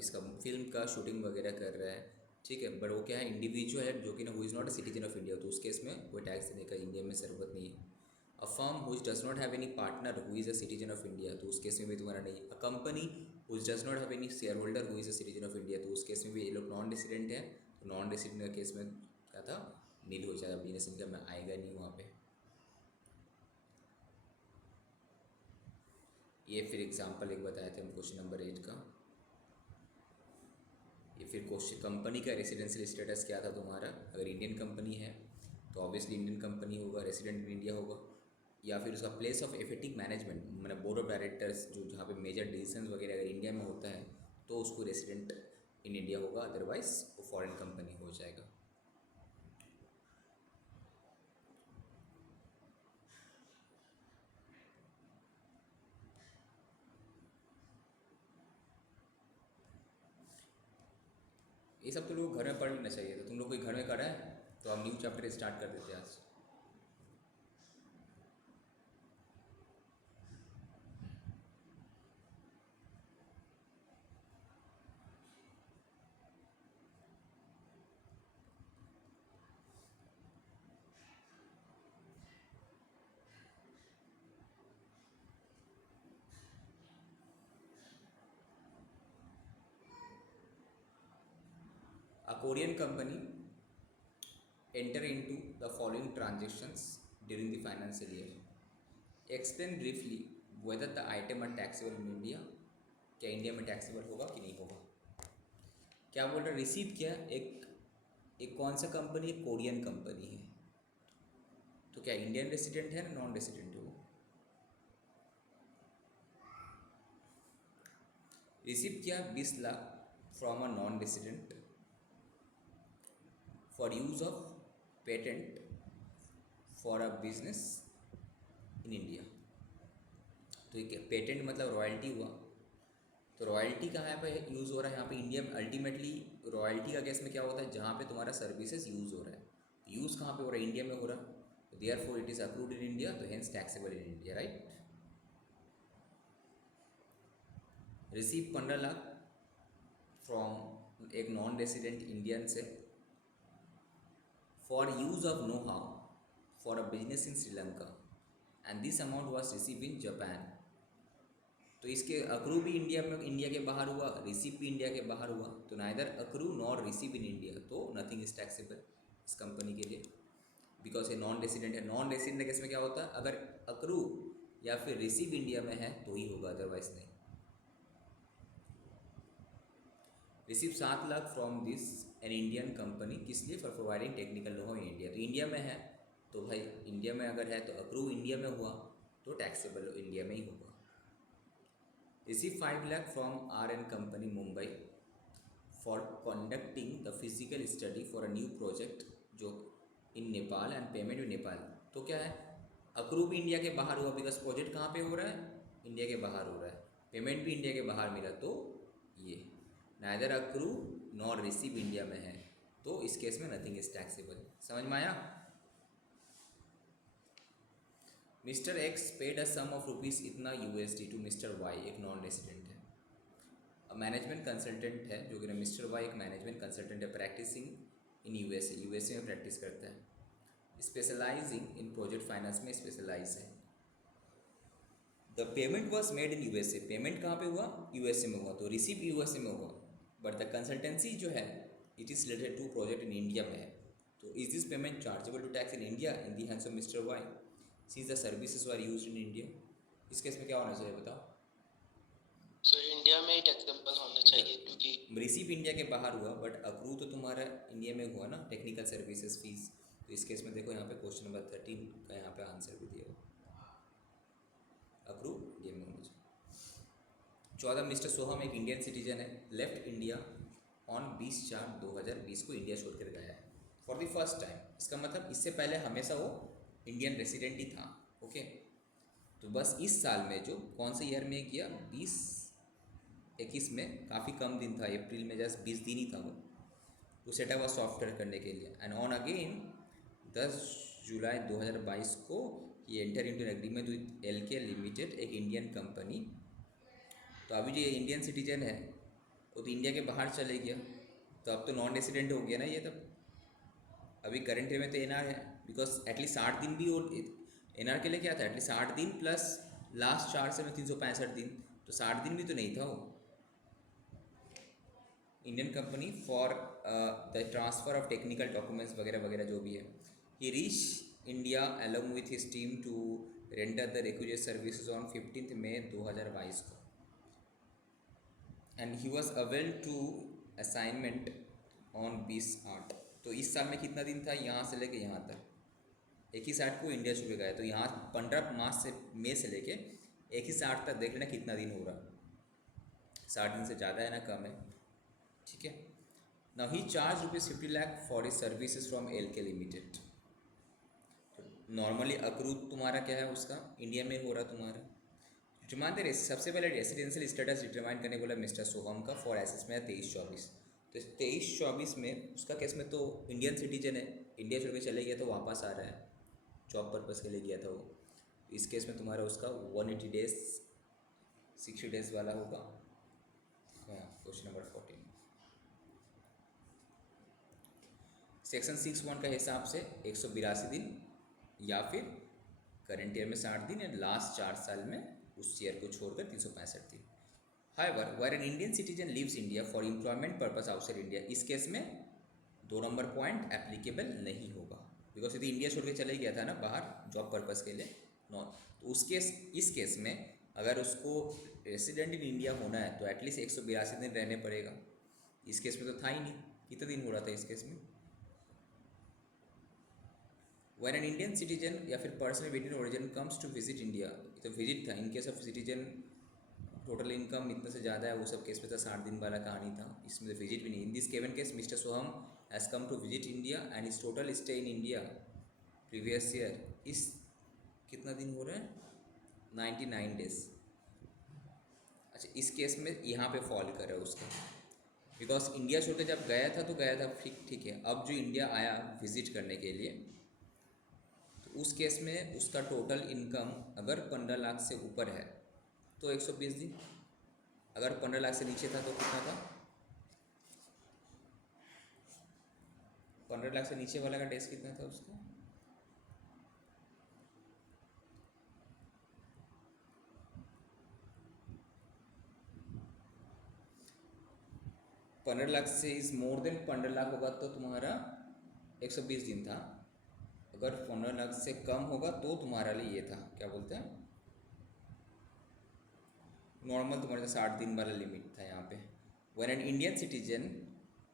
इसका फिल्म का शूटिंग वगैरह कर रहा है, ठीक है, बट वो क्या है, इंडिविजुअल है जो कि ना who is not a citizen of India, तो उस केस में कोई टैक्स देने का इंडिया में ज़रूरत नहीं है। A firm whose does not have any partner who is a citizen of India, तो उस केस में भी तुम्हारा नहीं। A company whose does not have any share holder who is a citizen of India, तो उस केस में भी ये लोग नॉन रेसिडेंट है, तो नॉन रेसिडेंट का केस में क्या था, नील हो जाएगा, बिजनेस इनकम में आएगा नहीं वहाँ पे। ये फिर एग्जांपल एक बताए थे हम क्वेश्चन नंबर 8 का। ये फिर क्वेश्चन कंपनी का रेसिडेंशियल स्टेटस क्या था तुम्हारा, अगर इंडियन कंपनी है तो ऑब्वियसली इंडियन कंपनी होगा, रेसिडेंट इन इंडिया होगा। या फिर उसका प्लेस ऑफ इफेक्टिव मैनेजमेंट, मतलब बोर्ड ऑफ डायरेक्टर्स जो जहाँ पे मेजर डिसीजंस वगैरह अगर इंडिया में होता है तो उसको रेसिडेंट इन इंडिया होगा, अदरवाइज वो फॉरेन कंपनी हो जाएगा। ये सब तो लोग घर में पढ़ लेना चाहिए, तो तुम लोग कोई घर में करा है तो हम न्यू चैप्टर स्टार्ट कर देते हैं आज। A Korean company enter into the following transactions during the financial year. Explain briefly whether the item are taxable in India, क्या इंडिया में टैक्सेबल होगा कि नहीं होगा। क्या बोल रहा, रिसीव किया, एक कौन सा कंपनी है, कोरियन कंपनी है, तो क्या इंडियन रेसिडेंट है ना नॉन रेसिडेंट है वो। रिसीव किया 20 lakh from a non resident for use of patent for a business in India. तो ये पेटेंट मतलब रॉयल्टी हुआ, तो रॉयल्टी कहाँ यहाँ पे यूज़ हो रहा है, यहाँ पे इंडिया में अल्टीमेटली रॉयल्टी का केस में क्या होता है, जहाँ पे तुम्हारा सर्विसेज यूज़ हो रहा है, यूज़ कहाँ पे हो रहा है, इंडिया में हो रहा है, तो therefore it is accrued in India, तो hence taxable in India, right. Receive 15 lakh from एक नॉन रेसिडेंट इंडियन से for use of know how for a business in Sri Lanka and this amount was receive in Japan. तो इसके अक्रू भी इंडिया में, इंडिया के बाहर हुआ, रिसीव भी इंडिया के बाहर हुआ, तो neither accrue nor receive in India, तो नथिंग इज टैक्सेबल इस कंपनी के लिए, बिकॉज ये नॉन रेसिडेंट है। नॉन रेसिडेंट केस में क्या होता है, अगर अक्रू या फिर रिसीव इंडिया में है तो ही होगा, अदरवाइज नहीं। Receive 7 lakh from this an Indian company, किस लिए, for providing technical know in India, तो इंडिया में है तो भाई इंडिया में अगर है तो अक्रू इंडिया में हुआ तो टैक्सेबल इंडिया में ही होगा। Receive 5 lakh from R N company Mumbai for conducting the physical study for a new project जो in Nepal and payment in Nepal. तो क्या है, अक्रू भी इंडिया के बाहर हुआ बिकॉज प्रोजेक्ट कहाँ पे हो रहा है, इंडिया के बाहर हो रहा है, पेमेंट भी इंडिया के बाहर मिला, तो ये neither accrue nor receive India में है, तो इस केस में नथिंग इज टैक्सेबल। समझ में आया? Mister X paid a sum of rupees इतना यूएसडी टू मिस्टर वाई, एक नॉन रेसिडेंट है, मैनेजमेंट कंसल्टेंट है, जो कि मिस्टर वाई एक मैनेजमेंट कंसल्टेंट है, प्रैक्टिसिंग इन यूएसए में प्रैक्टिस करता है, स्पेशलाइजिंग इन प्रोजेक्ट फाइनेंस में स्पेशलाइज है। The payment was made in USA, payment कहाँ पे हुआ, यूएसए में हुआ, तो रिसीव यूएसए में हुआ, बट द कंसल्टेंसी जो है it is related to project in India में है, तो is this payment chargeable to tax in India in the hands of mister Y सीज the services are used in India. इस केस में क्या होना चाहिए बताओ? सो इंडिया में ही टैक्सेबल होना चाहिए, क्योंकि रिसीव इंडिया के बाहर हुआ, बट अक्रू तो तुम्हारा इंडिया में हुआ ना, टेक्निकल सर्विसेज फीस। तो इस केस में देखो यहाँ पे क्वेश्चन नंबर 13 का यहाँ पे आंसर भी दिया हुआ, अक्रू इंडिया में होना चाहिए। 14 मिस्टर सोहम एक इंडियन सिटीजन है, लेफ्ट इंडिया ऑन 20/4/2020 को इंडिया छोड़ कर गया है फॉर द फर्स्ट टाइम। इसका मतलब इससे पहले हमेशा वो इंडियन रेसिडेंट ही था, ओके। तो बस इस साल में जो कौन से ईयर में किया, 2021 में, काफ़ी कम दिन था, अप्रैल में जस्ट 20 दिन ही था वो, तो सेटअप हुआ सॉफ्टवेयर करने के लिए। एंड ऑन अगेन 10 जुलाई 2022 को ये enter into an agreement with LK limited, एक इंडियन कंपनी। तो अभी जो ये इंडियन सिटीजन है वो तो इंडिया के बाहर चले गया, तो अब तो नॉन रेसिडेंट हो गया ना ये। तब अभी करंट ईयर में तो एनआर है, बिकॉज एटलीस्ट 60 दिन भी, और एनआर के लिए क्या था, एटलीस्ट 60 दिन प्लस लास्ट 4 से 365 दिन, तो 60 दिन भी तो नहीं था वो। Indian company for the transfer of technical documents वगैरह वगैरह जो भी है। He reach India along with his team to render the requisite services on 15 May 2022 को, and he was avail to assignment on 20/8। तो इस साल में कितना दिन था, यहाँ से लेके यहाँ तक, 21/8 को इंडिया छोड़ गया, तो यहाँ 15 मार्च से मई से लेके 21/8 तक देख लेना कितना दिन हो रहा। 60 दिन से ज़्यादा है ना, कम है, ठीक है। Now he charge ₹50 lakh for his services from LK limited. Normally accrue तुम्हारा क्या है, उसका इंडिया में हो रहा तुम्हारा। डिटरमाइन द सबसे पहले रेसिडेंशियल स्टेटस डिटरमाइन करने बोला मिस्टर सोहम का फॉर एसेस में 23-24। तो 23-24 में उसका केस में तो इंडियन सिटीजन है, इंडिया छोड़ के चले गया तो वापस आ रहा है, जॉब पर्पज़ के लिए गया था वो। इस केस में तुम्हारा उसका 180 डेज 60 डेज वाला होगा। क्वेश्चन नंबर 14 सेक्शन 6(1) का हिसाब से 182 दिन, या फिर करंट ईयर में 60 दिन, एंड लास्ट 4 साल में उस ईयर को छोड़कर 365 दिन। However, where an Indian citizen leaves India for employment purpose outside India, इस केस में 2 नंबर पॉइंट एप्लीकेबल नहीं होगा, बिकॉज यदि इंडिया छोड़ के चले गया था ना बाहर जॉब पर्पज़ के लिए, नॉट, तो उस केस, इस केस में अगर उसको रेसिडेंट इन इंडिया होना है तो एटलीस्ट 182 दिन रहने पड़ेगा। इस केस में तो था ही नहीं, कितना दिन हो रहा था इस केस में। When an Indian citizen या फिर person with Indian origin comes to visit India, तो विजिट था। In case of citizen total income इतना से ज़्यादा है, वो सब केस में तो 60 दिन वाला कहानी था, इसमें तो विजिट भी नहीं। In this given case mister Soham has come to visit India and is total stay in India previous year is कितना दिन हो रहा है, 99 डेज। अच्छा, इस केस में यहाँ पे फॉल कर रहा है उसका, बिकॉज इंडिया छोड़ के जब गया था तो गया था, ठीक है। अब जो इंडिया आया विजिट करने के लिए, तो उस केस में उसका टोटल इनकम अगर 15 लाख से ऊपर है तो 120 दिन, अगर 15 लाख से नीचे था तो कितना था, 15 लाख से नीचे वाला का डेज कितना था उसका, पंद्रह लाख से इज मोर देन 15 लाख होगा तो तुम्हारा 120 दिन था। अगर 15 लाख से कम होगा तो तुम्हारा लिए ये था, क्या बोलते हैं, नॉर्मल तुम्हारे 60 दिन वाला लिमिट था यहाँ पे। वन एन इंडियन सिटीजन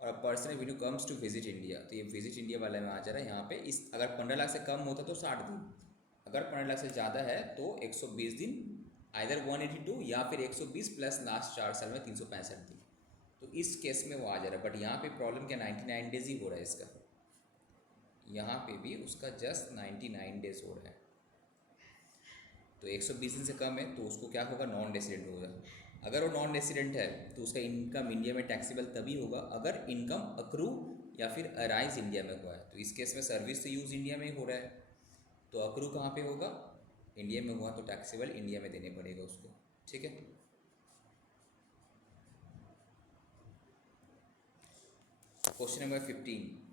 और person when you comes to visit India, तो ये विजिट इंडिया वाला में आ जा रहा है यहाँ पे। इस अगर 15 लाख से कम होता तो 60 दिन, अगर 15 लाख से ज़्यादा है तो 120 दिन, आइदर 182 या फिर 120 प्लस लास्ट 4 साल में 365 दिन। तो इस केस में वो आ जा रहा है। बट यहाँ पे प्रॉब्लम क्या, 99 डेज ही हो रहा है इसका, यहाँ पे भी उसका जस्ट 99 डेज हो रहा है। तो 120 दिन से कम है तो उसको क्या होगा, नॉन रेसिडेंट होगा। अगर वो नॉन रेसिडेंट है तो उसका इनकम इंडिया में टैक्सेबल तभी होगा अगर इनकम अक्रू या फिर अराइज इंडिया में हुआ है। तो इस केस में सर्विस तो यूज़ इंडिया में ही हो रहा है, तो अक्रू कहाँ पे होगा, इंडिया में हुआ, तो टैक्सेबल इंडिया में देने पड़ेगा उसको। ठीक है। Question number 15,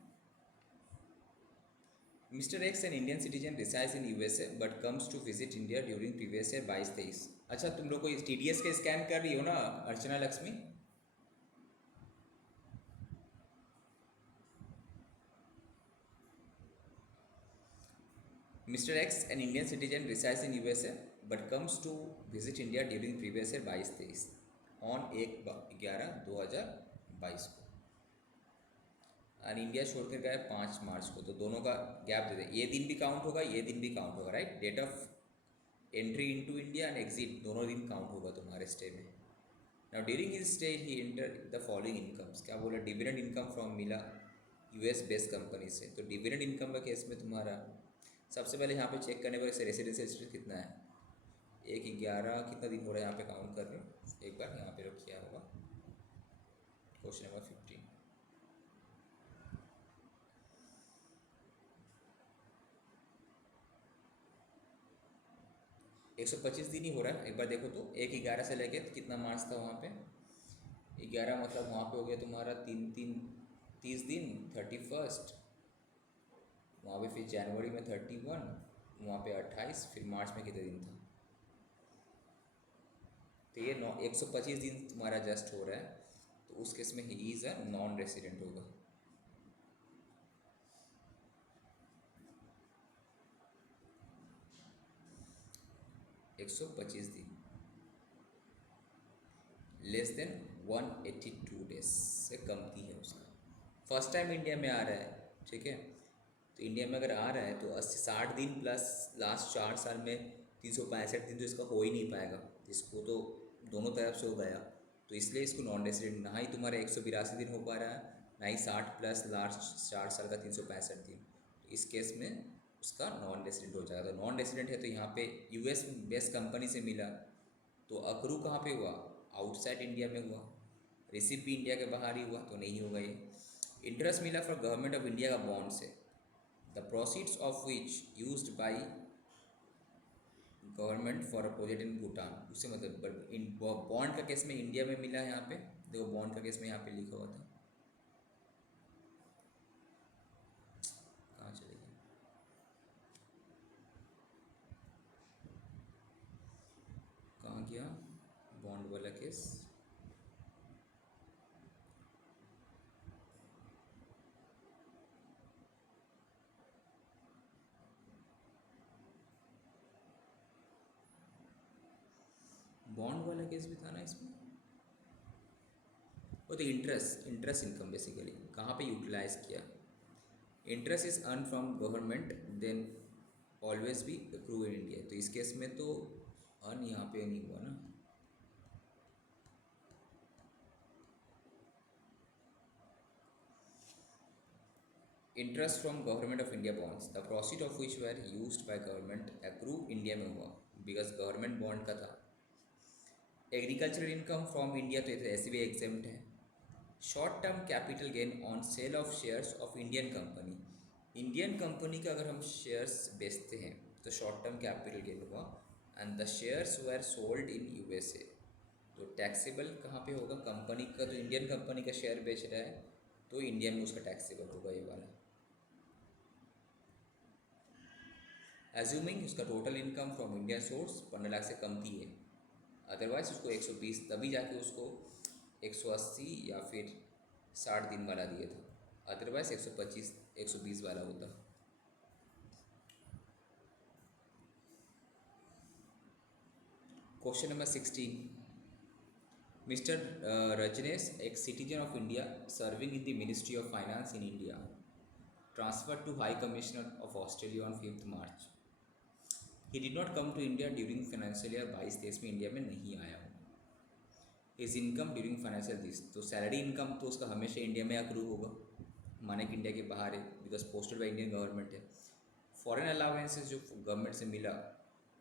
Mr. X, an Indian citizen, resides in USA but comes to visit India during previous year 22-23। अच्छा, तुम लोग को TDS का स्कैन कर रही हो ना अर्चना Lakshmi? Mr. X, an Indian citizen, resides in USA but comes to visit India during previous year 22-23 on 1/11/2022 को, और इंडिया छोड़कर गए 5 मार्च को। तो दोनों का गैप दे दे, ये दिन भी काउंट होगा, ये दिन भी काउंट होगा, right. Date of entry into India and exit दोनों दिन काउंट होगा तुम्हारे स्टे में। Now during his stay he enter the following incomes, क्या बोला, डिविडेंड इनकम फ्रॉम मिला यूएस बेस्ड कंपनी से। तो डिविडेंड इनकम का केस में तुम्हारा सबसे पहले यहाँ पे चेक करने पर रेसिडेंशियल स्टेट कितना है, 1/11 कितना दिन हो रहा है यहाँ पे काउंट कर रहे हो, एक बार यहाँ पे रख किया होगा। क्वेश्चन नंबर 15, 125 दिन ही हो रहा है। एक बार देखो तो 1/11 से लेके कितना मार्च था वहाँ पे, 11 मतलब वहाँ पे हो गया तुम्हारा 30 दिन, 31, वहाँ पे फिर जनवरी में 31, वहाँ पे 28, फिर मार्च में कितने दिन था। तो ये 125 दिन तुम्हारा जस्ट हो रहा है, तो उस केस में ही इज़ अ नॉन रेसिडेंट होगा। एक 125 दिन लेस देन 182 डेज से कमती है उसका। फर्स्ट टाइम इंडिया में आ रहा है, ठीक है। तो इंडिया में अगर आ रहा है तो 60 दिन प्लस लास्ट 4 साल में 365 दिन तो इसका हो ही नहीं पाएगा, इसको तो दोनों तरफ से हो गया। तो इसलिए इसको नॉन रेसिडेंट, ना ही तुम्हारा 182 दिन हो पा रहा है, ना ही 60 प्लस लास्ट 4 साल का 365 दिन। तो इस केस में उसका नॉन रेसिडेंट हो जाएगा। तो नॉन रेसिडेंट है तो यहाँ पे यूएस बेस्ड कंपनी से मिला, तो अक्रू कहाँ पे हुआ, आउटसाइड इंडिया में हुआ। रिसीव भी इंडिया के बाहर ही हुआ, तो नहीं होगा ये। इंटरेस्ट मिला फॉर गवर्नमेंट ऑफ इंडिया का बॉन्ड से, the proceeds of which used by government for a project in Bhutan. उससे मतलब इन बॉन्ड का केस में इंडिया में मिला है। यहाँ पे देखो बॉन्ड का केस में यहाँ पे लिखा हुआ था, कहाँ चले गए, कहाँ गया बॉन्ड वाला केस। बॉन्ड वाला केस भी था ना इसमें, वो तो इंटरेस्ट इनकम बेसिकली कहाँ पे यूटिलाइज किया। Interest is earn from government then always be accrue in India. तो इस केस में तो अर्न यहाँ पे नहीं हुआ ना। Interest from government of India bonds, the proceed of which where used by government accrue India में हुआ, बिकॉज गवर्नमेंट बॉन्ड का था। एग्रीकल्चरल इनकम फ्रॉम इंडिया तो ऐसे भी एग्जेम्प्ट है। Short term capital gain on sale of shares of Indian company, Indian company का अगर हम शेयर्स बेचते हैं तो शॉर्ट टर्म कैपिटल गेन हुआ, and the shares were sold in USA. तो टैक्सेबल कहाँ पे होगा, कंपनी का, तो इंडियन कंपनी का शेयर बेच रहा है तो इंडिया में उसका टैक्सेबल होगा ये वाला। एज्यूमिंग उसका total income from Indian source 15 lakh से कमती है, अदरवाइज उसको 120, तभी जाके उसको 180 या फिर 60 दिन वाला दिया था, अदरवाइज 125 120 वाला होता। क्वेश्चन नंबर 16, मिस्टर रजनेश, एक citizen of India serving in the ministry of finance in India, transfer to high commissioner of Australia on 5 March. He did not come to India during financial year 22-23 में इंडिया में नहीं आया। Is income during financial this, तो सैलरी इनकम तो उसका हमेशा इंडिया में अक्रू होगा, माने कि इंडिया के बाहर है because posted by Indian government है। फॉरेन अलाउंसेस जो गवर्नमेंट से मिला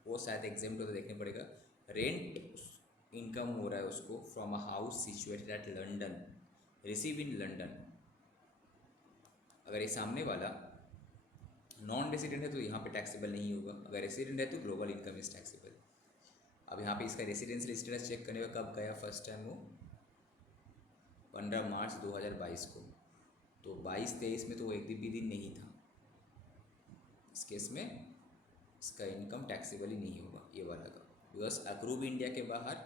वो शायद एग्जाम तो देखने पड़ेगा। रेंट इनकम हो रहा है उसको from a house situated at London, receive in London. अगर ये सामने वाला नॉन रेसिडेंट है तो यहाँ पे टैक्सेबल नहीं होगा, अगर रेसिडेंट है तो ग्लोबल इनकम इज टैक्सेबल। अब यहाँ पे इसका रेसिडेंशियल स्टेटस चेक करने का कब गया फर्स्ट टाइम, वो 15 मार्च 2022 को, तो 22-23 में तो वो एक भी दिन नहीं था। इस केस में इसका इनकम टैक्सेबल ही नहीं होगा ये वाला का, बिकॉज अक्रूव इंडिया के बाहर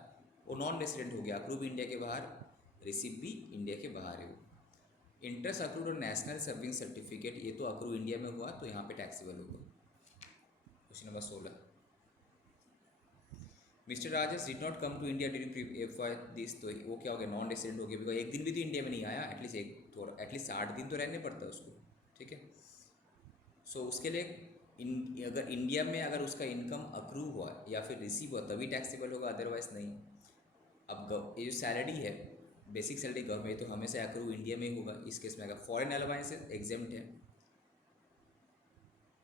वो नॉन रेसिडेंट हो गया, अक्रूव इंडिया के बाहर, रिसीव भी इंडिया के बाहर है वो। इंटरेस्ट अक्रूड और नेशनल सर्विंग सर्टिफिकेट ये तो अक्रूव इंडिया में हुआ तो यहाँ पे टैक्सेबल होगा। Question number 16, mister Rajesh did not come to India during for this, तो वो क्या हो गया, नॉन रेसिडेंट हो गया, बिकॉज एक दिन भी तो इंडिया में नहीं आया, एटलीस्ट 8 दिन तो रहने पड़ता है उसको, ठीक है। सो उसके लिए अगर इंडिया में अगर उसका इनकम अक्रू हुआ या फिर रिसीव हुआ तभी टैक्सेबल होगा, अदरवाइज नहीं। अब ये जो सैलरी है बेसिक सैलरी गवर्नमेंट तो हमेशा अक्रू इंडिया में ही होगा। इस केस में अगर फॉरेन अलाउंस एग्जेम्प्ट है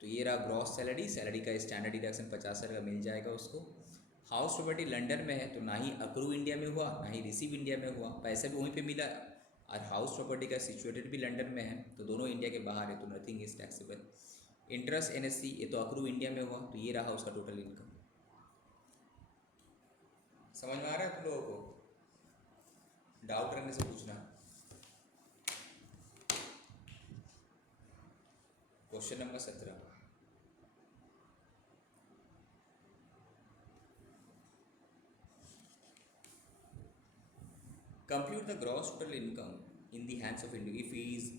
तो ये रहा ग्रॉस सैलरी, सैलरी का स्टैंडर्ड डिडक्शन 50,000 का मिल जाएगा उसको। हाउस प्रॉपर्टी लंदन में है तो ना ही अक्रू इंडिया में हुआ ना ही रिसीव इंडिया में हुआ, पैसा भी वहीं पे मिला, और हाउस प्रॉपर्टी का सिचुएटेड भी लंदन में है तो दोनों इंडिया के बाहर है तो nothing is taxable. Interest NSC ये तो अक्रू इंडिया में हुआ तो ये रहा उसका टोटल इनकम। समझ में आ रहा है तुम लोगों को? डाउट रहने से पूछना। Question number 17, compute the gross total income in the hands of India if is,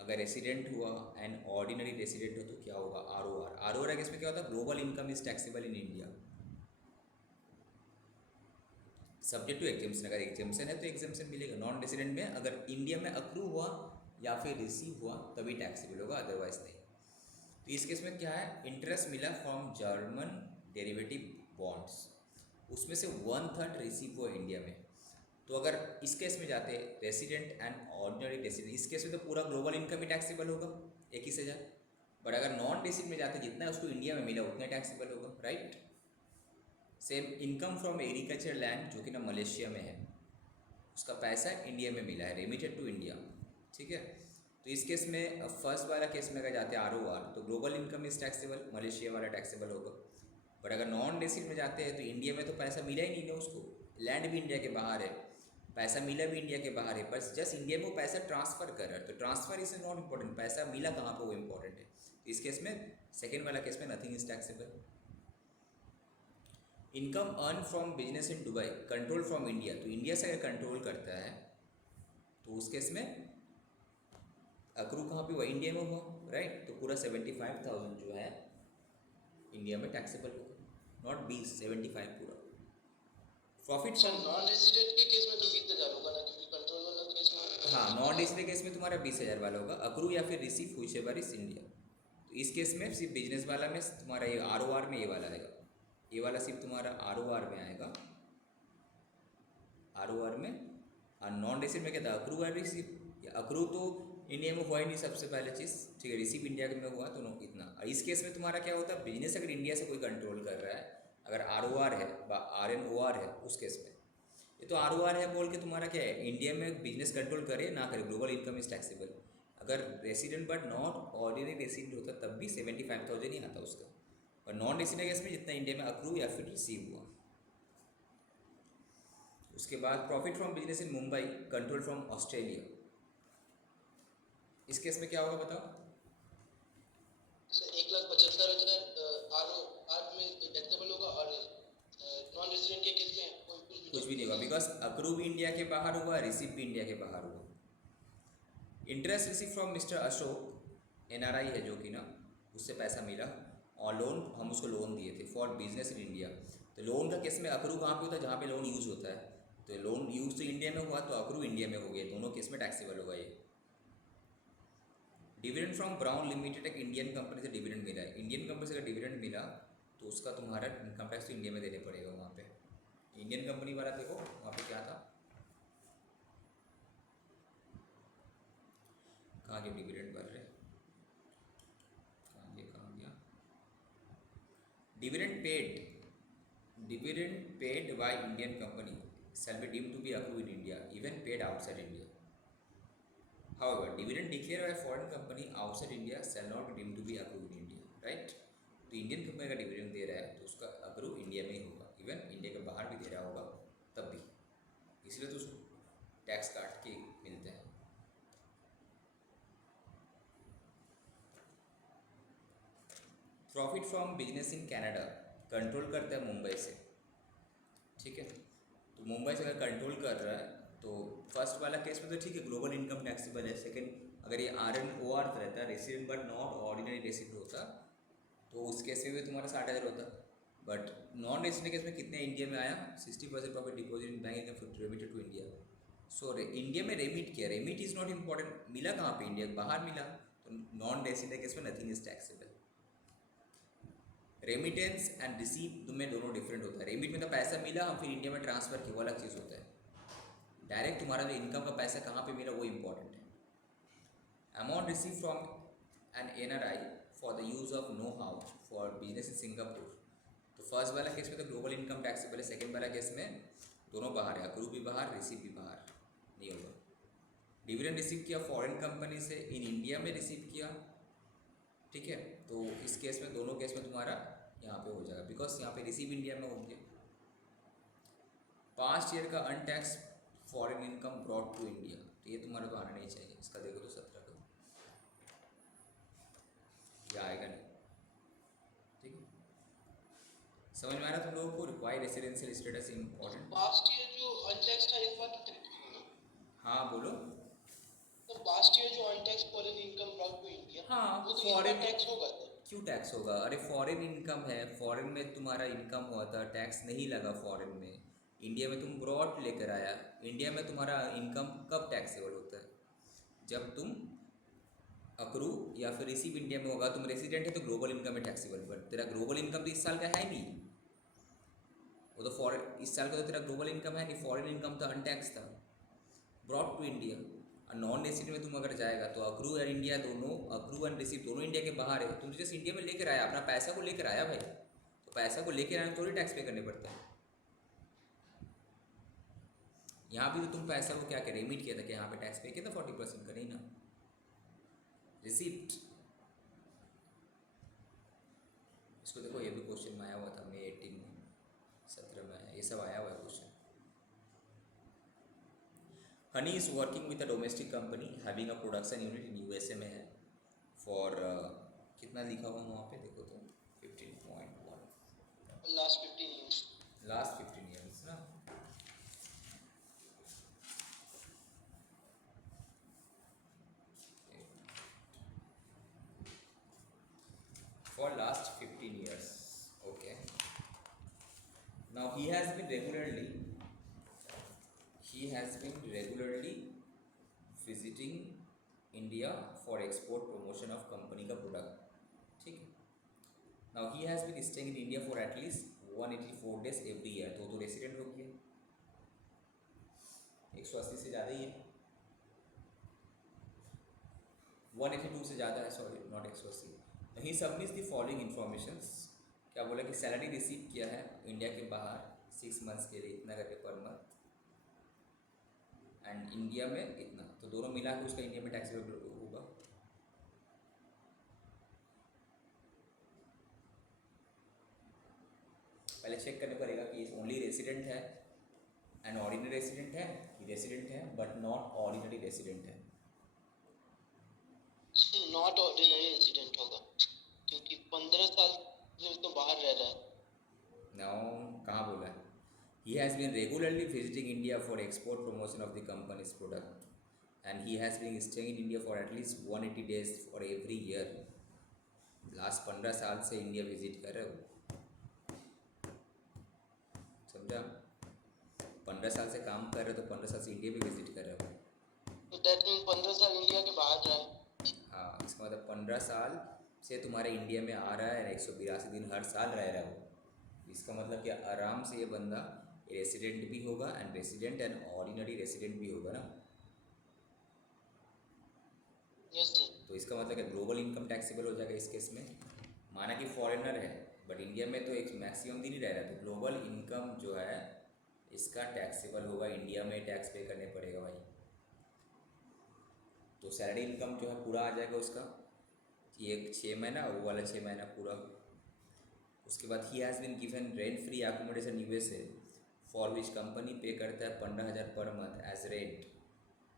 अगर रेसिडेंट हुआ एंड ऑर्डिनरी रेसिडेंट हो तो क्या होगा, आरओआर। आरओआर इसमें क्या होता है, global income is taxable in India subject to exemption. अगर एग्जाम्शन है तो एग्जाम्शन मिलेगा। नॉन रेसिडेंट में अगर इंडिया में अक्रू हुआ या फिर रिसीव हुआ तभी टैक्सेबल होगा, अदरवाइज नहीं। तो इस केस में क्या है, इंटरेस्ट मिला फ्रॉम जर्मन डेरिवेटिव बॉन्ड्स, उसमें से 1/3 रिसीव हुआ इंडिया में। तो अगर इस केस में जाते रेसिडेंट एंड ऑर्डिनरी रेसिडेंट, इस केस में तो पूरा ग्लोबल इनकम ही टैक्सेबल होगा 21,000, बट अगर नॉन रेसिडेंट में जाते जितना उसको इंडिया में मिला उतना टैक्सेबल होगा, right. Same income from agriculture land जो कि ना मलेशिया में है, उसका पैसा इंडिया में मिला है, रेमिटेड टू इंडिया, ठीक है। तो इस केस में फर्स्ट वाला केस में अगर जाते आरओआर तो global income is taxable, Malaysia वाला टैक्सेबल होगा। बट अगर नॉन रेसिडेंट में जाते हैं तो इंडिया में तो पैसा मिला ही नहीं ना उसको, लैंड भी इंडिया के बाहर है, पैसा मिला भी इंडिया के बाहर है, बस जस्ट इंडिया में वो पैसा ट्रांसफर कर रहा है, तो ट्रांसफर इज नॉट इम्पॉर्टेंट, पैसा मिला कहाँ पर वो इम्पॉर्टेंट है। तो इस केस में सेकेंड वाला केस में nothing is taxable. Income earn from business in Dubai control from India, तो इंडिया से अगर कंट्रोल करता है तो उस केस में अक्रू कहाँ पे हुआ, इंडिया में हुआ, राइट। तो पूरा 75,000 जो है इंडिया में टैक्सेबल होगा, नॉट 20, 75 पूरा। प्रॉफिट सर नॉन रेसिडेंट के केस में तो 20,000 होगा ना, क्योंकि कंट्रोल वाला केस में, हाँ नॉन रेसिडेंट केस में तुम्हारा 20,000 वाला होगा, अक्रू या फिर रिसीव व्हिचएवर इज इंडिया। तो इस केस में सिर्फ बिजनेस वाला में तुम्हारा ये आरओआर में ये वाला आएगा, ये वाला सिर्फ तुम्हारा आरओआर में आएगा, आरओआर में। और नॉन रेसिडेंट में क्या था, अक्रू और रिसीव। अक्रू तो इंडिया में हुआ ही नहीं सबसे पहले चीज़, ठीक है, रिसीव इंडिया में हुआ तो नो इतना। और इस केस में तुम्हारा क्या होता है, बिजनेस अगर इंडिया से कोई कंट्रोल कर रहा है, अगर आरओआर है आरएनओआर है उस केस में, ये तो आरओआर है बोल के तुम्हारा क्या है, इंडिया में बिजनेस कंट्रोल करे ना करे ग्लोबल इनकम इज टैक्सेबल। अगर resident but not ordinary resident होता तब भी 75,000 ही आता उसका, और नॉन रेसिडेंट केस में जितना इंडिया में अक्रू या फिर रिसीव हुआ। उसके बाद profit from business in Mumbai control from Australia, इस केस में क्या होगा बताओ। सर 1,75,000 आर में टैक्सेबल होगा, और नॉन रेसिडेंट के केस में कुछ भी नहीं होगा, बिकॉज अक्रू भी इंडिया के बाहर हुआ, रिसीव भी इंडिया के बाहर हुआ। Interest receive from mister Ashok, NRI है जो कि ना, उससे पैसा मिला और लोन, हम उसको लोन दिए थे फॉर बिजनेस इन इंडिया। तो लोन का केस में अक्रू कहाँ पे होता है, जहाँ पे लोन यूज़ होता है, तो लोन यूज़ तो इंडिया में हुआ तो अक्रू इंडिया में हो गया, दोनों केस में टैक्सेबल होगा ये। डिविडेंड फ्रॉम ब्राउन लिमिटेड एक इंडियन कंपनी से डिविडेंड मिला है, इंडियन कंपनी से अगर डिविडेंड मिला तो उसका तुम्हारा इनकम टैक्स तो इंडिया में देने पड़ेगा। वहाँ पे इंडियन कंपनी वाला देखो वहाँ पे क्या था, कहाँ गया डिविडेंड भर रहे, कहाँ गया dividend paid by Indian company shall be deemed to be accrued in India even paid outside India. However, dividend declared by foreign company outside India shall not be deemed to be accrued in India, right? तो इंडियन कंपनी का डिविडेंड दे रहा है तो उसका अक्रू इंडिया में ही होगा, इवन इंडिया के बाहर भी दे रहा होगा तब भी, इसलिए तो उसको टैक्स काट के मिलते हैं। Profit from business in Canada control करता है मुंबई से, ठीक है। तो मुंबई से अगर कंट्रोल कर रहा है तो फर्स्ट वाला केस में तो ठीक है, ग्लोबल इनकम टैक्सेबल है। सेकंड, अगर ये RNOR रहता है, resident but not ordinary resident होता, तो उस केस में भी तुम्हारा 60,000 होता। बट नॉन रेसिडेंट केस में कितने इंडिया में आया, 60% profit deposit in bank income remitted to India. So India में रेमिट किया, रेमिट इज़ नॉट इम्पॉर्टेंट, मिला कहाँ पे, इंडिया के बाहर मिला, तो नॉन रेसिडेंट केस में nothing is taxable. Remittance and receive में दोनों डिफरेंट होता है। रेमिट में तो पैसा मिला, हम फिर इंडिया में ट्रांसफ़र किया, वो अलग चीज़ होता है। डायरेक्ट तुम्हारा जो इनकम का पैसा कहाँ पे मिला वो इम्पॉर्टेंट है। Amount receive from an NRI for the use of know how for business in Singapore. तो फर्स्ट वाला केस में तो ग्लोबल इनकम टैक्सेबल है, सेकेंड वाला केस में दोनों बाहर है, अक्रू भी बाहर, रिसीव भी बाहर, नहीं होगा। डिविडेंड रिसीव किया फॉरेन कंपनी से, इन इंडिया में रिसीव किया, ठीक है, तो इस केस में दोनों केस में तुम्हारा यहाँ पे हो जाएगा, बिकॉज यहाँ पे रिसीव इंडिया में होंगे। पास्ट ईयर का untaxed foreign income brought to India, तो ये तुम्हारा तो आना नहीं चाहिए, इसका देखो तो 17 का, ये आएगा नहीं, ठीक है। समझ में आ रहा तुम लोगों को, required residential status important. Past year जो अनटैक्स था इस बार कितने, हाँ बोलो। तो पास्ट ईयर जो untaxed foreign income brought to India, हाँ, वो तो फॉरेन टैक्स होगा सर। क्यों टैक्स होगा, अरे फॉरेन इनकम है, फॉरेन में तुम्हारा इनकम हुआ था, टैक्स नहीं लगा फॉरेन में। इंडिया में तुम ब्रॉड लेकर आया, इंडिया में तुम्हारा इनकम कब टैक्सेबल होता है, जब तुम अक्रू या फिर रिसीव इंडिया में होगा। तुम रेसिडेंट है तो ग्लोबल इनकम में टैक्सेबल, बट तेरा ग्लोबल इनकम तो इस साल का है नहीं, वो तो फॉरेन, इस साल का तो तेरा ग्लोबल इनकम है नहीं, फॉरेन इनकम तो अनटैक्स था, ब्रॉड टू इंडिया। और नॉन रेसिडेंट में तुम अगर जाएगा तो अक्रू और इंडिया दोनों, अक्रू एंड रिसीव दोनों इंडिया के बाहर है, तुम जैसे इंडिया में लेकर आया, अपना पैसा को लेकर आया भाई, तो पैसा को लेकर आने थोड़ी टैक्स पे करने पड़ता है। यहाँ भी तो तुम पैसा को क्या करें, रेमिट किया था कि यहाँ पे टैक्स पे किया था 40% का, नहीं ना, रिसीप्ट। इसको देखो, ये भी क्वेश्चन में आया हुआ था, May 18 में, 17 में आया, ये सब आया हुआ है question. Honey is working with a domestic company having a production unit in USA में है, फॉर कितना लिखा हुआ वहाँ पे देखो तो 15.1, लास्ट 15 इयर्स, लास्ट 15 ईयर्स ना। For last 15 years, okay. Now he has been regularly visiting India for export promotion of company का प्रोडक्ट, ठीक है। Now he has been staying in India for at least 184 days every year, तो रेसिडेंट हो गया, 180 से ज़्यादा ही है, 182 से ज़्यादा है, sorry not 180। He submits the following informations, क्या बोला कि सैलरी रिसीव किया है इंडिया के बाहर 6 मंथ्स के लिए इतना करके पर मंथ, एंड इंडिया में इतना, तो दोनों मिला के उसका इंडिया में टैक्सेबल होगा। पहले चेक करना पड़ेगा कि ओनली रेसिडेंट है एंड ऑर्डिनरी रेसिडेंट है, रेसिडेंट है बट नॉट ऑर्डिनरी रेसिडेंट है। नॉट ऑर्डिनरी रेसिडेंट होगा क्योंकि 15 साल से तो बाहर रह रहा है। नाउ कहाँ बोला है, he has been regularly visiting India for export promotion of the company's product and he has been staying in India for at least 180 days for every year। Last 15 साल से इंडिया विजिट कर रहे हो, समझा, 15 साल से काम कर रहे हो तो 15 साल से इंडिया भी विजिट कर रहे हो, तो दैट मीन 15 साल इंडिया के बाहर रहा है। हाँ, इसका मतलब 15 साल से तुम्हारे इंडिया में आ रहा है, 182 दिन हर साल रह रहा हो, इसका मतलब कि आराम से ये बंदा रेसिडेंट भी होगा and resident and ordinary resident भी होगा ना। Yes sir. तो इसका मतलब है ग्लोबल इनकम टैक्सेबल हो जाएगा इस केस में। माना कि फॉरेनर है बट इंडिया में तो एक मैक्सिमम दिन ही रह रहा है, तो ग्लोबल इनकम जो है इसका टैक्सेबल होगा, इंडिया में टैक्स पे करने पड़ेगा भाई। तो सैलरी इनकम जो है पूरा आ जाएगा उसका, ये 6 महीना और वो वाला 6 महीना पूरा। उसके बाद he has been given rent free accommodation USA for which company pay करता है 15,000 पर मंथ एज रेंट।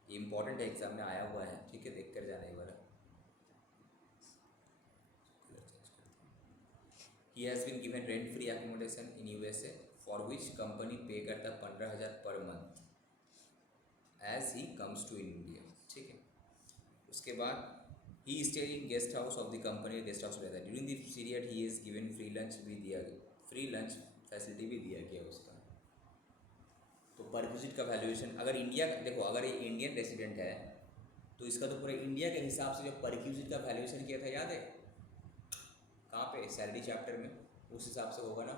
ये इंपॉर्टेंट है, एग्जाम में आया हुआ है, ठीक है, देख कर जाना ये वाला। He has been given rent free accommodation in USA for which company pay करता है 15,000 per month as he comes to India, ठीक है। उसके बाद he stay in guest house of the company, guest house रहता है। During the period he is given free lunch भी दिया, फ्री लंच फैसिलिटी भी दिया गया उसका। तो पर विजिट का वैल्यूएशन अगर इंडिया, देखो अगर ये इंडियन रेसिडेंट है तो इसका तो पूरे इंडिया के हिसाब से जो पर विजिट का वैल्यूएशन किया था याद है कहाँ पे, सैलरी चैप्टर में, उस हिसाब से होगा ना।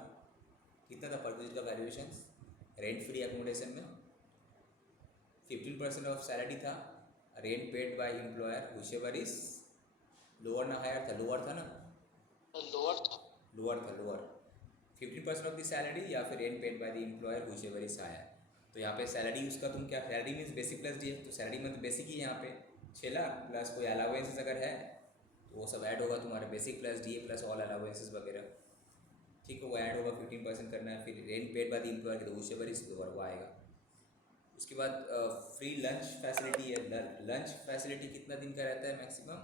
कितना था पर विजिट का वैल्यूएशन रेंट फ्री एकोमोडेशन में? 15% ऑफ सैलरी था, rent paid by employer whichever is lower ना हायर था, लोअर था ना, लोअर था, लोअर 15% ऑफ द सैलरी या फिर rent paid by the employer whichever is higher. तो यहाँ पे सैलरी उसका तुम क्या, salary means basic plus D, तो सैलरी में तो बेसिक ही यहाँ पे 6 लाख प्लस कोई अलाउंसेस अगर है तो वो सब ऐड होगा तुम्हारा, basic plus D plus all allowances वगैरह, ठीक है, वो ऐड होगा, 15% करना है। फिर rent paid by the employer तो व्हिचएवर इज लोअर वो आएगा। उसके बाद फ्री लंच फैसिलिटी है। लंच फैसिलिटी कितना दिन का रहता है मैक्सिमम,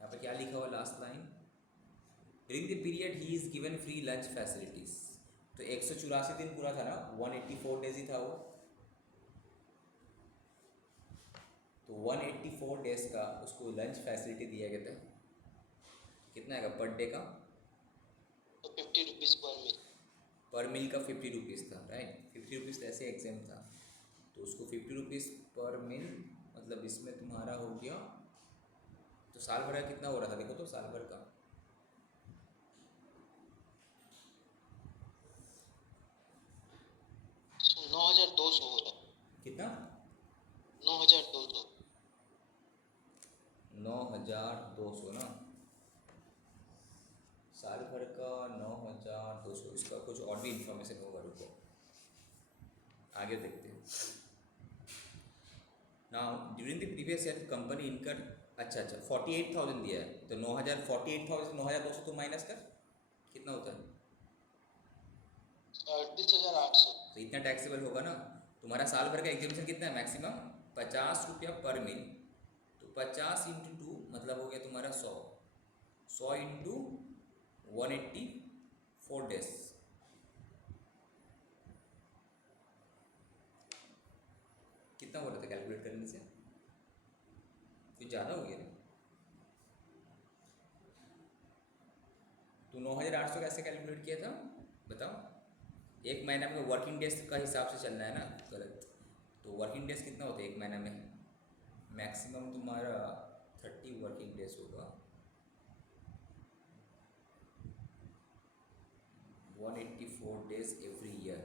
यहाँ पे क्या लिखा हुआ last line, during the period he is given free lunch facilities. तो 184 दिन पूरा था ना, 184 डेज ही था वो, तो 184 डेज का उसको लंच फैसिलिटी दिया गया था। कितना आएगा पर डे का, तो 50 रुपीज़ पर मील का 50 रुपीज़ था, राइट, 50 रुपीज़ तो ऐसे एग्जाम था, तो उसको 50 रुपीज़ पर मील, मतलब इसमें तुम्हारा हो गया, तो साल भर का कितना हो रहा था देखो तो, साल भर का 9,200 हो रहा है। कितना, 9,200। 9,200 ना, साल भर का 9,200। इसका कुछ और भी इंफॉर्मेशन होगा, रुको आगे देखते हैं। Now during the previous year company income, अच्छा 48,000 दिया है, तो 9,000, 48,000 9,200 तो माइनस कर, कितना होता है, 38,800। तो इतना टैक्सेबल होगा ना। तुम्हारा साल भर का एग्जामिशन कितना है मैक्सिमम, 50 रुपया पर मील, तो 50 इंटू 2 मतलब हो गया तुम्हारा 100, 100 इंटू 184 डेज, कितना हो रहा था कैलकुलेट करने से, कुछ ज़्यादा हो गया ना। तो 9,800 कैसे कैलकुलेट किया था बताओ, एक महीना में वर्किंग डेज का हिसाब से चलना है ना, गलत। तो वर्किंग डेज कितना होता है एक महीना में, मैक्सिमम तुम्हारा 30 वर्किंग डेज होगा, 184 डेज एवरी ईयर,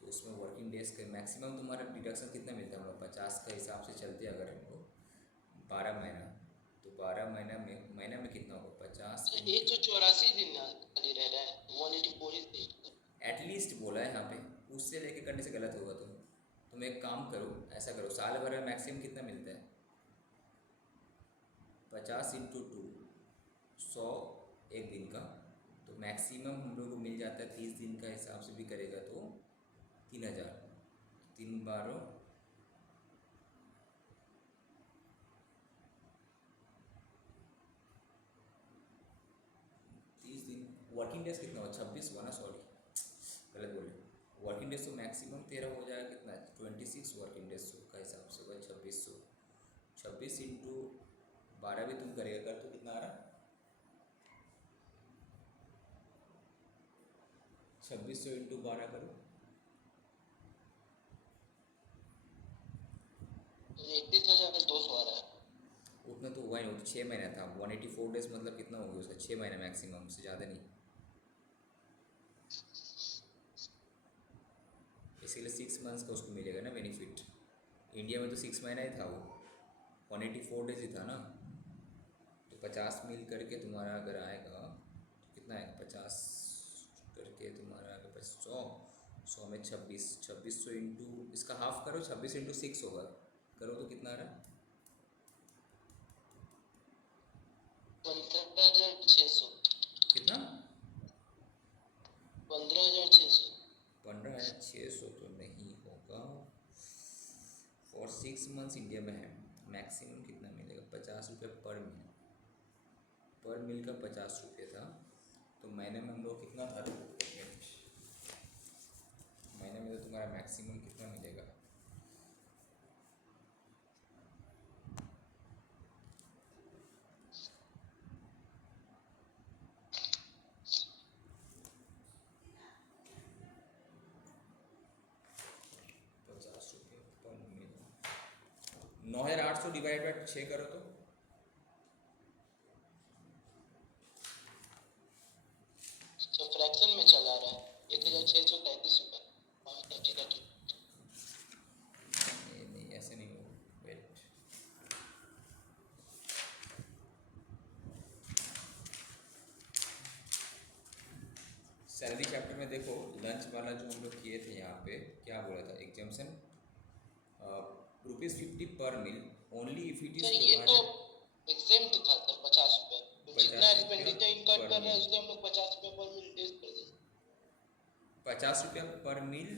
तो उसमें वर्किंग डेज का मैक्सिमम तुम्हारा डिडक्शन कितना मिलता है, 50 का हिसाब से चलते अगर हमको 12 महीना, तो 12 महीना में कितना होगा 50, 184 दिन खाली रह रहा है, 184 ही सही। एटलीस्ट बोला है यहाँ पे, उससे लेके करने से गलत होगा। तुम एक काम करो, ऐसा करो, साल भर में मैक्सिमम कितना मिलता है, 50 इंटू 2 100 एक दिन का, तो मैक्सिमम हम लोग को मिल जाता है 30 दिन का हिसाब से भी करेगा तो 3,000, 3 12 30 दिन, वर्किंग डेज कितना हो 26 हुआ ना, सॉरी गलत बोले, वर्किंग डेज तो मैक्सिमम तेरा हो जाएगा कितना, 26 वर्किंग डेज का हिसाब से होगा 2600, 26 इंटू 12 भी तुम करेगा कर तो कितना आ रहा, 2600 इंटू 12 करो, 31,200 आ रहा है। उतना तो हुआ ही नहीं, तो 6 महीना था, 184 डेज मतलब कितना हो गया उसका, 6 महीना मैक्सिमम, से ज़्यादा नहीं, इसीलिए 6 मंथ्स का उसको मिलेगा ना बेनिफिट। इंडिया में तो 6 महीना ही था वो, 184 डेज ही था ना, तो 50 मील करके तुम्हारा अगर आएगा तो कितना आएगा, 50 करके तुम्हारा आएगा 100, 100 में 26, 2600 इंटू इसका हाफ करो, 26 इंटू 6 होगा, करो तो कितना आ रहा है, 15,600। कितना, 15,600। 15,600 तो नहीं होगा, फॉर 6 मंथ्स इंडिया में है, मैक्सिमम कितना मिलेगा, 50 रुपये पर मील का 50 रुपये था, तो महीने में हम लोग कितना था, महीने में तो तुम्हारा मैक्सिमम कितना मिलेगा, ₹50 पर मील, 9,800 डिवाइड बाई 6 करो तो फ्रैक्शन में चला रहा है 1,633 रुपये। नहीं ऐसे नहीं होगा, वेट, सैलरी चैप्टर में देखो लंच वाला जो हम लोग किए थे, यहाँ पे क्या बोला था, exemption ₹50 per meal only if it is sir ये तो एग्जेम्प्ट था सर 50 रुपये, तो जितना एक्सपेंडिचर इनकम कर रहा है उससे हम लोग 50 रुपये पर मील टेस्ट कर दें। 50 रुपया per meal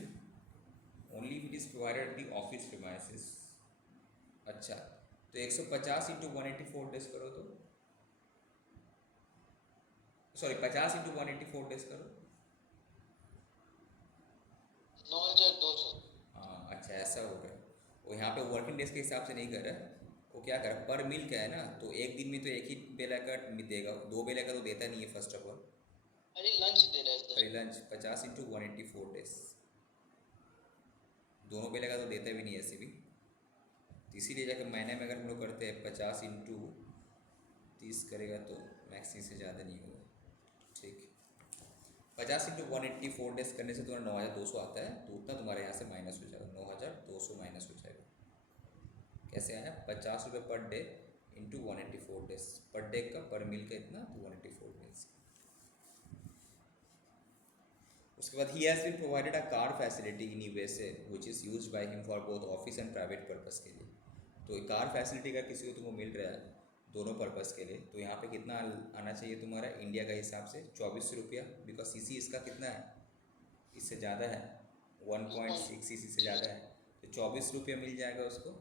only if it is provided the office premises. अच्छा तो 150 इंटू 184 डेज करो तो, सॉरी 50 इंटू 184 डेज करो, 9,200। हाँ अच्छा ऐसा हो रहा है, वो यहाँ पे वर्किंग डेज के हिसाब से नहीं कर रहा है, वो क्या कर रहा है पर मील का है ना, तो एक दिन में तो एक ही बेला का देगा, 2 बेला का तो देता नहीं है फर्स्ट ऑफ ऑल, अरे लंच दे रहा है सर। अरे लंच 50 इंटू 184 डेज, दोनों बेले का तो देता भी नहीं है ऐसे भी, तो इसीलिए जाकर महीने में अगर हम लोग करते हैं 50 इंटू 30 करेगा तो मैक्सिमम से ज़्यादा नहीं होगा, ठीक, 50 इंटू 184 डेज करने से तुम्हारा 9,200 आता है, तो उतना तुम्हारे यहाँ से माइनस हो जाएगा, 9,200 माइनस हो जाएगा, कैसे आया, 50 रुपये per day into 184 days, per day का पर मील का इतना, तो 184 डेज। उसके बाद he has been provided a car facility in USA which is used by him for both office and private purpose के लिए, तो कार फैसिलिटी का किसी को तुमको मिल रहा है दोनों पर्पस के लिए, तो यहाँ पे कितना आना चाहिए तुम्हारा इंडिया का हिसाब से, 2400 रुपया, बिकॉज सीसी इसका कितना है, इससे ज़्यादा है, 1.6 सीसी से ज़्यादा है, तो 24 रुपया मिल जाएगा उसको,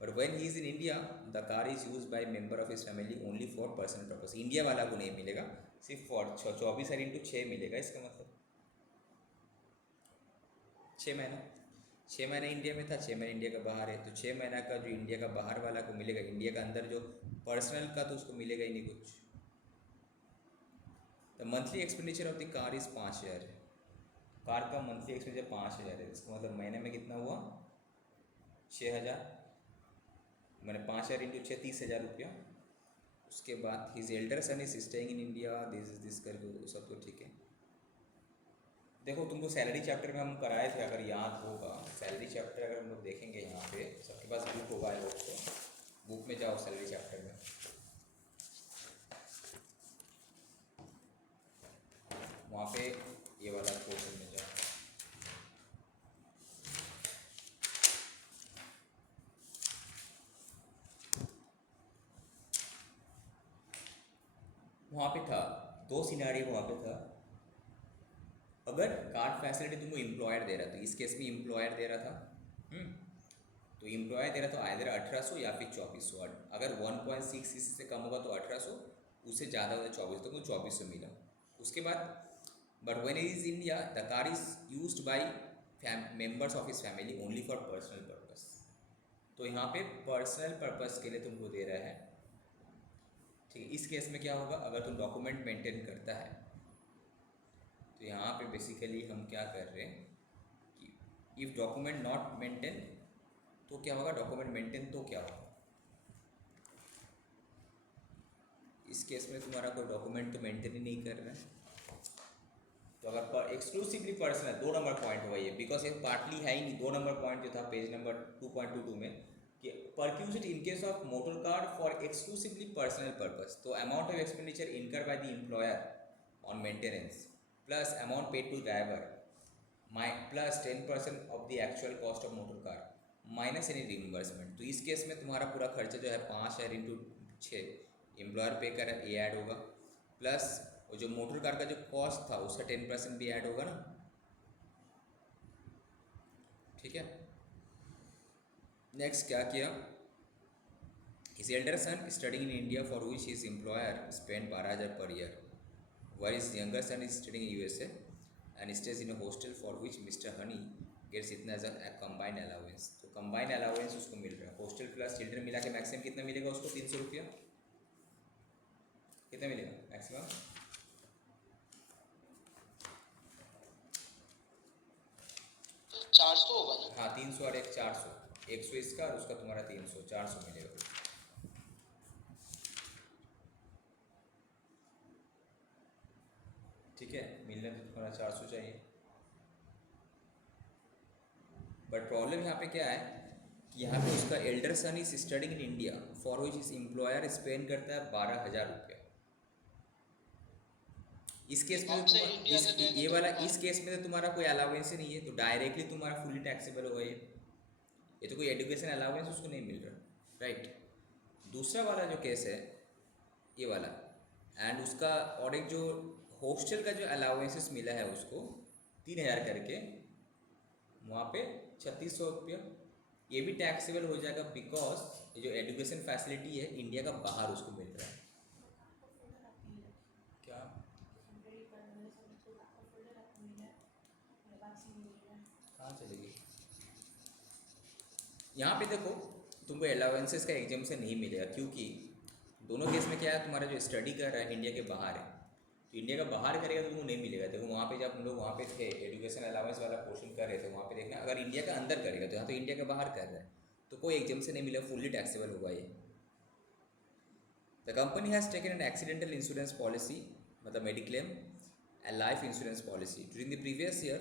but when he is in India the car is use by member of his family only for personal purpose, India वाला को नहीं मिलेगा, सिर्फ फॉर 24 इंटू 6 मिलेगा, इसका मतलब 6 महीना इंडिया में था, 6 महीना इंडिया का बाहर है, तो 6 महीना का जो इंडिया का बाहर वाला को मिलेगा, इंडिया का अंदर जो पर्सनल का तो उसको मिलेगा ही नहीं कुछ। The monthly expenditure of the car is 5,000 है, कार का मंथली एक्सपेंडिचर 5,000 है, इसका मतलब महीने में कितना हुआ 6,000, मैंने 5,000 इंटू 6 30,000 रुपया। उसके बाद his elder son is staying in India, this करके सब तो ठीक है। देखो तुमको सैलरी चैप्टर में हम कराए थे, अगर याद होगा सैलरी चैप्टर अगर हम लोग देखेंगे, यहाँ पे सबके पास बुक होगा, लोग तो बुक में जाओ सैलरी चैप्टर में, वहाँ पे ये वाला पोर्शन में जाओ, वहाँ पे था 2 सिनेरियो वहाँ पे था, अगर कार्ड फैसिलिटी तुमको एम्प्लॉयर दे रहा था, इस केस में एम्प्लॉयर दे रहा था, तो एम्प्लॉयर दे रहा था आइदर 1,800 या फिर 2,400, अगर 1.6 सीसी से कम होगा तो 1,800, उससे ज़्यादा होगा 2400, तो मुझे 2,400 मिला। उसके बाद but when is India the car is used bye members of his family only for personal purpose, तो यहाँ पे पर्सनल पर्पस के लिए तुमको दे रहा है, ठीक है। इस केस में क्या होगा, अगर तुम डॉक्यूमेंट मेंटेन करता है, तो यहाँ पे बेसिकली हम क्या कर रहे हैं कि इफ़ डॉक्यूमेंट नॉट मेंटेन, तो क्या होगा, डॉक्यूमेंट मेंटेन तो क्या होगा, इस केस में तुम्हारा कोई डॉक्यूमेंट तो मेंटेन ही नहीं कर रहा है, तो अगर एक्सक्लूसिवली पर्सनल 2 नंबर पॉइंट हुआ ये, बिकॉज ये पार्टली है ही नहीं। 2 नंबर पॉइंट जो था पेज नंबर 2.22 में कि perquisite in case of motor car for exclusively personal purpose, तो amount of expenditure incur by the employer on maintenance plus amount paid to driver plus 10% of the actual cost of motor car minus any reimbursement. तो इस केस में तुम्हारा पूरा खर्चा जो है 5,000 इंटू 6 एम्प्लॉयर पे कर ये ऐड होगा, प्लस वो जो मोटर कार का जो कॉस्ट था उसका 10% भी ऐड होगा ना, ठीक है। नेक्स्ट क्या किया, his elder son studying in India for which his employer spend 12,000 per year, while his younger son is studying in USA and stays in a hostel for which Mr. Honey gets इतना एज अ कंबाइंड अलाउंस। तो कंबाइंड अलाउंस उसको मिल रहा है, हॉस्टल प्लस चिल्ड्रन मिला के मैक्सिमम कितना मिलेगा उसको, 300 रुपया। कितना मिलेगा मैक्सिमम, 400 होगा ना? हाँ 300 और एक 400, 100 इसका और उसका तुम्हारा 300, 400 मिलेगा। ठीक है, मिलने तो तुम्हारा 400 चाहिए। बट प्रॉब्लम यहाँ पे क्या है कि यहाँ पे उसका elder son is studying in India for which is employer spend करता है 12,000 रुपया। इस केस में तो ये वाला इस केस में तो तुम्हारा कोई अलाउंस ही नहीं है, तो डायरेक्टली तुम्हारा फुली टैक्सेबल होगा ये तो कोई एजुकेशन अलाउंस उसको नहीं मिल रहा, राइट। दूसरा वाला जो केस है ये वाला, एंड उसका और एक जो हॉस्टल का जो अलाउंसेस मिला है उसको 3,000 करके, वहाँ पे 3,600 रुपया, ये भी टैक्सेबल हो जाएगा बिकॉज जो एजुकेशन फैसिलिटी है इंडिया का बाहर उसको मिल रहा है। क्या कहाँ चलेगी, यहाँ पे देखो तुमको अलाउंसेस का एग्जाम्पशन नहीं मिलेगा, क्योंकि दोनों केस में क्या है, तुम्हारा जो स्टडी कर रहा है इंडिया के बाहर है, तो इंडिया का बाहर करेगा तो तुमको नहीं मिलेगा। देखो वहाँ पे जब हम लोग वहाँ पे थे एजुकेशन अलाउंस वाला पोर्शन कर रहे थे, वहाँ पे देखना अगर इंडिया का अंदर करेगा तो यहाँ तो इंडिया के बाहर कर रहा है तो कोई एग्जाम्पशन नहीं मिलेगा, फुल्ली टैक्सेबल होगा ये। The company has taken an accidental insurance policy, मतलब mediclaim and life insurance policy during the previous year.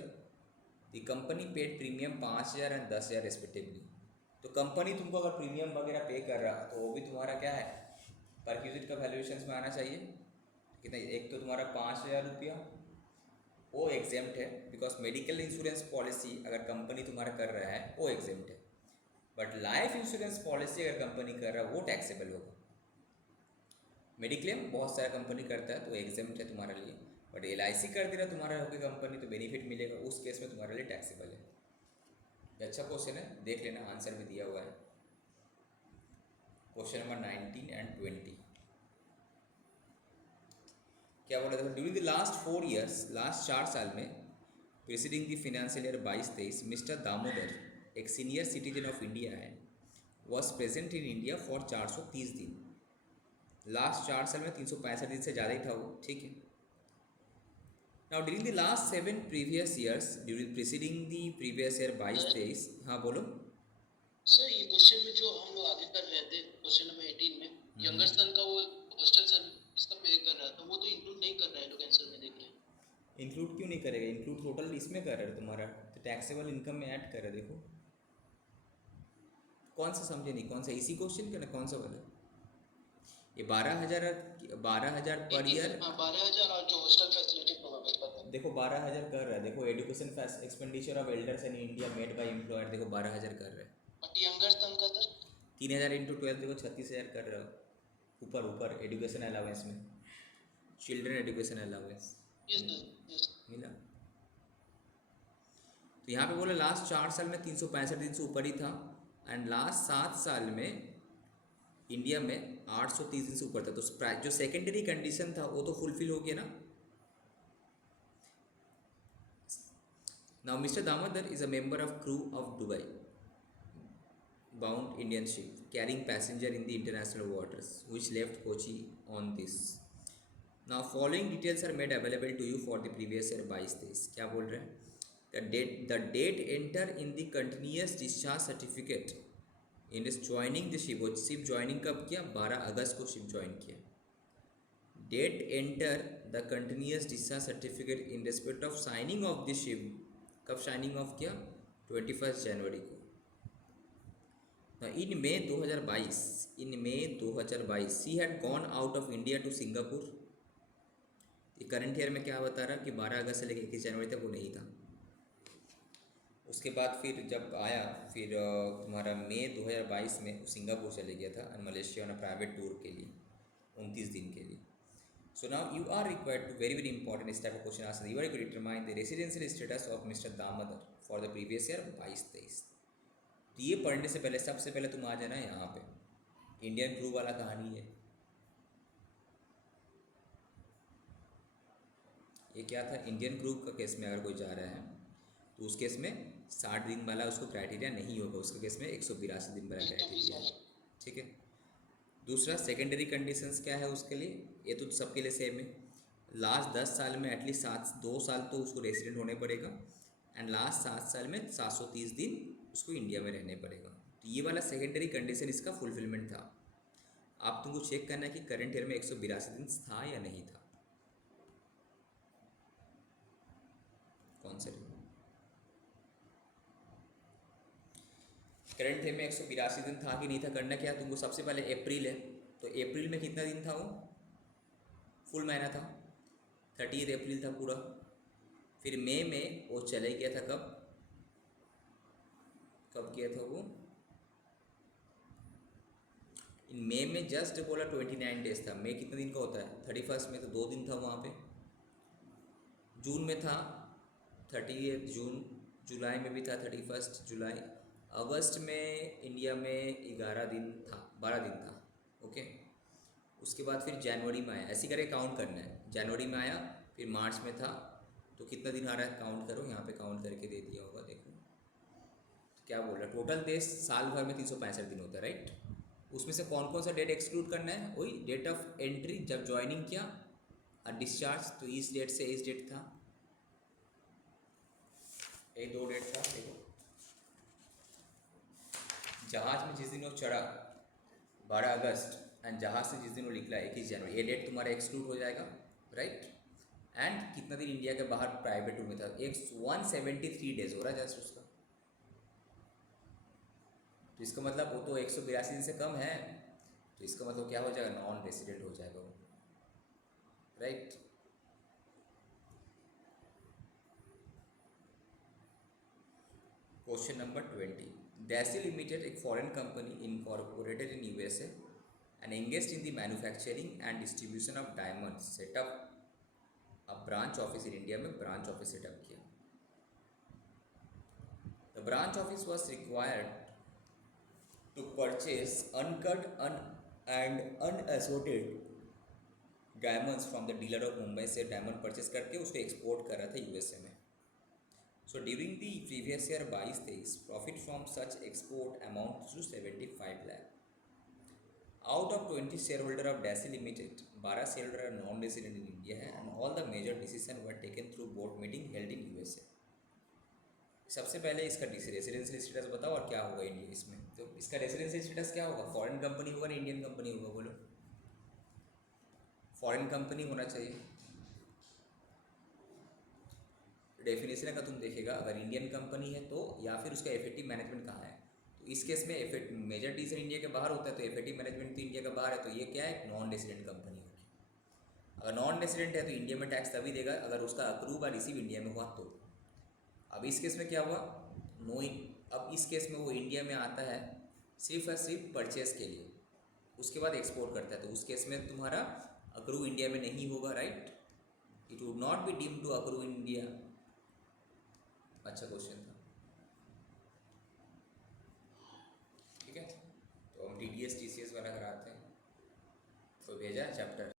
The company paid premium 5,000 and 10,000 respectively. तो कंपनी तुमको अगर प्रीमियम वगैरह पे कर रहा तो वो भी तुम्हारा क्या है, परक्यूजिट का वैल्यूएशंस में आना चाहिए। कितना, एक तो तुम्हारा 5,000 रुपया वो एग्जेम्प्ट है, बिकॉज मेडिकल इंश्योरेंस पॉलिसी अगर कंपनी तुम्हारा कर रहा है वो एग्जेम्प्ट है, बट लाइफ इंश्योरेंस पॉलिसी अगर कंपनी कर रहा है वो टैक्सेबल होगा। मेडिक्लेम बहुत सारा कंपनी करता है तो एग्जेम्प्ट है तुम्हारे लिए, बट LIC कर दे रहा तुम्हारा होगी कंपनी तो बेनिफिट मिलेगा, उस केस में तुम्हारे लिए टैक्सेबल है। ये अच्छा क्वेश्चन है, देख लेना, आंसर भी दिया हुआ है क्वेश्चन नंबर 19 एंड 20। क्या बोला था, during the last 4 years, last 4 साल में preceding the financial year 22-23, mister Damodar एक सीनियर सिटीजन ऑफ इंडिया है, was present in India for 430 दिन। लास्ट 4 साल में 365 दिन से ज़्यादा ही था वो, ठीक है। Now during the last 7 previous years, during preceding the previous year 22-23, हाँ बोलो सर। ये क्वेश्चन में जो हम लोग आगे कर रहे थे क्वेश्चन नंबर 18 में, यंगर सन का वो हॉस्टल सर्विस का पे कर रहा था, वो तो इंक्लूड नहीं कर रहा है, लोग आंसर में देख रहे हैं। इंक्लूड क्यों नहीं करेगा, इंक्लूड टोटल इसमें कर रहा है तुम्हारा, तो टैक्सेबल इनकम में ऐड कर रहा है। देखो कौन सा समझे नहीं, कौन सा इसी क्वेश्चन का ना, कौन सा वाला, ये 12,000 पर ईयर। हाँ 12,000 और जो हॉस्टल फैसिलिटी प्रोवाइड करता है, देखो 12,000 कर रहा है, देखो education expenditure of elders in India made by employer, देखो 12,000 कर रहा है। बट यंगर सन का सर 3,000 इंटू 12 देखो 36,000 कर रहा है ऊपर एजुकेशन अलाउंस में, चिल्ड्रन एजुकेशन अलाउंस मिला। तो यहाँ पे बोला लास्ट 4 साल में 365 दिन से ऊपर ही था, एंड लास्ट 7 साल में इंडिया में 830 दिन से ऊपर था, तो जो सेकेंडरी कंडीशन था वो तो फुलफिल हो गया ना। Now mister Damodar is a member of crew of Dubai bound Indian ship carrying passenger in the international waters which left Kochi on this. Now following details are made available to you for the previous year 22-23. क्या बोल रहे हैं, the date enter in the continuous discharge certificate in this joining the ship, वो शिप ज्वाइनिंग कब किया, 12 अगस्त को शिप ज्वाइन किया। Date enter the continuous discharge certificate in respect of signing off this ship. कब साइनिंग ऑफ किया? 21 जनवरी को। इन मई 2022, इन मई 2022 she had gone out of India to Singapore. ये करंट ईयर में क्या बता रहा कि 12 अगस्त से लेकर 21 जनवरी तक वो नहीं था। उसके बाद फिर जब आया फिर तुम्हारा मई 2022 में सिंगापुर चले गया था और Malaysia on a private tour के लिए 29 दिन के लिए। So now you are required to very very important इस type of question answer. You are required to determine the residential status of mister Damodar for the previous year 22-23। तो ये पढ़ने से पहले सबसे पहले तुम आ जाना यहाँ पे, इंडियन क्रू वाला कहानी है। ये क्या था? इंडियन क्रू का केस में अगर कोई जा रहा है तो उस केस में 60 दिन वाला उसको क्राइटेरिया नहीं होगा, उसके केस में 182 दिन वाला क्राइटेरिया है। ठीक है। दूसरा सेकेंडरी कंडीशंस क्या है उसके लिए? ये तो सबके लिए सेम है। लास्ट 10 साल में एटलीस्ट 2 साल तो उसको रेसिडेंट होने पड़ेगा एंड लास्ट 7 साल में 730 दिन उसको इंडिया में रहने पड़ेगा। तो ये वाला सेकेंडरी कंडीशन इसका फुलफिलमेंट था। आप तुमको चेक करना है कि करंट ईयर में 182 दिन था या नहीं था। कौन से करंट ईयर में 182 दिन था कि नहीं था? करना क्या तुमको? सबसे पहले अप्रैल है तो अप्रैल में कितना दिन था? वो फुल महीना था, 30 अप्रैल था पूरा। फिर मई में वो चले गया था। कब गया था वो? इन मई में जस्ट बोला 29 डेज था। मई कितने दिन का होता है? 31 में तो 2 दिन था वहाँ पे। जून में था 30 जून, जुलाई में भी था 31 जुलाई, अगस्त में इंडिया में 11 दिन था, 12 दिन था। ओके। उसके बाद फिर जनवरी में आया। ऐसे करके काउंट करना है। जनवरी में आया, फिर मार्च में था, तो कितना दिन आ रहा है काउंट करो। यहाँ पे काउंट करके दे दिया होगा, देखो तो क्या बोल रहा है। टोटल देश साल भर में 365 दिन होता है, राइट। उसमें से कौन कौन सा डेट एक्सक्लूड करना है? वही डेट ऑफ एंट्री जब ज्वाइनिंग किया, और डिस्चार्ज तो इस डेट से इस डेट था। ये 2 डेट था। देखो जहाज में जिस दिन वो चढ़ा 12 अगस्त एंड जहाज से जिस दिन वो निकला 21 जनवरी, ये डेट तुम्हारा एक्सक्लूड हो जाएगा, राइट। एंड कितना दिन इंडिया के बाहर प्राइवेट टूर में था? 173 डेज हो रहा है जस्ट उसका। तो इसका मतलब वो तो 182 दिन से कम है, तो इसका मतलब क्या हो जाएगा? नॉन रेसिडेंट हो जाएगा वो, right. Question number 20। Daisy Limited, एक foreign company incorporated in USA and engaged in the manufacturing and distribution of diamonds, set up a branch office in India में ब्रांच ऑफिस सेटअप किया। The branch office was required to purchase uncut and unassorted diamonds from the dealer of Mumbai से डायमंड परचेज करके उसको एक्सपोर्ट कर रहा था यूएसए में। So during the previous year 22-23, profit from such export amounts to 75 lakh. Out of 20 shareholder of Daisy Limited, 12 shareholder are non-resident in India है and all the major decisions were taken through board meeting held in USA. सबसे पहले इसका रेसिडेंशियल स्टेटस बताओ और क्या होगा इंडिया इसमें। तो इसका रेसिडेंशियल स्टेटस क्या होगा? फॉरेन कंपनी होगा ना इंडियन कंपनी होगा? बोलो। फॉरेन कंपनी होना चाहिए। डेफिनेशन अगर तुम देखेगा, अगर इंडियन कंपनी है तो, या फिर उसका एफएटी मैनेजमेंट कहाँ है, तो इस केस में मेजर डिसीजन इंडिया के बाहर होता है, तो एफएटी मैनेजमेंट तो इंडिया के बाहर है, तो ये क्या है? नॉन रेसिडेंट कंपनी होगी। अगर नॉन रेसिडेंट है तो इंडिया में टैक्स तभी देगा अगर उसका अप्रूव और रिसीव इंडिया में हुआ तो। अब इस केस में क्या हुआ? नो। अब इस केस में वो इंडिया में आता है सिर्फ और सिर्फ परचेज के लिए, उसके बाद एक्सपोर्ट करता है, तो उस केस में तुम्हारा अप्रूव इंडिया में नहीं होगा, right. It would not be deemed to approve in India. अच्छा क्वेश्चन था, ठीक है। तो हम TDS TCS वाला कराते हैं। तो भेजा है चैप्टर